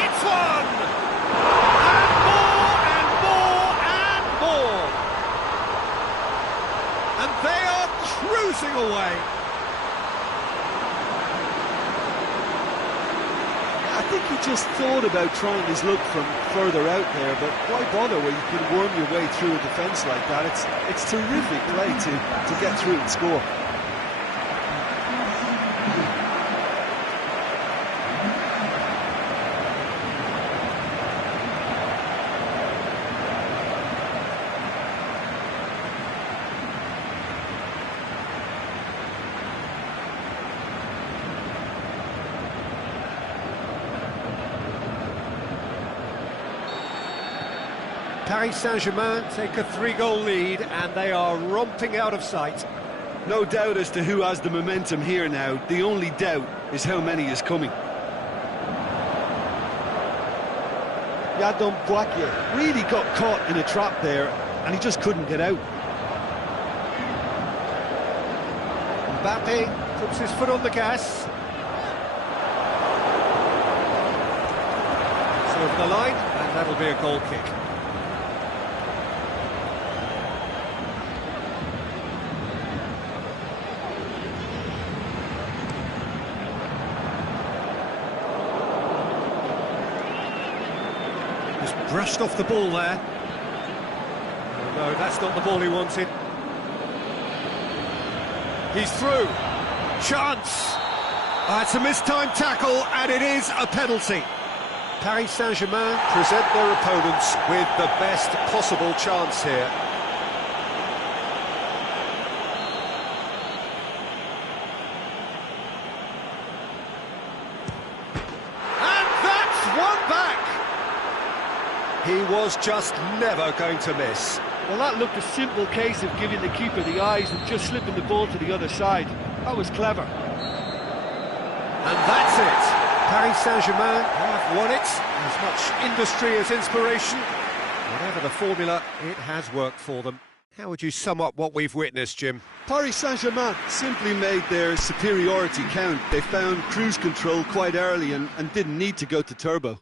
It's one! And more, and more, and more! And they are cruising away. I think he just thought about trying his luck from further out there, but why bother when you can worm your way through a defence like that? It's terrific play to get through and score. Paris Saint-Germain take a 3-goal lead, and they are romping out of sight. No doubt as to who has the momentum here now. The only doubt is how many is coming. Yadon Boakye really got caught in a trap there, and he just couldn't get out. Mbappe puts his foot on the gas. It's over the line, and that'll be a goal kick. Just brushed off the ball there. Oh, no, that's not the ball he wanted. He's through. Chance. It's a mistimed tackle, and it is a penalty. Paris Saint-Germain present their opponents with the best possible chance here. And that's one back. He was just never going to miss. Well, that looked a simple case of giving the keeper the eyes and just slipping the ball to the other side. That was clever. And that's it. Paris Saint-Germain have won it. As much industry as inspiration. Whatever the formula, it has worked for them. How would you sum up what we've witnessed, Jim? Paris Saint-Germain simply made their superiority count. They found cruise control quite early and didn't need to go to turbo.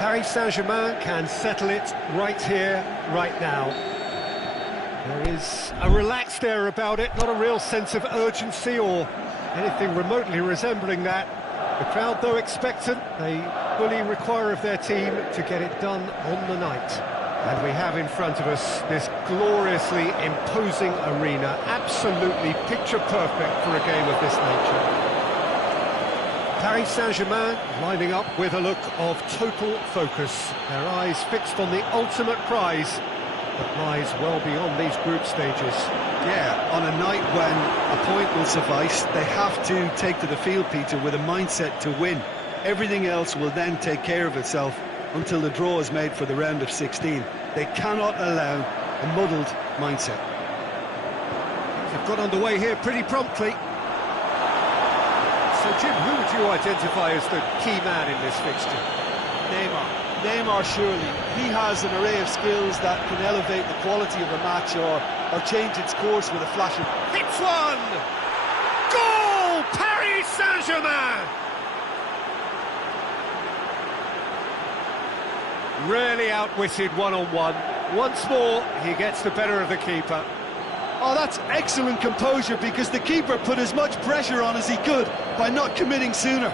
Paris Saint-Germain can settle it right here, right now. There is a relaxed air about it, not a real sense of urgency or anything remotely resembling that. The crowd, though expectant, they fully require of their team to get it done on the night. And we have in front of us this gloriously imposing arena, absolutely picture perfect for a game of this nature. Paris Saint-Germain lining up with a look of total focus, their eyes fixed on the ultimate prize that lies well beyond these group stages. Yeah, on a night when a point will suffice, they have to take to the field, Peter, with a mindset to win. Everything else will then take care of itself until the draw is made for the round of 16. They cannot allow a muddled mindset. They've got underway here pretty promptly. So, Jim, who would you identify as the key man in this fixture? Neymar, surely. He has an array of skills that can elevate the quality of a match or change its course with a flash of... Hits one! Goal! Paris Saint-Germain! Really outwitted one-on-one. Once more, he gets the better of the keeper. Oh, that's excellent composure, because the keeper put as much pressure on as he could by not committing sooner.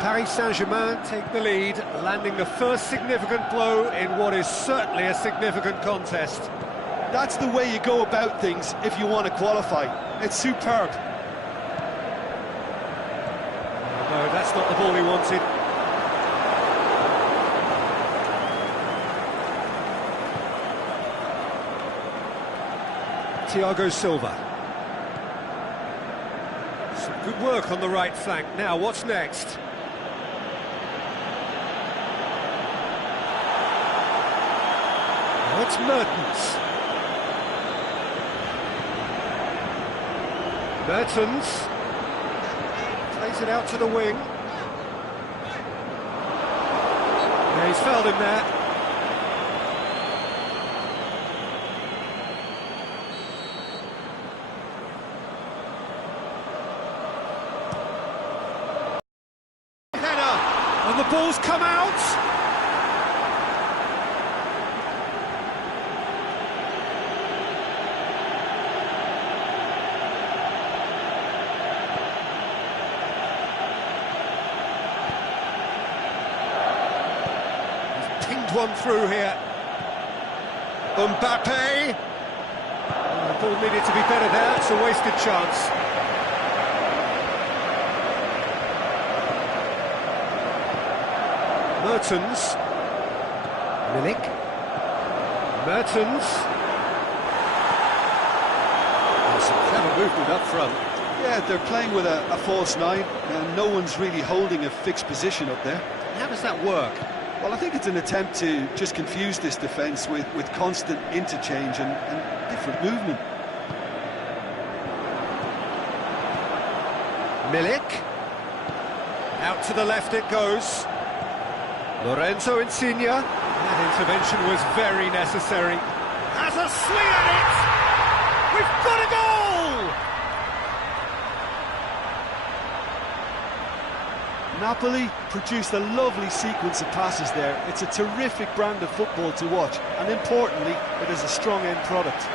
Paris Saint-Germain take the lead, landing the first significant blow in what is certainly a significant contest. That's the way you go about things if you want to qualify. It's superb. No, that's not the ball he wanted. Thiago Silva. Some good work on the right flank. Now, what's next? Now it's Mertens. Mertens plays it out to the wing. Yeah, he's fouled him there. Header, and the ball's come out. One through here. Mbappe. The ball needed to be better there. It's a wasted chance. Mertens. Milik. Mertens. There's some clever movement up front. Yeah, they're playing with a false nine, and no one's really holding a fixed position up there. How does that work? Well, I think it's an attempt to just confuse this defence with constant interchange and different movement. Milik. Out to the left it goes. Lorenzo Insigne. That intervention was very necessary. Has a swing at it! We've got a goal! Napoli produced a lovely sequence of passes there. It's a terrific brand of football to watch, and importantly, it is a strong end product.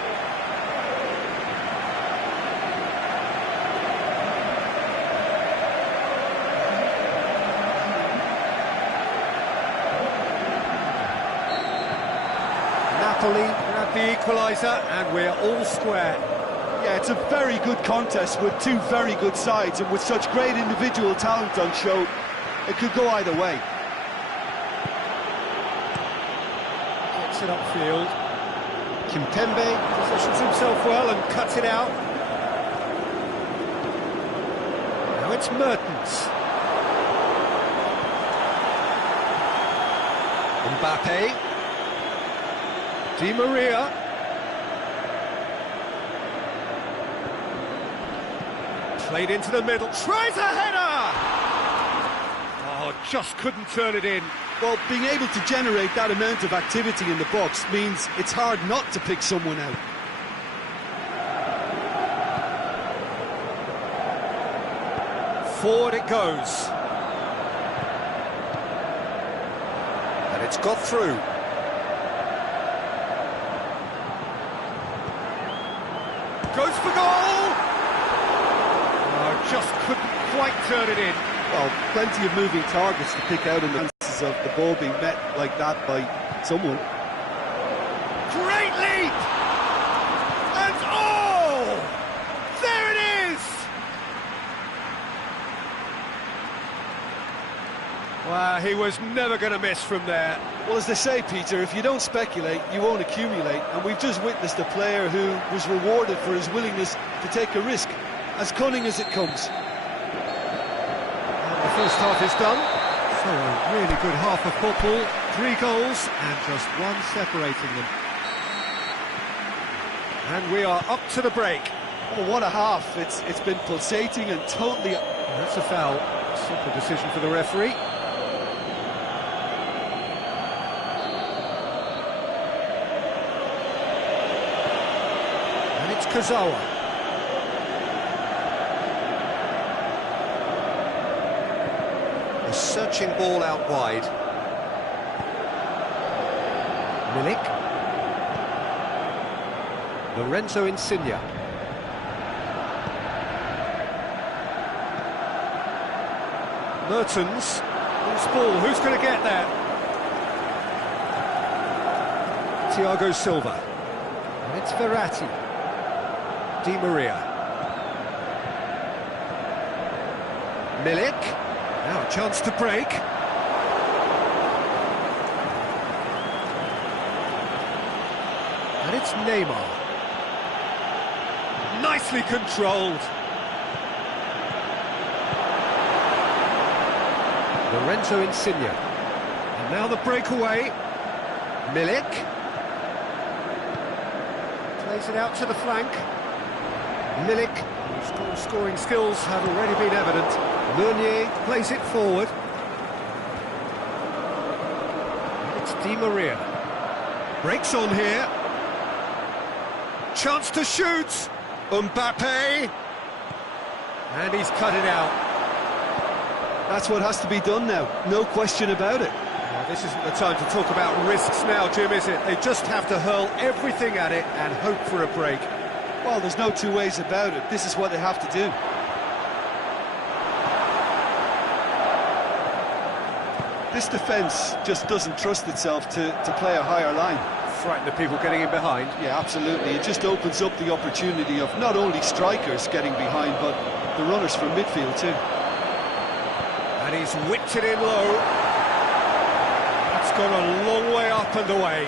Napoli grab the equaliser, and we're all square. Yeah, it's a very good contest with two very good sides, and with such great individual talent on show, it could go either way. Gets it upfield. Kimpembe positions himself well and cuts it out. Now it's Mertens. Mbappe. Di Maria. Played into the middle, tries a header! Oh, just couldn't turn it in. Well, being able to generate that amount of activity in the box means it's hard not to pick someone out. Forward it goes. And it's got through. Goes for goal! Oh, just couldn't quite turn it in. Well, plenty of moving targets to pick out in the chances of the ball being met like that by someone. Great leap! And oh! There it is! Well, he was never going to miss from there. Well, as they say, Peter, if you don't speculate, you won't accumulate. And we've just witnessed a player who was rewarded for his willingness to take a risk, as cunning as it comes. And the first half is done. So a really good half of football. 3 goals and just one separating them. And we are up to the break. Oh, what a half. It's been pulsating and totally... That's a foul. Simple decision for the referee. And it's Kazawa. A searching ball out wide. Milik. Lorenzo Insigne. Mertens. Loose ball, who's going to get there? Thiago Silva. And it's Verratti. Di Maria. Milik. Now a chance to break. And it's Neymar. Nicely controlled. Lorenzo Insigne. And now the breakaway. Milik. Plays it out to the flank. Milik, whose scoring skills have already been evident. Meunier plays it forward. And it's Di Maria. Breaks on here. Chance to shoot. Mbappe. And he's cut it out. That's what has to be done now, no question about it. Well, this isn't the time to talk about risks now, Jim, is it? They just have to hurl everything at it and hope for a break. Well, there's no two ways about it. This is what they have to do. This defence just doesn't trust itself to play a higher line. Frighten the people getting in behind. Yeah, absolutely. It just opens up the opportunity of not only strikers getting behind, but the runners from midfield too. And he's whipped it in low. That's gone a long way up and away.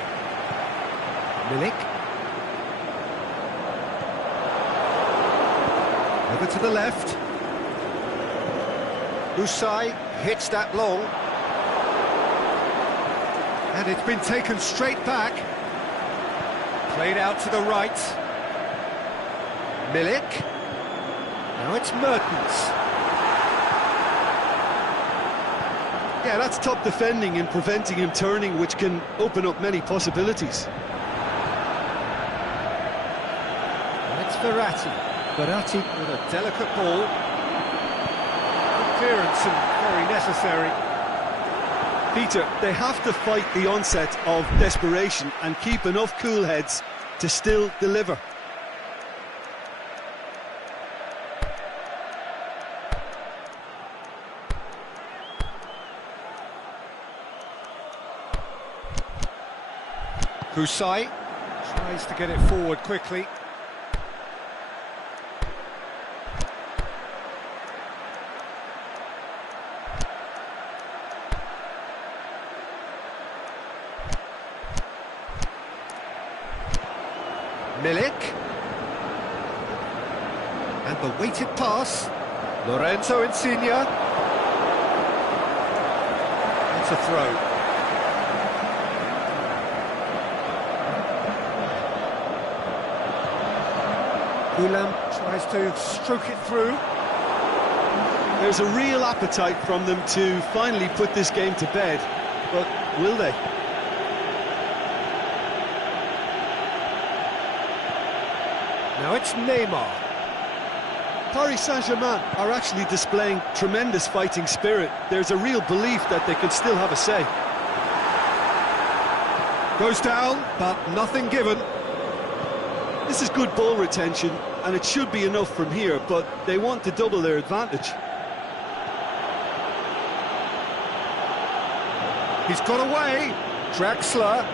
Milik. Over to the left. Usai hits that long. And it's been taken straight back. Played out to the right. Milik. Now it's Mertens. Yeah, that's top defending and preventing him turning, which can open up many possibilities. And it's Verratti. Verratti with a delicate ball. Good clearance and very necessary. Peter, they have to fight the onset of desperation and keep enough cool heads to still deliver. Usai tries to get it forward quickly. Milik. And the weighted pass. Lorenzo Insigne. It's a throw. Ulam tries to stroke it through. There's a real appetite from them to finally put this game to bed, but will they? Now it's Neymar. Paris Saint-Germain are actually displaying tremendous fighting spirit. There's a real belief that they could still have a say. Goes down, but nothing given. This is good ball retention, and it should be enough from here, but they want to double their advantage. He's got away. Draxler.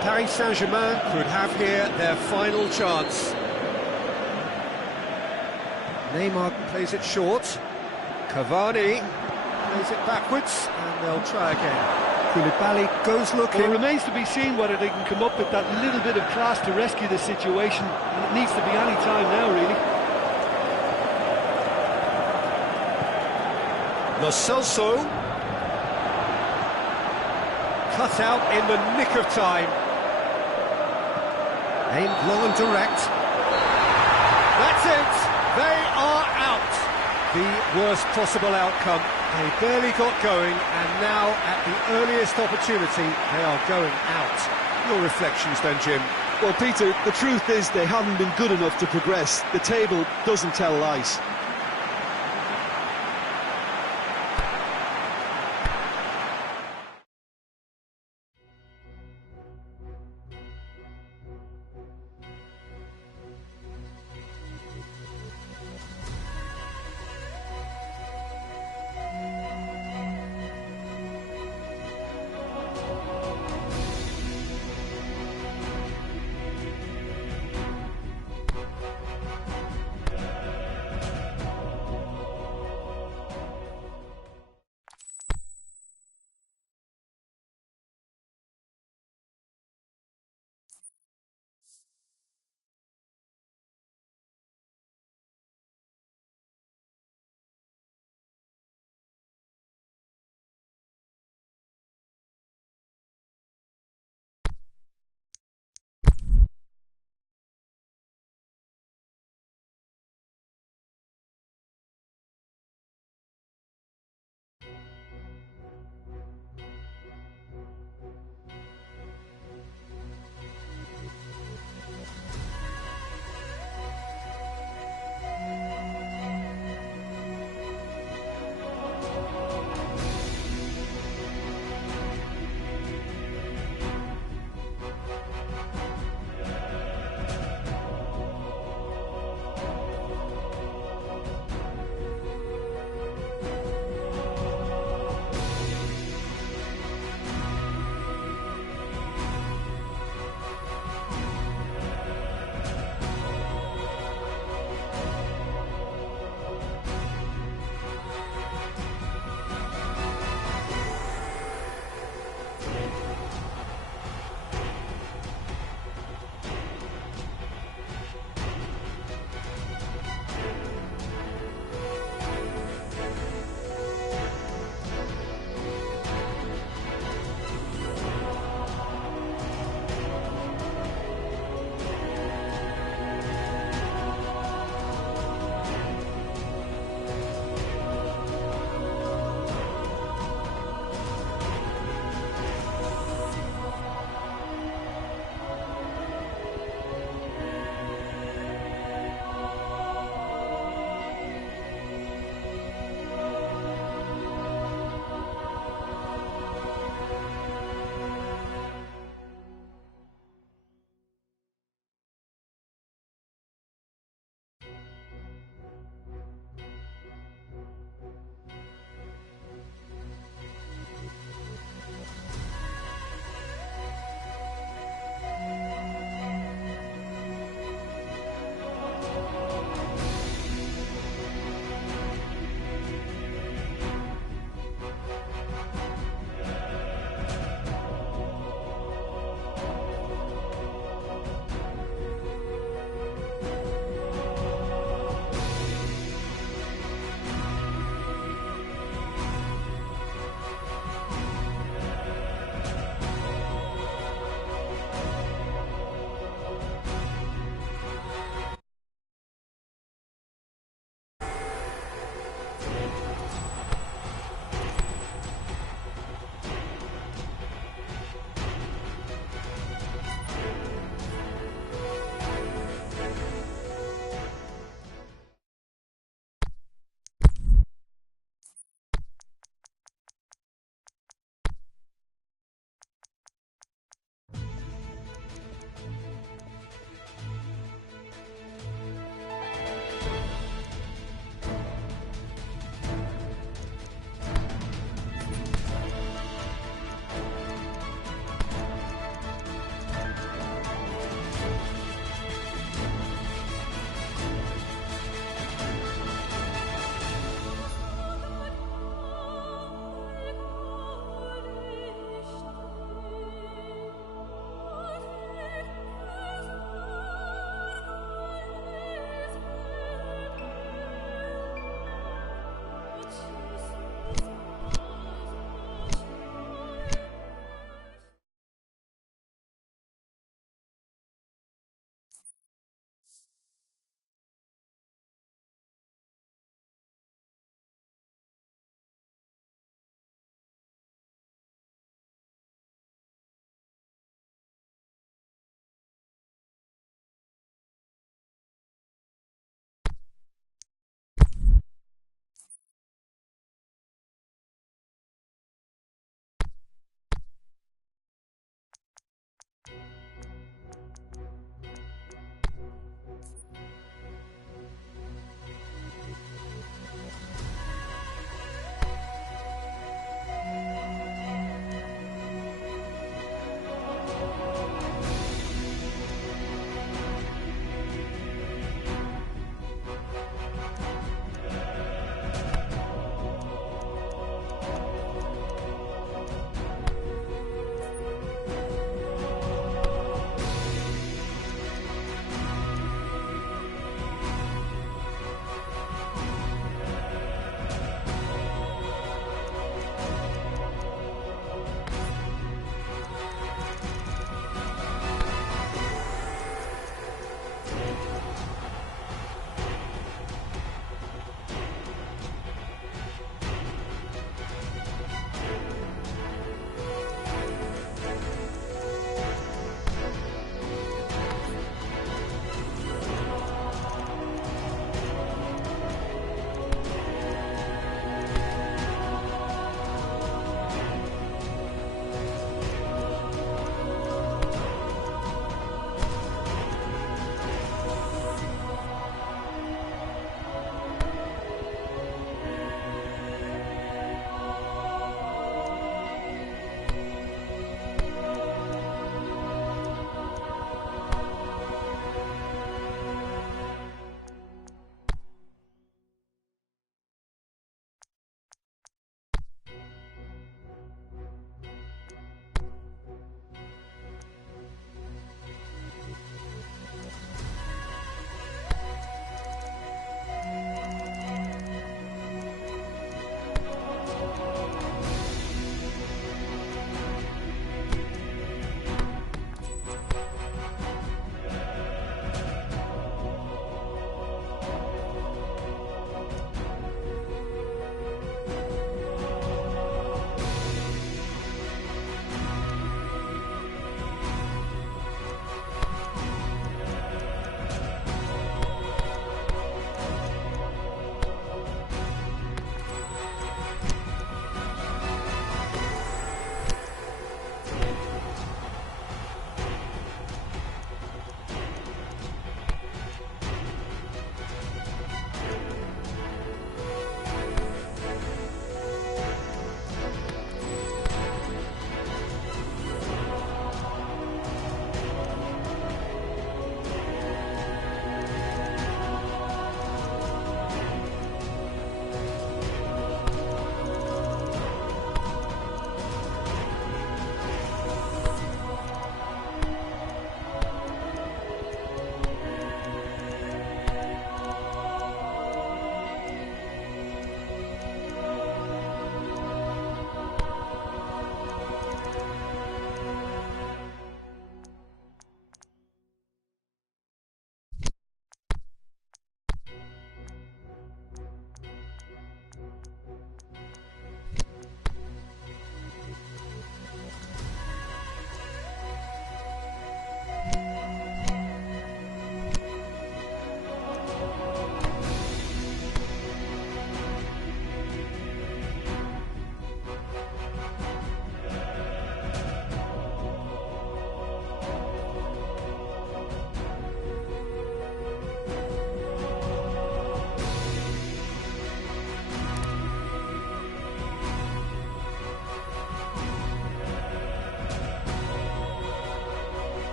Paris Saint-Germain could have here their final chance. Neymar plays it short. Cavani plays it backwards, and they'll try again. Koulibaly goes looking. Well, it remains to be seen whether they can come up with that little bit of class to rescue the situation, and it needs to be any time now, really. Lo Celso. Cut out in the nick of time. Aimed long and direct. That's it! They are out! The worst possible outcome. They barely got going, and now, at the earliest opportunity, they are going out. Your reflections then, Jim? Well, Peter, the truth is they haven't been good enough to progress. The table doesn't tell lies.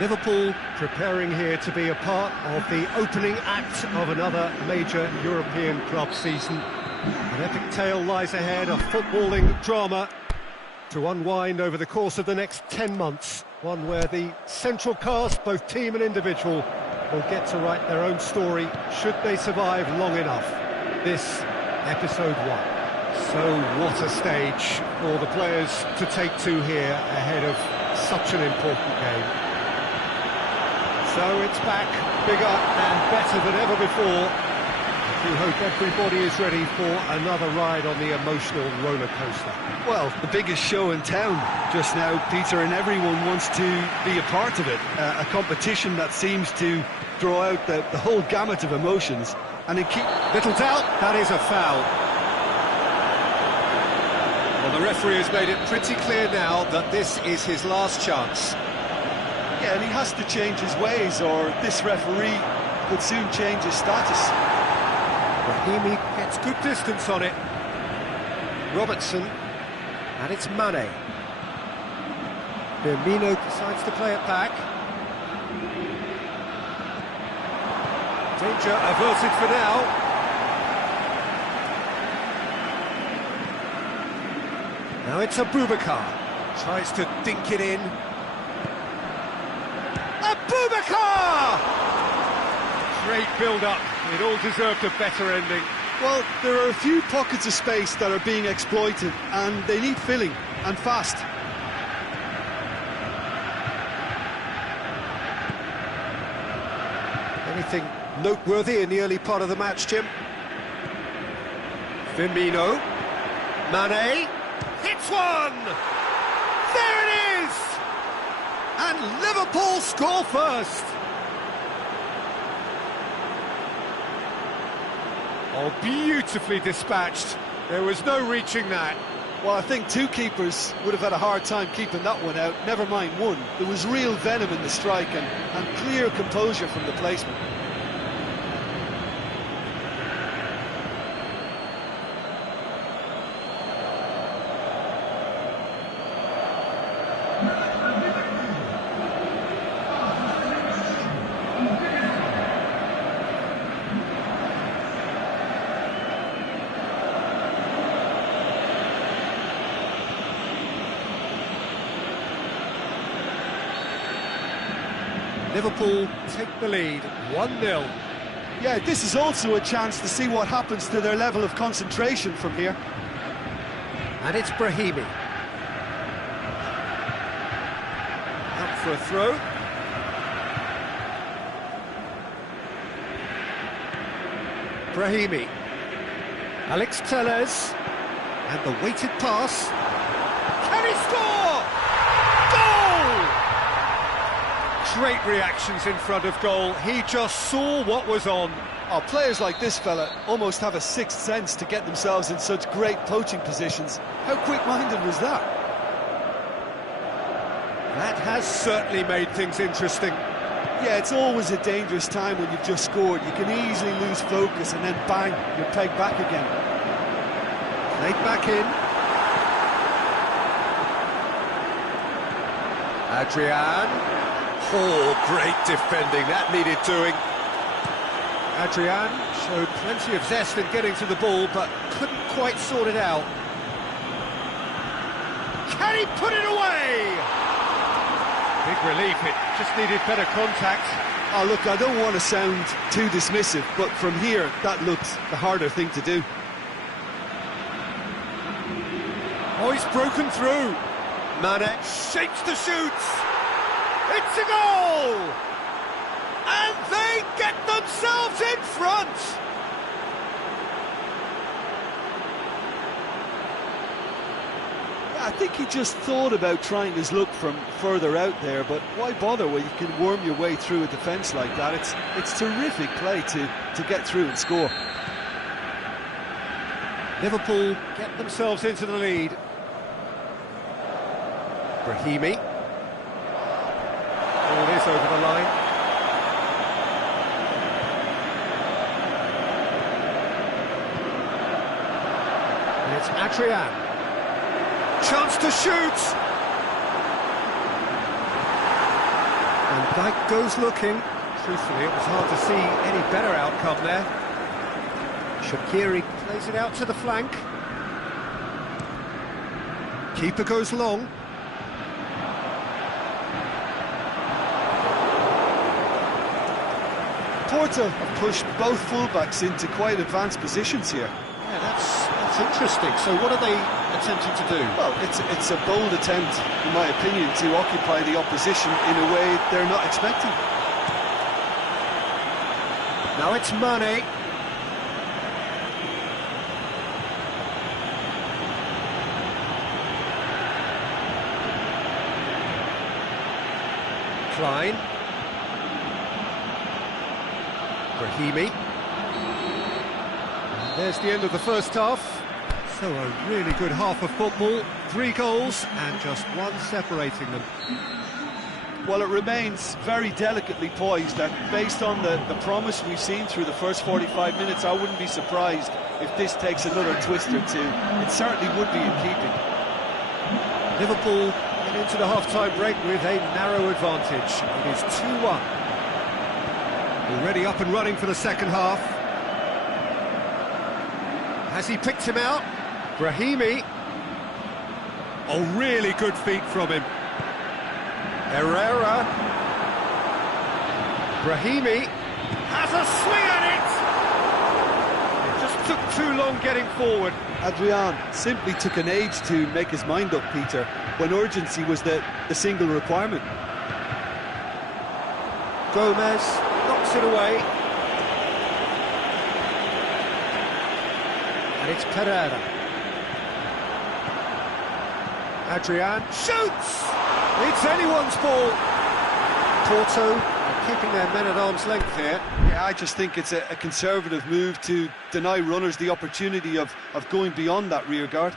Liverpool preparing here to be a part of the opening act of another major European club season. An epic tale lies ahead, a footballing drama to unwind over the course of the next 10 months. One where the central cast, both team and individual, will get to write their own story, should they survive long enough. This, episode 1. So what a stage for the players to take to here ahead of such an important game. So it's back, bigger and better than ever before. I do hope everybody is ready for another ride on the emotional roller coaster. Well, the biggest show in town just now, Peter, and everyone wants to be a part of it. A competition that seems to draw out the whole gamut of emotions. And Little doubt, that is a foul. Well, the referee has made it pretty clear now that this is his last chance. Yeah, and he has to change his ways, or this referee could soon change his status. Brahimi gets good distance on it. Robertson, and it's Mane. Firmino decides to play it back. Danger averted for now. Now it's Abubakar. Tries to dink it in. Abubakar! Great build-up. It all deserved a better ending. Well, there are a few pockets of space that are being exploited, and they need filling, and fast. Anything noteworthy in the early part of the match, Jim? Firmino. Mane. Hits one! There it is! And Liverpool score first! Oh, beautifully dispatched. There was no reaching that. Well, I think two keepers would have had a hard time keeping that one out, never mind one. There was real venom in the strike and clear composure from the placement. Liverpool take the lead, 1-0. Yeah, this is also a chance to see what happens to their level of concentration from here. And it's Brahimi. Up for a throw. Brahimi. Alex Telles. And the weighted pass. Can he score? Goal! Great reactions in front of goal. He just saw what was on. Oh, players like this fella almost have a sixth sense to get themselves in such great poaching positions. How quick-minded was that? That has certainly made things interesting. Yeah, it's always a dangerous time when you've just scored. You can easily lose focus and then bang, you're pegged back again. Played back in. Adrian. Oh, great defending, that needed doing. Adrian showed plenty of zest in getting to the ball, but couldn't quite sort it out. Can he put it away? Big relief, it just needed better contact. Oh, look, I don't want to sound too dismissive, but from here, that looked the harder thing to do. Oh, he's broken through. Mane shapes to shoot. It's a goal! And they get themselves in front! I think he just thought about trying his luck from further out there, but why bother when you can worm your way through a defence like that? It's terrific play to get through and score. Liverpool get themselves into the lead. Brahimi. All this over the line. And it's Adrian. Chance to shoot! Van Dijk goes looking. Truthfully, it was hard to see any better outcome there. Shaqiri plays it out to the flank. Keeper goes long. Porto have pushed both fullbacks into quite advanced positions here. Yeah, that's interesting. So what are they attempting to do? Well, it's a bold attempt, in my opinion, to occupy the opposition in a way they're not expecting. Now it's Mane. Klein. Brahimi. And there's the end of the first half. So a really good half of football. 3 goals and just one separating them. Well, it remains very delicately poised, and based on the promise we've seen through the first 45 minutes, I wouldn't be surprised if this takes another twist or two. It certainly would be in keeping. Liverpool get into the half-time break with a narrow advantage. It is 2-1. Already up and running for the second half. Has he picked him out? Brahimi. Oh, really good feet from him. Herrera. Brahimi has a swing at it! It just took too long getting forward. Adrian simply took an age to make his mind up, Peter, when urgency was the single requirement. Gomez knocks it away. And it's Pereira. Adrian shoots! It's anyone's ball. Porto are keeping their men at arm's length here. Yeah, I just think it's a conservative move to deny runners the opportunity of going beyond that rear guard.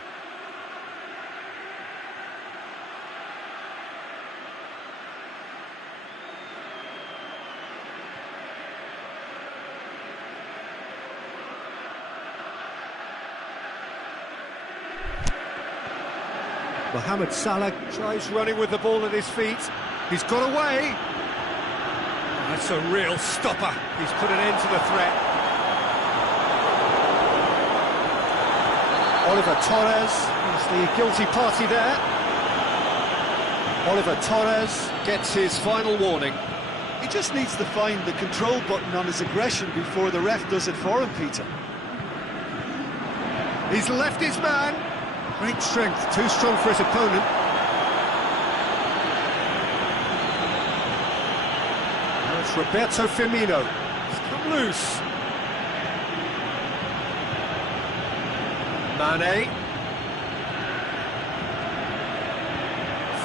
Mohamed Salah tries running with the ball at his feet. He's got away. That's a real stopper. He's put an end to the threat. Oliver Torres is the guilty party there. Oliver Torres gets his final warning. He just needs to find the control button on his aggression before the ref does it for him, Peter. He's left his man. Great strength, too strong for his opponent. Now it's Roberto Firmino. He's come loose. Mane.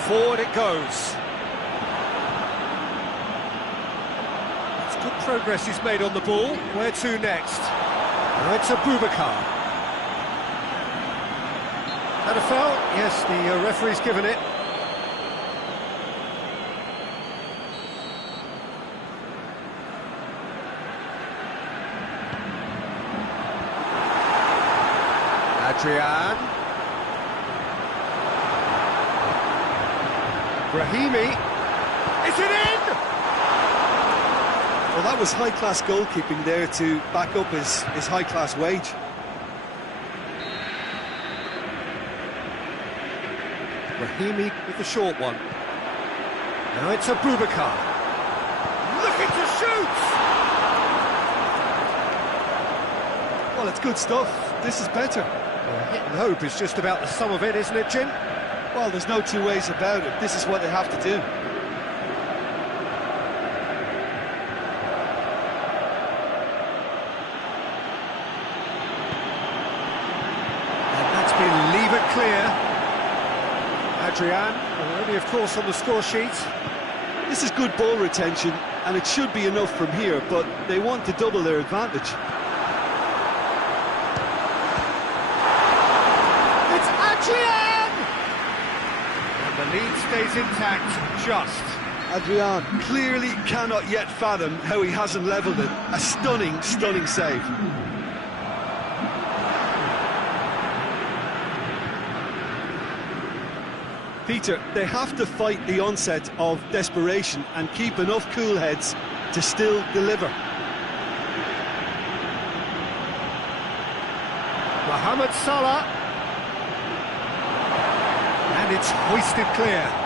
Forward it goes. It's good progress he's made on the ball. Where to next? Now it's Abubakar. Had a foul? Yes, the referee's given it. Adrian. Brahimi. Is it in? Well, that was high-class goalkeeping there to back up his high-class wage. Brahimi with the short one. Now it's Abubakar. Looking to shoot! Well, it's good stuff. This is better. Well, hit and hope is just about the sum of it, isn't it, Jim? Well, there's no two ways about it. This is what they have to do. And that's been lever clear. Adrian, already of course on the score sheet. This is good ball retention, and it should be enough from here, but they want to double their advantage. It's Adrian! And the lead stays intact, just. Adrian clearly cannot yet fathom how he hasn't levelled it. A stunning, stunning save. Peter, they have to fight the onset of desperation and keep enough cool heads to still deliver. Mohamed Salah. And it's hoisted clear.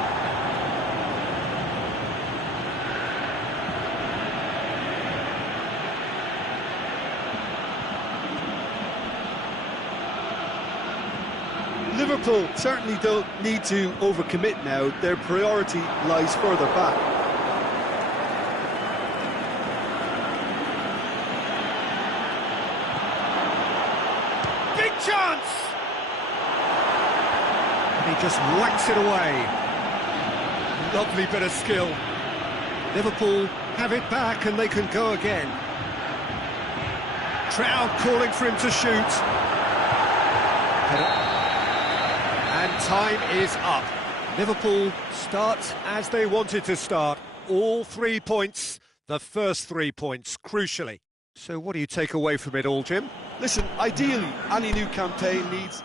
Liverpool certainly don't need to overcommit now. Their priority lies further back. Big chance! And he just whacks it away. Lovely bit of skill. Liverpool have it back and they can go again. Crowd calling for him to shoot. And time is up. Liverpool start as they wanted to start. All 3 points, the first 3 points, crucially. So what do you take away from it all, Jim? Listen, ideally, any new campaign needs...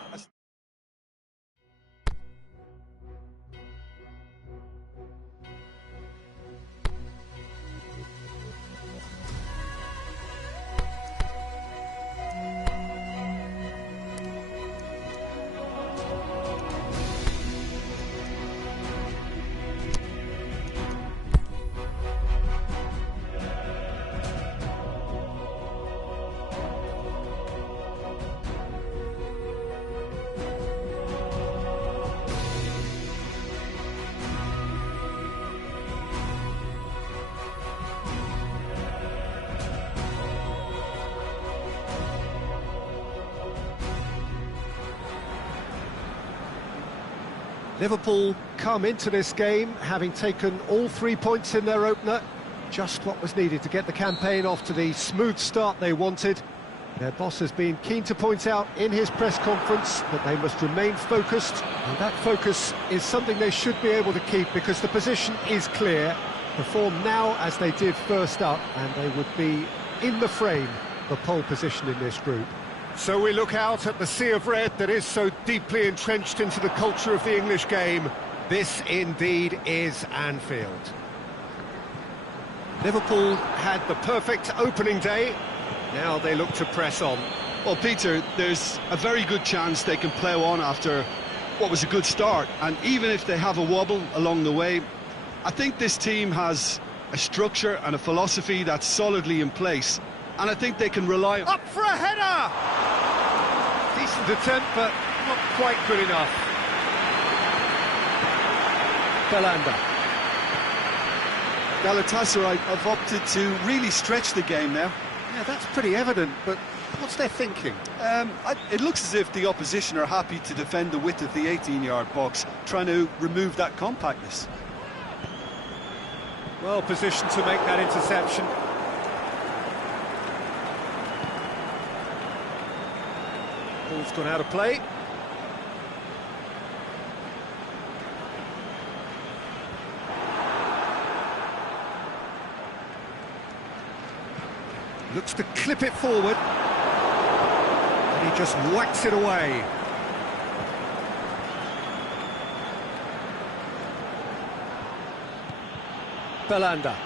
Liverpool come into this game having taken all 3 points in their opener. Just what was needed to get the campaign off to the smooth start they wanted. Their boss has been keen to point out in his press conference that they must remain focused, and that focus is something they should be able to keep because the position is clear. Perform now as they did first up and they would be in the frame for pole position in this group. So we look out at the sea of red that is so deeply entrenched into the culture of the English game. This indeed is Anfield. Liverpool had the perfect opening day. Now they look to press on. Well, Peter, there's a very good chance they can plough on after what was a good start. And even if they have a wobble along the way, I think this team has a structure and a philosophy that's solidly in place. And I think they can rely on... Up for a header! Decent attempt, but not quite good enough. Belanda. Galatasaray have opted to really stretch the game now. Yeah, that's pretty evident, but what's their thinking? It looks as if the opposition are happy to defend the width of the 18-yard box, trying to remove that compactness. Well positioned to make that interception. Ball's gone out of play. Looks to clip it forward. And he just whacks it away. Belanda.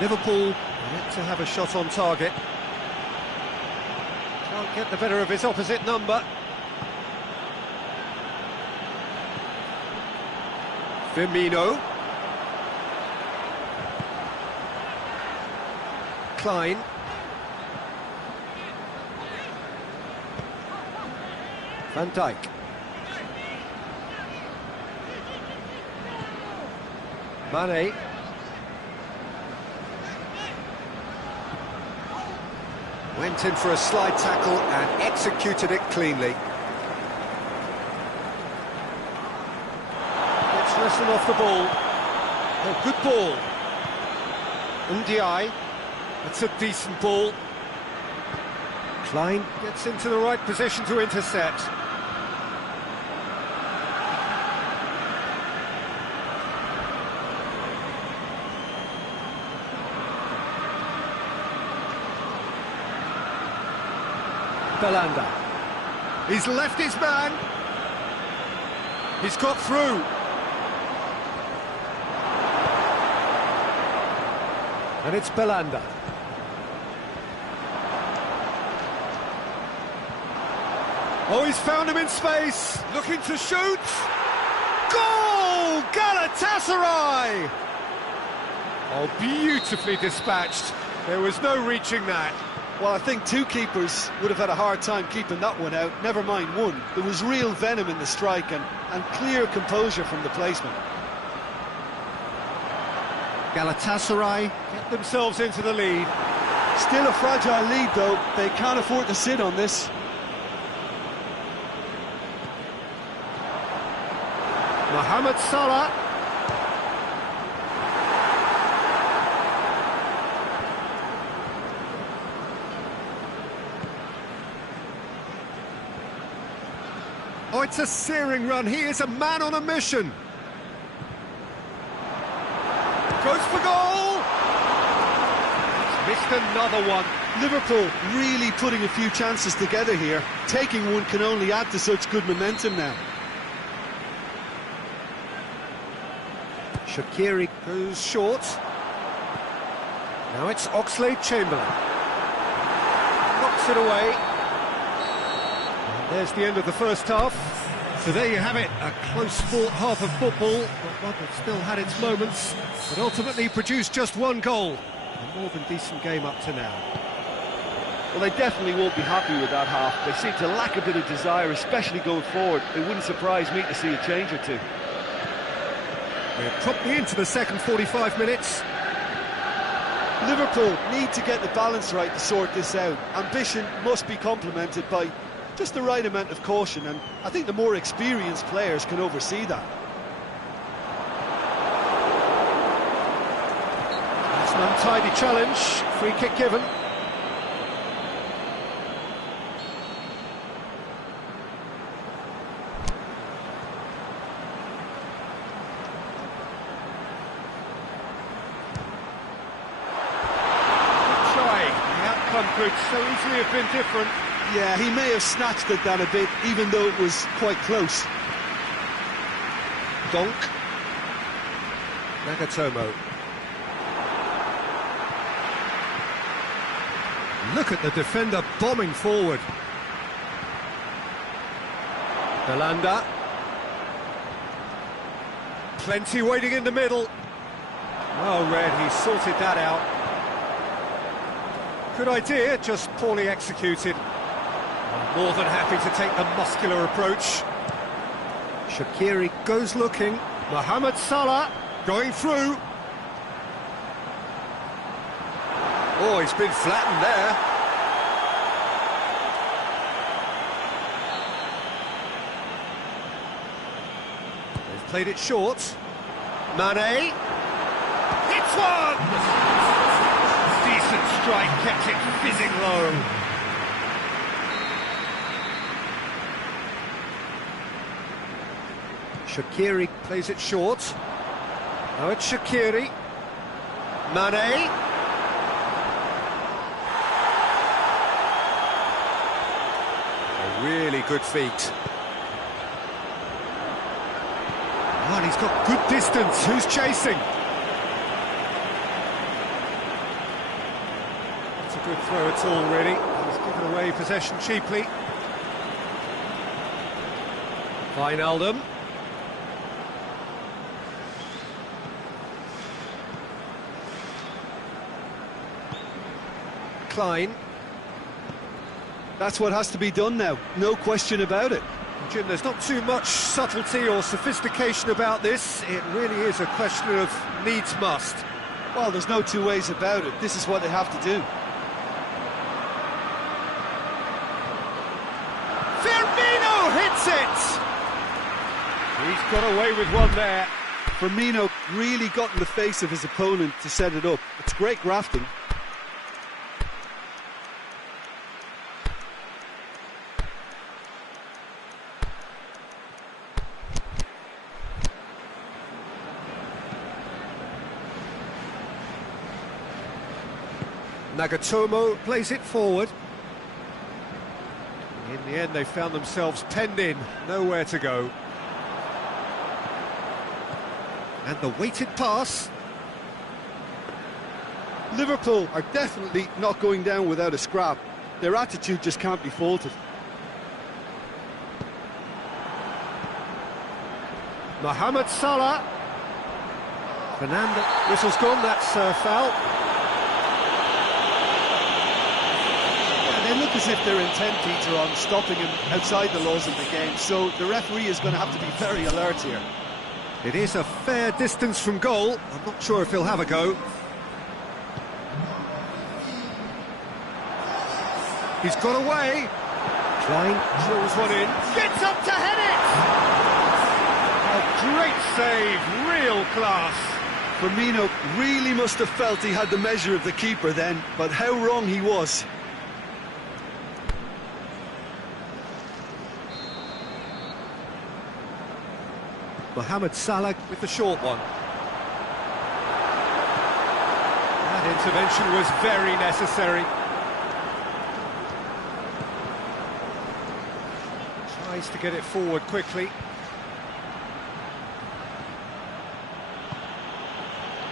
Liverpool yet to have a shot on target. Can't get the better of his opposite number. Firmino. Klein. Van Dijk. Mane. Went in for a slide tackle and executed it cleanly. Gets wrestled off the ball. Oh, good ball. Ndiaye. That's a decent ball. Klein gets into the right position to intercept. Belanda. He's left his man. He's got through. And it's Belanda. Oh, he's found him in space. Looking to shoot. Goal! Galatasaray! Oh, beautifully dispatched. There was no reaching that. Well, I think two keepers would have had a hard time keeping that one out, never mind one. There was real venom in the strike and clear composure from the placement. Galatasaray get themselves into the lead. Still a fragile lead, though. They can't afford to sit on this. Mohamed Salah. Oh, it's a searing run. He is a man on a mission. Goes for goal. He's missed another one. Liverpool really putting a few chances together here. Taking one can only add to such good momentum now. Shaqiri goes short. Now it's Oxlade-Chamberlain. Knocks it away. And there's the end of the first half. So there you have it, a close-fought half of football, but one that still had its moments, but ultimately produced just one goal. A more than decent game up to now. Well, they definitely won't be happy with that half. They seem to lack a bit of desire, especially going forward. It wouldn't surprise me to see a change or two. We're promptly into the second 45 minutes. Liverpool need to get the balance right to sort this out. Ambition must be complemented by just the right amount of caution, and I think the more experienced players can oversee that. It's an untidy challenge, free kick given. Could so easily have been different. Yeah, he may have snatched at that a bit, even though it was quite close. Donk. Nagatomo. Look at the defender bombing forward. Belanda. Plenty waiting in the middle. Well read, he sorted that out. Good idea, just poorly executed. More than happy to take the muscular approach. Shaqiri goes looking. Mohamed Salah going through. Oh, he's been flattened there. They've played it short. Mane. Hits one! Decent strike, kept it fizzing low. Shaqiri plays it short. Now it's Shaqiri. Mane. A really good feat. Oh, and he's got good distance. Who's chasing? Good throw at all, really. He's given away possession cheaply. Wijnaldum. Klein. That's what has to be done now, no question about it. Jim, there's not too much subtlety or sophistication about this. It really is a question of needs must. Well, there's no two ways about it. This is what they have to do. Hits it! He's got away with one there. Firmino really got in the face of his opponent to set it up. It's great grafting. Nagatomo plays it forward. In In the end, they found themselves penned in, nowhere to go. And the weighted pass. Liverpool are definitely not going down without a scrap. Their attitude just can't be faulted. Mohamed Salah. Fernando, whistle's gone, that's foul. They look as if they're intent, Peter, on stopping him outside the laws of the game, so the referee is going to have to be very alert here. It is a fair distance from goal. I'm not sure if he'll have a go. He's got away. Klein drills one in. Gets up to head it! A great save, real class. Firmino really must have felt he had the measure of the keeper then, but how wrong he was. Mohamed Salah with the short one. That intervention was very necessary. Tries to get it forward quickly.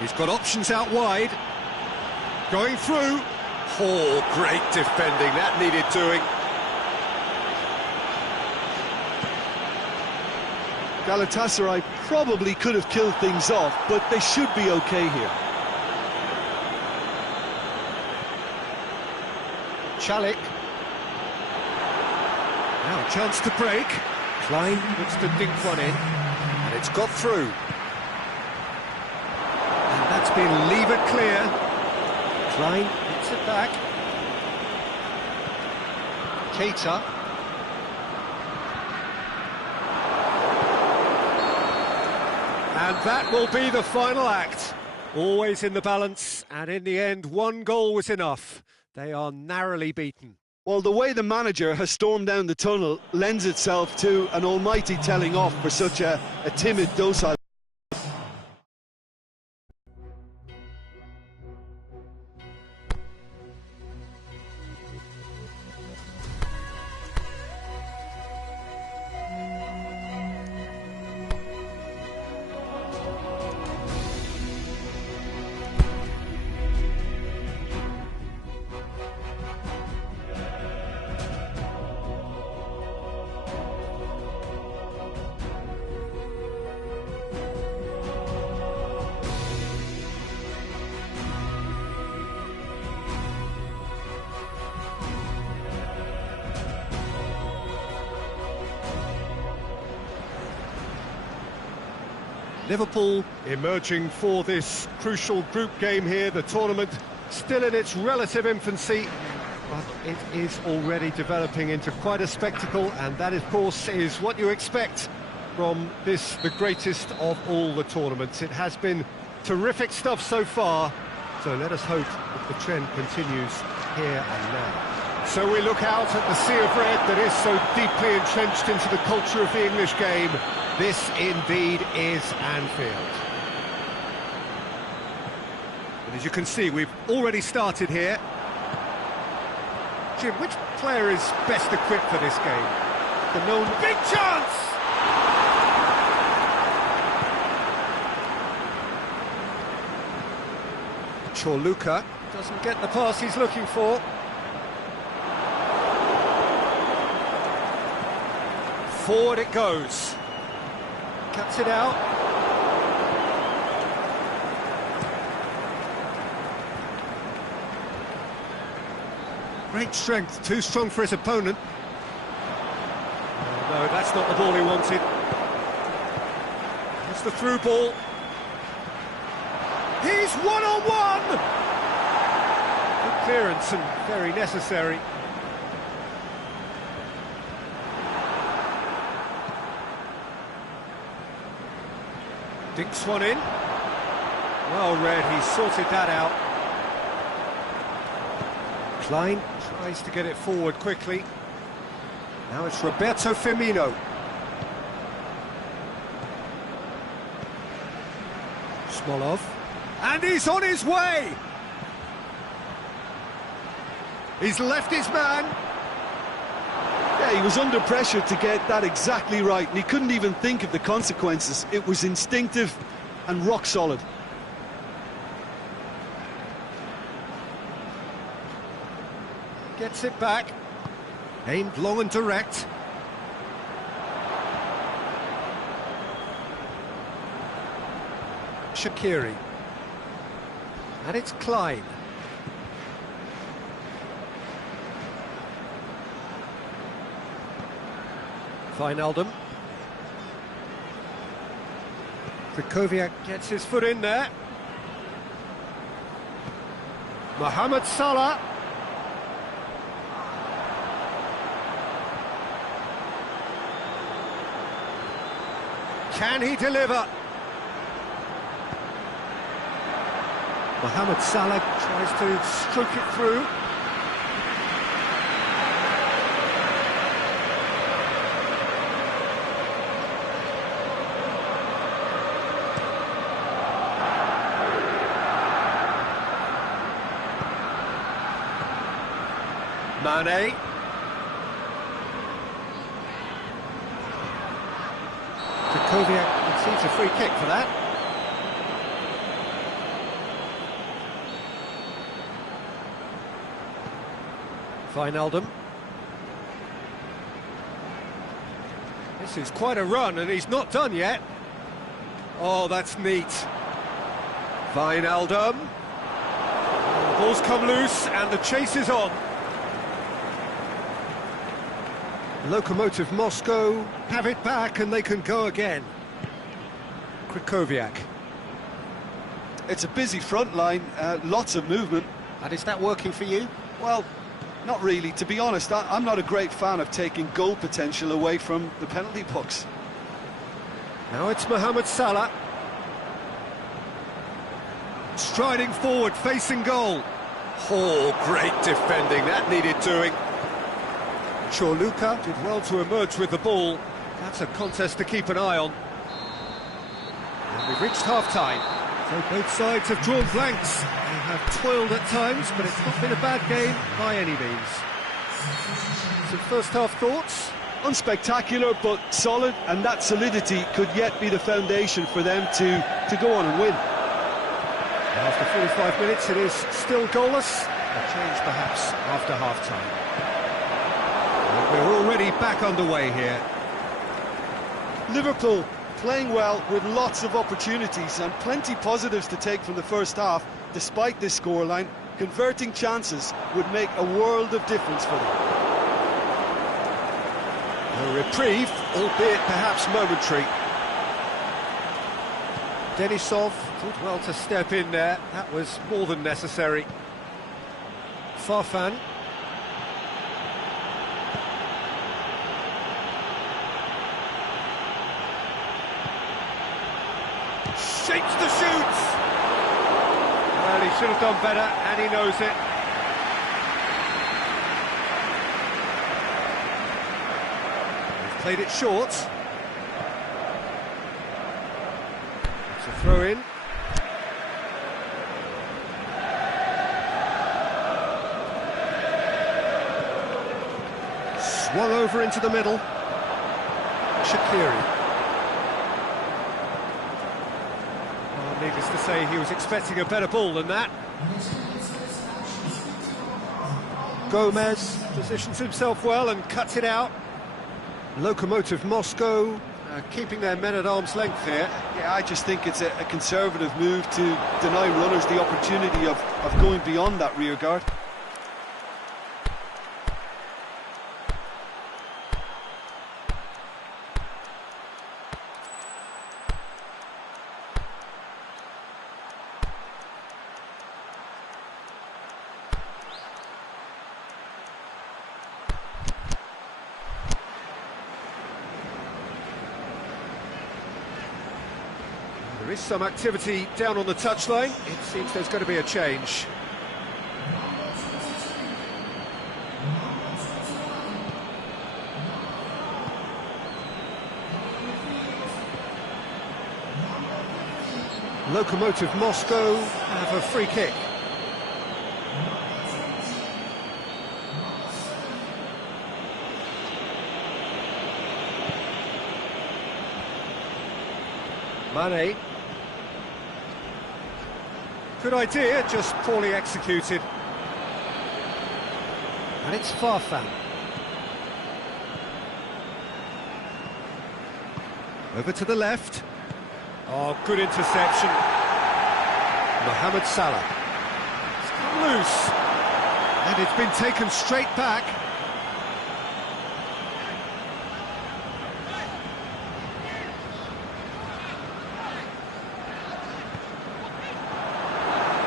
He's got options out wide. Going through. Oh, great defending. That needed doing. Galatasaray probably could have killed things off, but they should be okay here. Chalik. Now a chance to break. Klein looks to dink one in, and it's got through. And that's been levered clear. Klein hits it back. Keita. And that will be the final act. Always in the balance, and in the end, one goal was enough. They are narrowly beaten. Well, the way the manager has stormed down the tunnel lends itself to an almighty telling off for such a timid, docile. Liverpool emerging for this crucial group game here, the tournament still in its relative infancy, but it is already developing into quite a spectacle, and that, of course, is what you expect from this, the greatest of all the tournaments. It has been terrific stuff so far, so let us hope that the trend continues here and now. So we look out at the sea of red that is so deeply entrenched into the culture of the English game. This indeed is Anfield. And as you can see, we've already started here. Jim, which player is best equipped for this game? The known big chance! Chorluka doesn't get the pass he's looking for. Forward it goes. Cuts it out. Great strength, too strong for his opponent. Oh, no, that's not the ball he wanted. That's the through ball. He's one-on-one! Good clearance and very necessary. Dinks one in. Well read, he sorted that out. Klein tries to get it forward quickly. Now it's Roberto Firmino. Smolov. And he's on his way! He's left his man. Yeah, he was under pressure to get that exactly right, and he couldn't even think of the consequences. It was instinctive and rock solid. Gets it back. Aimed long and direct. Shaqiri. And it's Klein. Wijnaldum. Krychowiak gets his foot in there. Mohamed Salah. Can he deliver? Mohamed Salah tries to stroke it through. Mane. Krychowiak concedes a free kick for that. Wijnaldum. This is quite a run, and he's not done yet. Oh, that's neat. Wijnaldum. The ball's come loose, and the chase is on. Lokomotiv Moscow have it back, and they can go again. Krychowiak. It's a busy front line, lots of movement. And is that working for you? Well, not really. To be honest, I'm not a great fan of taking goal potential away from the penalty box. Now it's Mohamed Salah. Striding forward, facing goal. Oh, great defending, that needed doing. Chorluka did well to emerge with the ball. That's a contest to keep an eye on. And we've reached half-time. So both sides have drawn blanks. They have toiled at times, but it's not been a bad game by any means. Some first-half thoughts? Unspectacular, but solid, and that solidity could yet be the foundation for them to go on and win. After 45 minutes, it is still goalless. A change, perhaps, after half-time. We're already back underway here. Liverpool playing well with lots of opportunities and plenty positives to take from the first half. Despite this scoreline, converting chances would make a world of difference for them. A reprieve, albeit perhaps momentary. Denisov did well to step in there. That was more than necessary. Farfan. Shapes the shoots! Well, he should have done better, and he knows it. He's played it short. It's a throw-in. Swung over into the middle. Shaqiri. Needless to say, he was expecting a better ball than that. Gomez positions himself well and cuts it out. Lokomotiv Moscow keeping their men at arm's length here. Yeah, I just think it's a conservative move to deny runners the opportunity of going beyond that rear guard. There is some activity down on the touchline. It seems there's going to be a change. Lokomotiv Moscow have a free kick. Mane. Good idea, just poorly executed. And it's Farfan. Over to the left. Oh, good interception. Mohamed Salah. It's come loose. And it's been taken straight back.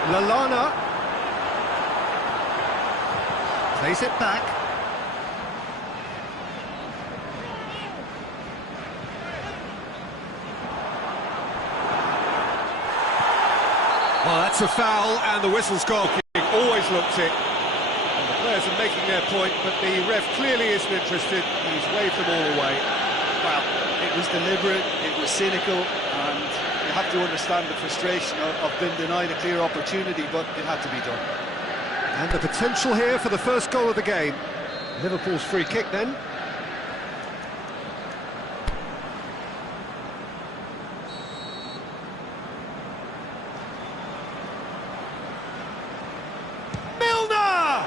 Lallana plays it back. Well, that's a foul, and the whistle's gone. Always looked it. And the players are making their point, but the ref clearly isn't interested. He's waved them all away. Well, it was deliberate, it was cynical, and you have to understand the frustration of being denied a clear opportunity, but it had to be done. And the potential here for the first goal of the game. Liverpool's free kick then. Milner!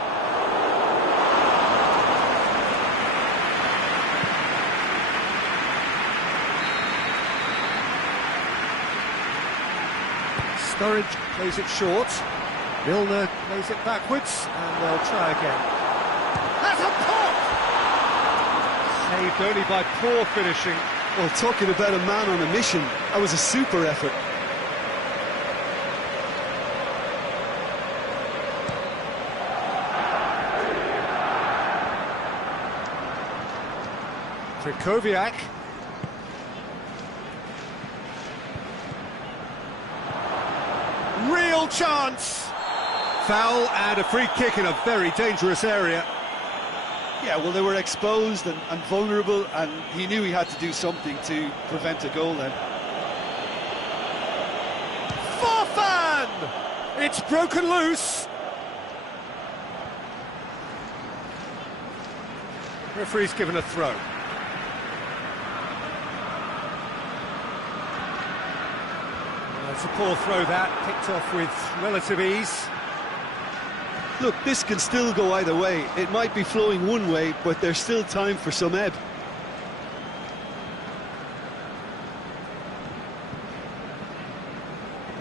Sturridge plays it short. Milner plays it backwards, and they'll try again. That's a pop! Saved only by poor finishing. Well, talking about a man on a mission, that was a super effort. Krychowiak. Real chance! Foul and a free kick in a very dangerous area. Yeah, well, they were exposed and vulnerable, and he knew he had to do something to prevent a goal then. Farfan! It's broken loose. Referee's given a throw. It's a poor throw that, picked off with relative ease. Look, this can still go either way. It might be flowing one way, but there's still time for some ebb.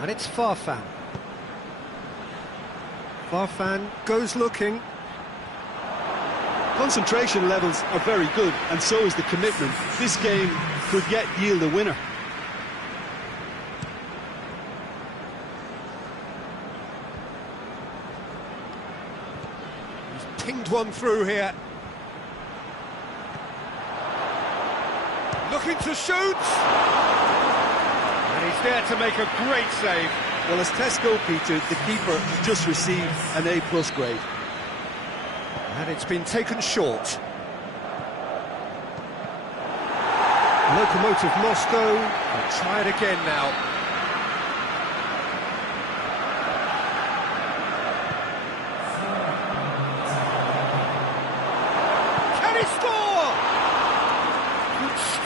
And it's Farfan. Farfan goes looking. Concentration levels are very good, and so is the commitment. This game could yet yield a winner. Pinged one through here. Looking to shoot! And he's there to make a great save. Well, as tests go, Peter, the keeper just received an A+ grade. And it's been taken short. Lokomotiv Moscow will try it again now.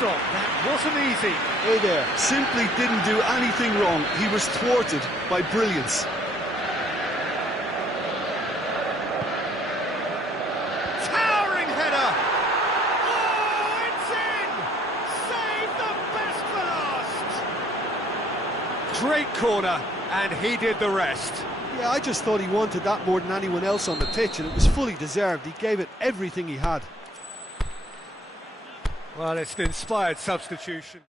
That wasn't easy. Hey there, simply didn't do anything wrong. He was thwarted by brilliance. Towering header! Oh, it's in! Save the best for last! Great corner, and he did the rest. Yeah, I just thought he wanted that more than anyone else on the pitch, and it was fully deserved. He gave it everything he had. Well, it's an inspired substitution.